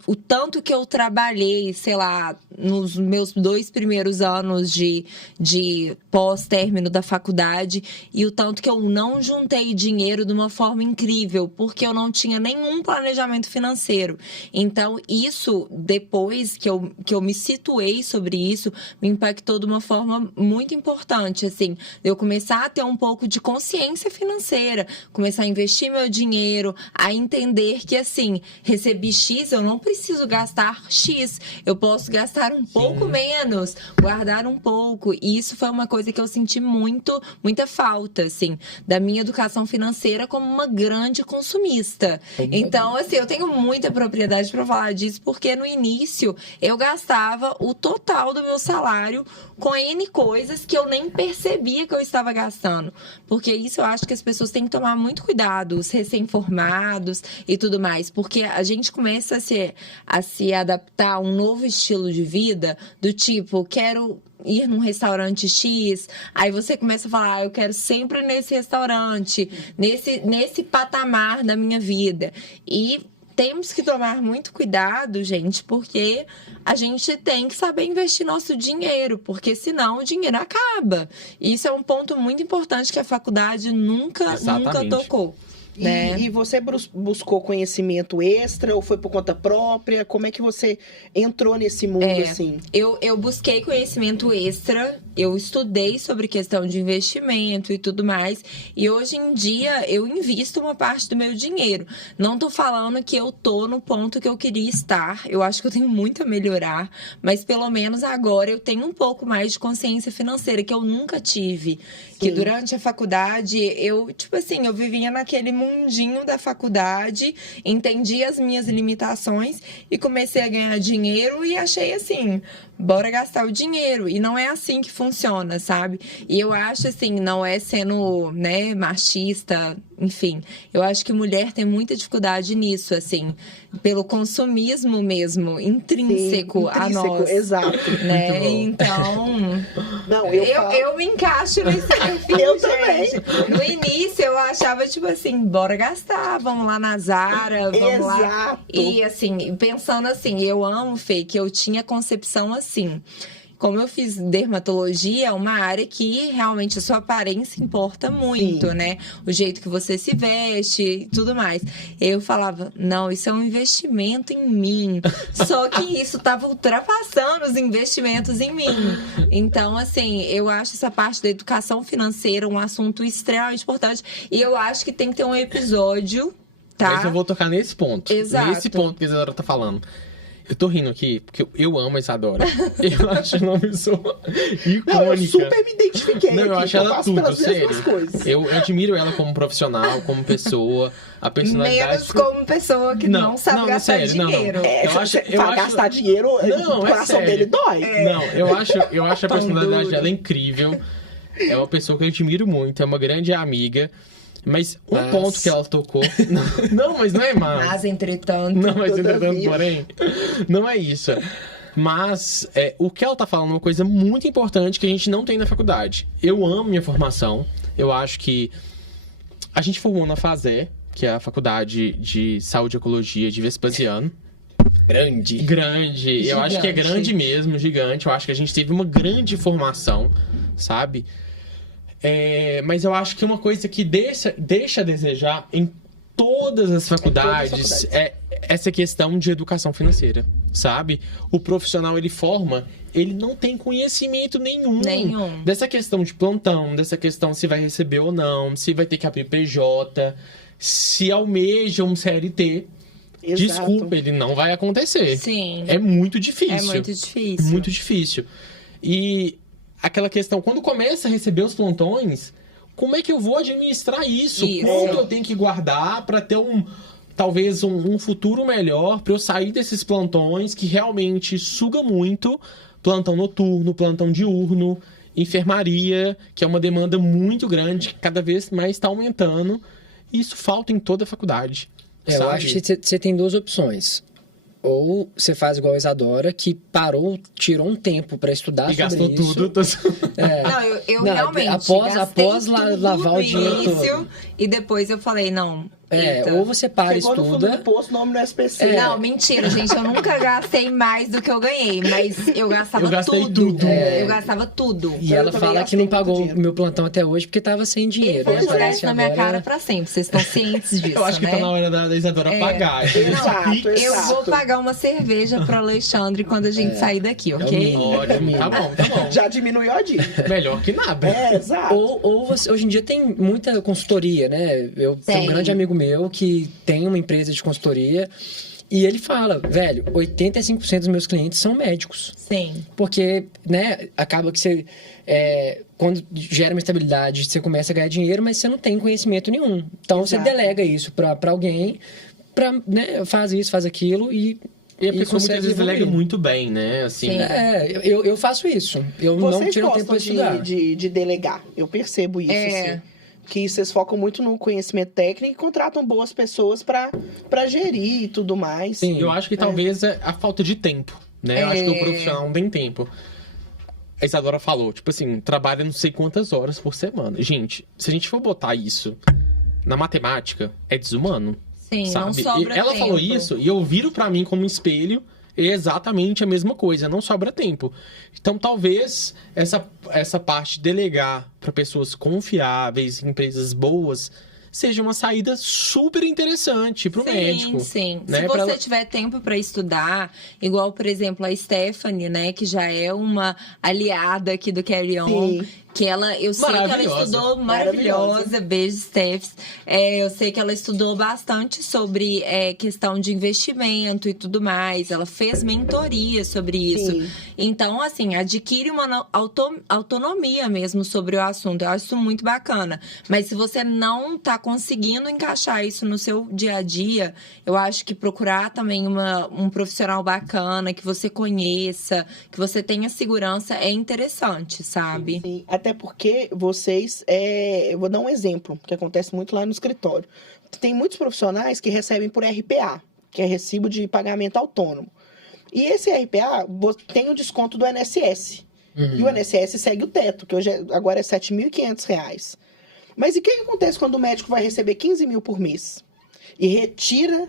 o tanto que eu trabalhei, sei lá, nos meus 2 primeiros anos de pós-término da faculdade, e o tanto que eu não juntei dinheiro de uma forma incrível, porque eu não tinha nenhum planejamento financeiro. Então, isso, depois que eu me situei sobre isso, me impactou de uma forma muito importante, assim, eu começar a ter um pouco de consciência financeira, começar a investir meu dinheiro, a entender que, assim, recebi X, eu não preciso gastar X, eu posso gastar um pouco menos, guardar um pouco. E isso foi uma coisa que eu senti muita falta, assim, da minha educação financeira como uma grande consumista. Então, assim, eu tenho muita propriedade para falar disso, porque no início eu gastava o total do meu salário com N coisas que eu nem percebia que eu estava gastando. Porque isso eu acho que as pessoas têm que tomar muito cuidado, os recém-formados e tudo mais. Porque a gente começa a se adaptar a um novo estilo de vida, do tipo, quero ir num restaurante X, aí você começa a falar, eu quero sempre nesse restaurante, nesse patamar da minha vida. E temos que tomar muito cuidado, gente, porque a gente tem que saber investir nosso dinheiro, porque senão o dinheiro acaba. E isso é um ponto muito importante que a faculdade nunca tocou. Né? E você buscou conhecimento extra ou foi por conta própria? Como é que você entrou nesse mundo, assim? Eu busquei conhecimento extra, eu estudei sobre questão de investimento e tudo mais, e hoje em dia eu invisto uma parte do meu dinheiro. Não tô falando que eu tô no ponto que eu queria estar, eu acho que eu tenho muito a melhorar, mas pelo menos agora eu tenho um pouco mais de consciência financeira, que eu nunca tive. Que durante a faculdade, eu vivia naquele mundinho da faculdade, entendi as minhas limitações e comecei a ganhar dinheiro e achei assim, bora gastar o dinheiro. E não é assim que funciona, sabe? E eu acho assim, não é sendo, né, machista, enfim. Eu acho que mulher tem muita dificuldade nisso, assim, pelo consumismo mesmo, intrínseco a nós. Exato. Né? Então, não, eu me encaixo nesse perfil, eu gente. também. No início eu achava, tipo assim, bora gastar, vamos lá na Zara, vamos lá. E assim, pensando assim, eu amo, Fê, que eu tinha concepção assim. Como eu fiz dermatologia, é uma área que realmente a sua aparência importa muito, né? O jeito que você se veste e tudo mais. Eu falava, não, isso é um investimento em mim. Só que isso estava ultrapassando os investimentos em mim. Então, assim, eu acho essa parte da educação financeira um assunto extremamente importante. E eu acho que tem que ter um episódio, tá? Mas eu vou tocar nesse ponto. Exato. Nesse ponto que a Isadora tá falando. Eu tô rindo aqui porque eu amo a Isadora. Eu acho uma pessoa icônica. Não, eu super me identifiquei. Não, eu aqui, acho ela passo tudo, pelas mesmas sério. coisas. Eu admiro ela como profissional, como pessoa, a personalidade. Menos como pessoa que não sabe gastar sério, dinheiro. É, Eu acho, pra gastar dinheiro, Não, o é coração sério. dele dói. Não, eu acho a Pão personalidade duro. dela incrível. É uma pessoa que eu admiro muito, é uma grande amiga. Mas um ponto que ela tocou. Não, mas não é mais. Mas, entretanto, Não, mas entretanto, Todavia. porém, não é isso. Mas o que ela tá falando é uma coisa muito importante que a gente não tem na faculdade. Eu amo minha formação. Eu acho que a gente formou na FASE, que é a Faculdade de Saúde e Ecologia de Vespasiano. Grande. Grande. Eu acho que é Gigante. grande mesmo, gigante. Eu acho que a gente teve uma grande formação, sabe? Mas eu acho que uma coisa que deixa a desejar em todas as faculdades é essa questão de educação financeira, sabe? O profissional, ele forma, ele não tem conhecimento nenhum. Dessa questão de plantão, dessa questão se vai receber ou não, se vai ter que abrir PJ, se almeja um CLT. Exato. Desculpa, ele não vai acontecer. sim, É muito difícil. é muito difícil. Muito difícil. E aquela questão, quando começa a receber os plantões, como é que eu vou administrar isso? Isso. Quanto eu tenho que guardar para ter talvez um futuro melhor, para eu sair desses plantões que realmente suga muito, plantão noturno, plantão diurno, enfermaria, que é uma demanda muito grande, que cada vez mais está aumentando. E isso falta em toda a faculdade. Eu sabe? acho que você tem duas opções. Ou você faz igual a Isadora, que tirou um tempo pra estudar E sobre gastou isso. tudo. Não, eu Não, realmente após gastei tudo lavar o no dinheiro início, todo. E depois eu falei, não, eita. Ou você para e Chegou no fundo do estuda. poço, nome no SPC. Não, mentira, gente. Eu nunca gastei mais do que eu ganhei, mas eu gastava Eu gastei tudo. tudo. Eu gastava tudo. E Eu ela também fala que gastei não muito pagou dinheiro. o meu plantão até hoje porque tava sem Ele dinheiro. vai né? jogar Parece isso na minha agora- cara pra sempre. Vocês estão cientes disso, Eu acho que né? tá na hora da Isadora pagar. Exato, Eu exato. vou pagar uma cerveja pro Alexandre quando a gente sair daqui, ok? mínimo. Ótimo, tá bom. Já diminuiu a dívida. Melhor que nada. Exato. Ou hoje em dia tem muita consultoria, né? Eu tenho Tem. um grande amigo meu que tem uma empresa de consultoria e ele fala, velho, 85% dos meus clientes são médicos. Sim. Porque, né, acaba que você... quando gera uma estabilidade, você começa a ganhar dinheiro, mas você não tem conhecimento nenhum. Então, você Exato. delega isso pra alguém, né, faz isso, faz aquilo e E a pessoa consegue muitas vezes evoluir. delega muito bem, né? Assim, Sim. Eu faço isso. Eu não Vocês tiro tempo pra gostam estudar. de delegar. Eu percebo isso, assim. Que vocês focam muito no conhecimento técnico e contratam boas pessoas pra gerir e tudo mais. Sim. eu acho que talvez é a falta de tempo, né? Eu acho que o profissional não tem tempo. A Isadora falou, tipo assim, trabalha não sei quantas horas por semana. Gente, se a gente for botar isso na matemática, é desumano. Sim, sabe? não sobra E ela tempo. falou isso e eu viro pra mim como um espelho, é exatamente a mesma coisa, não sobra tempo. Então talvez essa parte de delegar para pessoas confiáveis, empresas boas, seja uma saída super interessante pro médico. Sim. Né? Se Pra você ela- tiver tempo para estudar, igual, por exemplo, a Stephanie, né, que já é uma aliada aqui do Carry On, Sim. que eu sei que ela Maravilhosa. estudou maravilhosa, beijo, Steph. Eu sei que ela estudou bastante sobre questão de investimento e tudo mais. Ela fez mentoria sobre isso. Sim. Então, assim, adquire uma autonomia mesmo sobre o assunto. Eu acho isso muito bacana. Mas se você não tá conseguindo encaixar isso no seu dia a dia, eu acho que procurar também um profissional bacana, que você conheça, que você tenha segurança, é interessante, sabe? Sim, até porque vocês... eu vou dar um exemplo, que acontece muito lá no escritório. Tem muitos profissionais que recebem por RPA, que é Recibo de Pagamento Autônomo. E esse RPA tem o desconto do INSS. E o INSS segue o teto, que agora é R$ 7.500. Mas e o que acontece quando o médico vai receber 15 mil por mês? E retira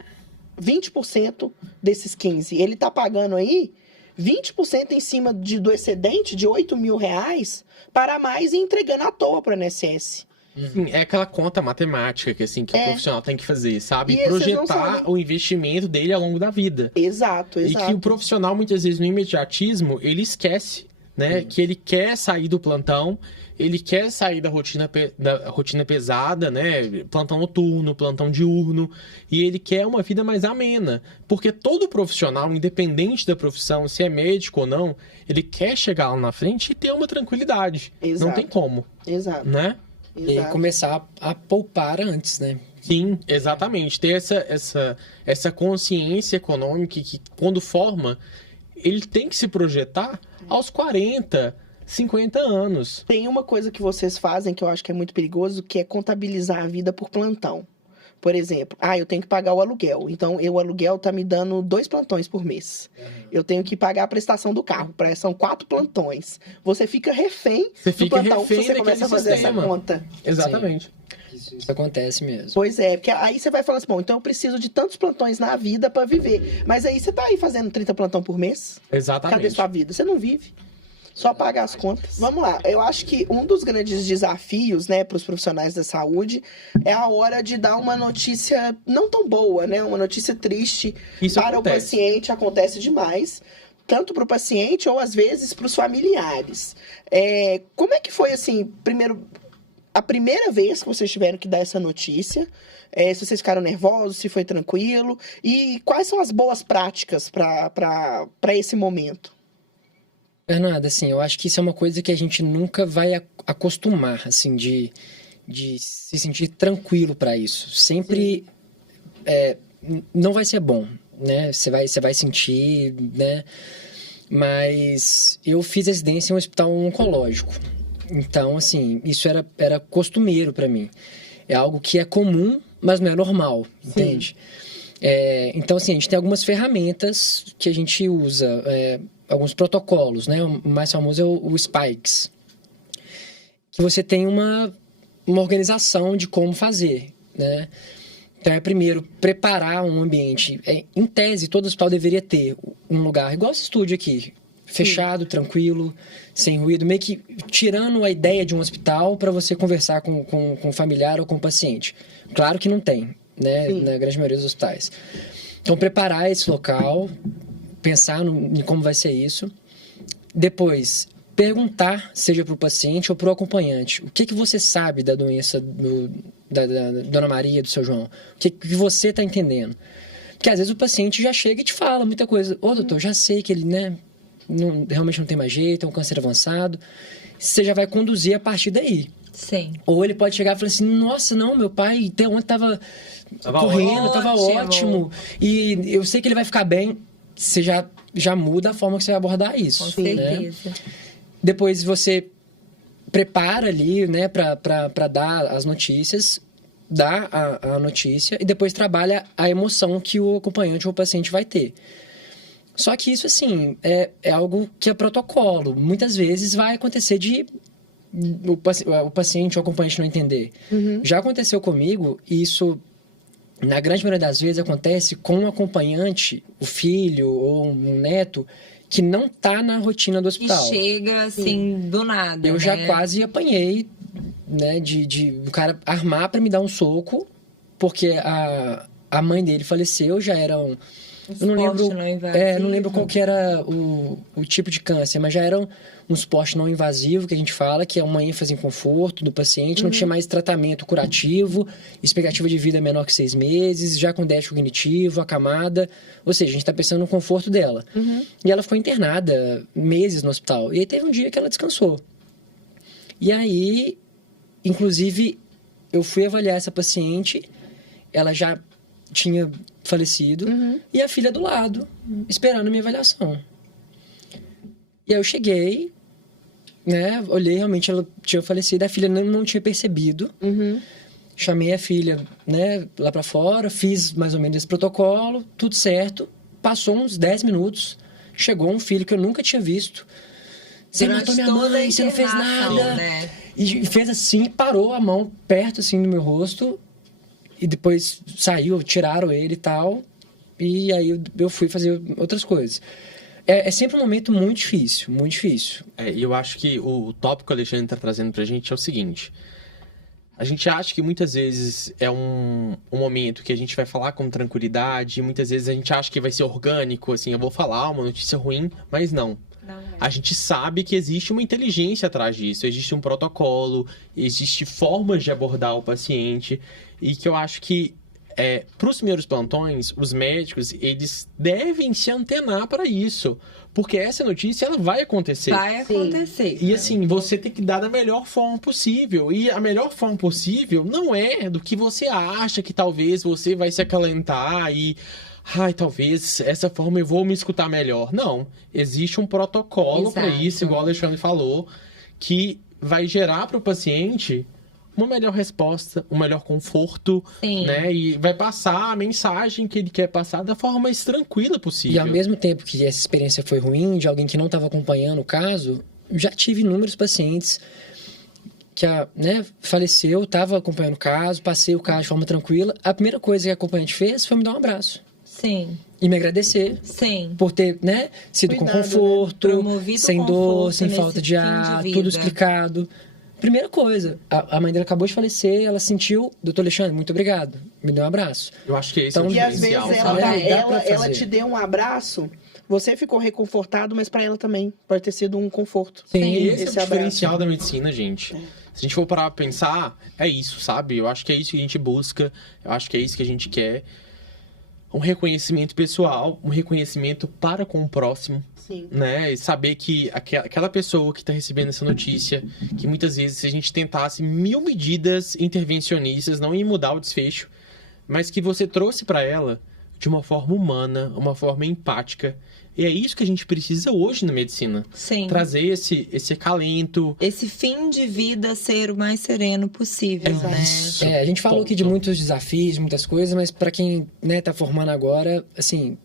20% desses 15. Ele está pagando aí 20% em cima do excedente de R$ 8.000 para mais e entregando à toa para o INSS. Sim, é aquela conta matemática que, assim, que o profissional tem que fazer, sabe? E vocês não Projetar sabem. o investimento dele ao longo da vida. Exato, exato. E que o profissional, muitas vezes, no imediatismo, ele esquece né? Que ele quer sair do plantão, ele quer sair da rotina pesada, né? Plantão noturno, plantão diurno, e ele quer uma vida mais amena. Porque todo profissional, independente da profissão, se é médico ou não, ele quer chegar lá na frente e ter uma tranquilidade. Exato. Não tem como. Exato. Né? E começar a poupar antes, né? Sim, exatamente. Ter essa consciência econômica que, quando forma, ele tem que se projetar aos 40, 50 anos. Tem uma coisa que vocês fazem que eu acho que é muito perigoso, que é contabilizar a vida por plantão. Por exemplo, eu tenho que pagar o aluguel. Então, o aluguel tá me dando 2 plantões por mês. Eu tenho que pagar a prestação do carro. São 4 plantões. Você fica refém do plantão se você começa a fazer essa conta. Exatamente. Isso acontece mesmo. Pois é, porque aí você vai falar assim, bom, então eu preciso de tantos plantões na vida para viver. Mas aí você tá aí fazendo 30 plantão por mês? Exatamente. Cadê sua vida? Você não vive. Só paga as contas. Vamos lá. Eu acho que um dos grandes desafios, né, para os profissionais da saúde é a hora de dar uma notícia não tão boa, né? Uma notícia triste para o paciente. Acontece demais. Tanto para o paciente ou, às vezes, para os familiares. Como é que foi, assim, a primeira vez que vocês tiveram que dar essa notícia? Se vocês ficaram nervosos, se foi tranquilo? E quais são as boas práticas para esse momento? Fernanda, assim, eu acho que isso é uma coisa que a gente nunca vai acostumar, assim, de se sentir tranquilo para isso. Sempre não vai ser bom, né? Você vai sentir, né? Mas eu fiz residência em um hospital oncológico. Então, assim, isso era costumeiro para mim. É algo que é comum, mas não é normal, entende? Então, assim, a gente tem algumas ferramentas que a gente usa, alguns protocolos, né? O mais famoso é o SPIKES, que você tem uma organização de como fazer, né? Então, primeiro, preparar um ambiente. Em tese, todo hospital deveria ter um lugar, igual esse estúdio aqui, fechado, tranquilo, sem ruído, meio que tirando a ideia de um hospital para você conversar com o familiar ou com o paciente. Claro que não tem, né? Na grande maioria dos hospitais. Então, preparar esse local, pensar em como vai ser isso. Depois, perguntar, seja para o paciente ou para o acompanhante, o que você sabe da doença da Dona Maria, do seu João? O que você está entendendo? Porque às vezes o paciente já chega e te fala muita coisa. Doutor, já sei que ele, né, realmente não tem mais jeito, é um câncer avançado. Você já vai conduzir a partir daí. Sim. Ou ele pode chegar e falar assim, nossa, não, meu pai até ontem tava correndo, tava ótimo. E eu sei que ele vai ficar bem. Você já muda a forma que você vai abordar isso. Com certeza. Né? Depois você prepara ali, né, para dar as notícias, dá a notícia e depois trabalha a emoção que o acompanhante ou o paciente vai ter. Só que isso, assim, é algo que é protocolo. Muitas vezes vai acontecer o paciente ou o acompanhante não entender. Já aconteceu comigo, e isso, na grande maioria das vezes, acontece com um acompanhante, o filho ou um neto, que não tá na rotina do hospital. E chega, assim, do nada, Eu já quase apanhei, né, de o cara armar para me dar um soco, porque a mãe dele faleceu, já era um... Eu não lembro, não lembro qual que era o tipo de câncer, mas já era um suporte não invasivo, que a gente fala, que é uma ênfase em conforto do paciente, não tinha mais tratamento curativo, expectativa de vida menor que 6 meses, já com déficit cognitivo, acamada, ou seja, a gente está pensando no conforto dela. E ela ficou internada meses no hospital, e aí teve um dia que ela descansou. E aí, inclusive, eu fui avaliar essa paciente, ela já tinha falecido, e a filha do lado, esperando a minha avaliação. E aí eu cheguei, né, olhei, realmente ela tinha falecido, a filha não tinha percebido. Chamei a filha, né, lá pra fora, fiz mais ou menos esse protocolo, tudo certo. Passou uns 10 minutos, chegou um filho que eu nunca tinha visto. Você matou minha mãe, você não fez nada. Né? E fez assim, parou a mão perto assim do meu rosto. E depois saiu, tiraram ele e tal. E aí eu fui fazer outras coisas. É sempre um momento muito difícil, muito difícil. E eu acho que o tópico que o Alexandre está trazendo pra gente é o seguinte. A gente acha que muitas vezes é um momento que a gente vai falar com tranquilidade. E muitas vezes a gente acha que vai ser orgânico, assim, eu vou falar uma notícia ruim, mas não. Não é. A gente sabe que existe uma inteligência atrás disso, existe um protocolo, existe formas de abordar o paciente, e que eu acho que para os primeiros plantões, os médicos, eles devem se antenar para isso, porque essa notícia ela vai acontecer. Vai acontecer. E assim, você tem que dar da melhor forma possível. E a melhor forma possível não é do que você acha que talvez você vai se acalentar e... Ai, talvez essa forma eu vou me escutar melhor. Não. Existe um protocolo para isso, igual o Alexandre falou, que vai gerar para o paciente uma melhor resposta, um melhor conforto, Sim. né? E vai passar a mensagem que ele quer passar da forma mais tranquila possível. E ao mesmo tempo que essa experiência foi ruim, de alguém que não estava acompanhando o caso, já tive inúmeros pacientes que faleceu, estava acompanhando o caso, passei o caso de forma tranquila. A primeira coisa que a acompanhante fez foi me dar um abraço. Sim. E me agradecer. Sim. Por ter, sido Cuidado, com conforto, Promovido sem conforto dor, sem nesse falta de fim ar, de tudo vida. explicado. Primeira coisa, a mãe dela acabou de falecer, ela sentiu, doutor Alexandre, muito obrigado, me deu um abraço. Eu acho que esse Então, é o E às vezes diferencial, ela, sabe? Dá pra ela fazer. te deu um abraço, você ficou reconfortado, mas pra ela também pode ter sido um conforto. E Sim. esse é o Esse abraço. diferencial da medicina, gente. Se a gente for parar pra pensar, é isso, sabe? Eu acho que é isso que a gente busca, eu acho que é isso que a gente quer. Um reconhecimento pessoal, um reconhecimento para com o próximo, Sim. né? E saber que aquela pessoa que está recebendo essa notícia, que muitas vezes se a gente tentasse 1000 medidas intervencionistas, não ia mudar o desfecho, mas que você trouxe para ela de uma forma humana, uma forma empática. E é isso que a gente precisa hoje na medicina. Sim. Trazer esse acalento. Esse fim de vida ser o mais sereno possível, né? Isso. A gente falou Ponto. aqui de muitos desafios, muitas coisas, mas para quem tá formando agora, assim,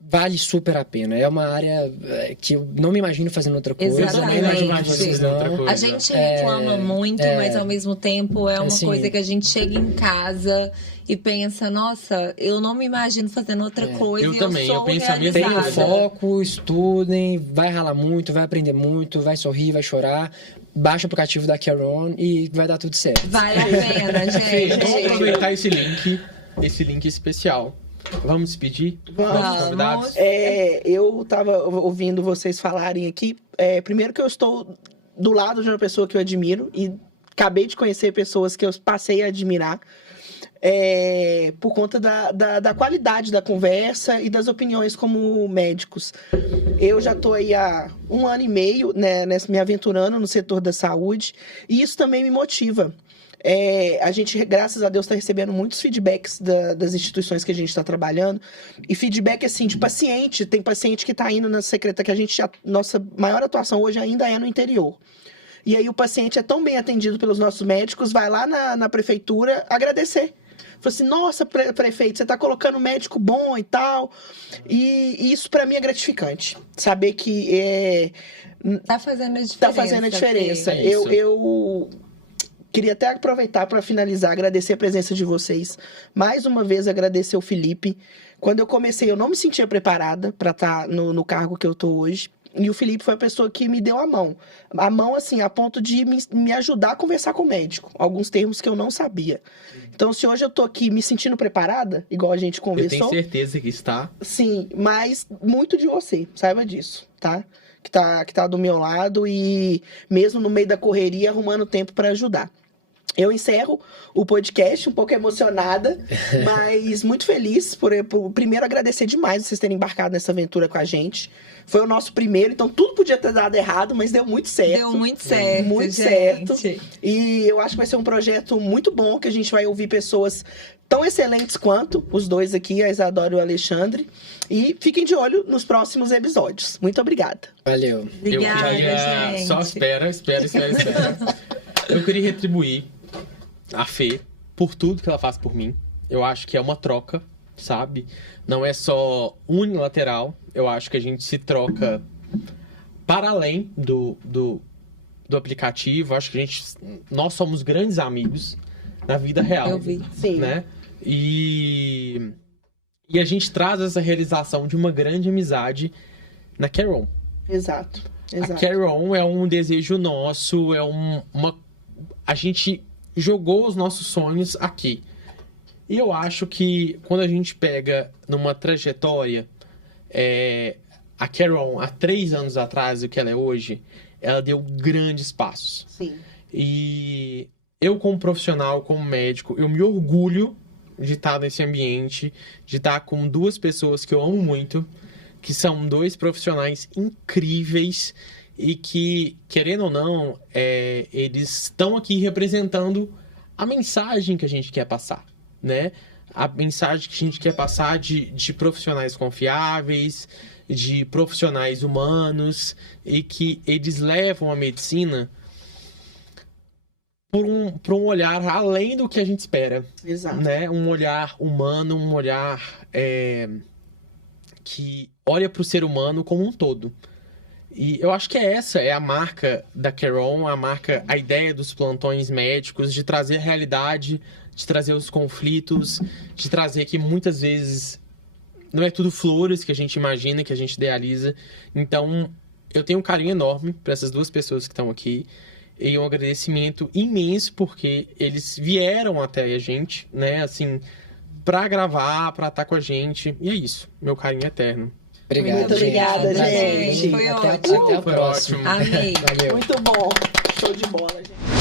vale super a pena. É uma área que eu não me imagino fazendo outra coisa. Exatamente. Eu não imagino Imagino vocês fazendo outra não. coisa. A gente reclama muito, mas ao mesmo tempo é uma Assim, coisa que a gente chega em casa e pensa, nossa, eu não me imagino fazendo outra coisa. Eu e também, sou eu penso a mesma Tenham coisa. foco, estudem, vai ralar muito, vai aprender muito, vai sorrir, vai chorar. Baixa o aplicativo da Caron e vai dar tudo certo. Vale a pena, Fê, vamos gente. aproveitar esse link especial. Vamos despedir? Vamos. Convidados? Eu tava ouvindo vocês falarem aqui. Primeiro que eu estou do lado de uma pessoa que eu admiro e acabei de conhecer pessoas que eu passei a admirar por conta da qualidade da conversa e das opiniões como médicos. Eu já estou aí há 1 ano e meio, né, me aventurando no setor da saúde e isso também me motiva. A gente, graças a Deus, está recebendo muitos feedbacks das instituições que a gente está trabalhando. E feedback, assim, de paciente. Tem paciente que está indo na secretaria, que nossa maior atuação hoje ainda é no interior. E aí o paciente é tão bem atendido pelos nossos médicos, vai lá na prefeitura agradecer. Fala assim, nossa, prefeito, você está colocando um médico bom e tal. E isso, para mim, é gratificante. Saber que Tá fazendo a diferença. tá fazendo a diferença. É isso. Eu queria até aproveitar para finalizar, agradecer a presença de vocês. Mais uma vez, agradecer o Felipe. Quando eu comecei, eu não me sentia preparada para estar no cargo que eu tô hoje. E o Felipe foi a pessoa que me deu a mão. A mão, assim, a ponto de me ajudar a conversar com o médico. Alguns termos que eu não sabia. Então, se hoje eu tô aqui me sentindo preparada, igual a gente Eu conversou... tenho certeza que está. Sim, mas muito de você, saiba disso, tá? Que tá do meu lado e mesmo no meio da correria, arrumando tempo para ajudar. Eu encerro o podcast um pouco emocionada, mas muito feliz por primeiro agradecer demais vocês terem embarcado nessa aventura com a gente. Foi o nosso primeiro, então tudo podia ter dado errado, mas deu muito certo. Deu muito certo, Muito gente. certo. E eu acho que vai ser um projeto muito bom, que a gente vai ouvir pessoas tão excelentes quanto os dois aqui, a Isadora e o Alexandre. E fiquem de olho nos próximos episódios. Muito obrigada. Valeu. Obrigada, eu queria... gente. Só espera. Eu queria retribuir a Fê por tudo que ela faz por mim. Eu acho que é uma troca, sabe? Não é só unilateral. Eu acho que a gente se troca para além do aplicativo. Eu acho que nós somos grandes amigos na vida real. Eu vi. Sim. Né? E a gente traz essa realização de uma grande amizade na Caron. Exato. A Caron é um desejo nosso, a gente jogou os nossos sonhos aqui. E eu acho que quando a gente pega numa trajetória, a Carol, há 3 anos atrás, o que ela é hoje, ela deu grandes passos. Sim. E eu, como profissional, como médico, eu me orgulho de estar nesse ambiente, de estar com 2 pessoas que eu amo muito, que são 2 profissionais incríveis e que, querendo ou não, eles estão aqui representando a mensagem que a gente quer passar, né? A mensagem que a gente quer passar de profissionais confiáveis, de profissionais humanos, e que eles levam a medicina por um olhar além do que a gente espera. Exato. Né? Um olhar humano, um olhar que olha para o ser humano como um todo. E eu acho que essa é a marca da Carol, a ideia dos plantões médicos, de trazer a realidade, de trazer os conflitos, de trazer que muitas vezes não é tudo flores que a gente imagina, que a gente idealiza. Então, eu tenho um carinho enorme para essas 2 pessoas que estão aqui e um agradecimento imenso porque eles vieram até a gente, né, assim, para gravar, para estar com a gente. E é isso, meu carinho eterno. Obrigado, muito obrigada, gente. Foi Até ótimo. o próximo. Ótimo. Amei. Valeu. Muito bom. Show de bola, gente.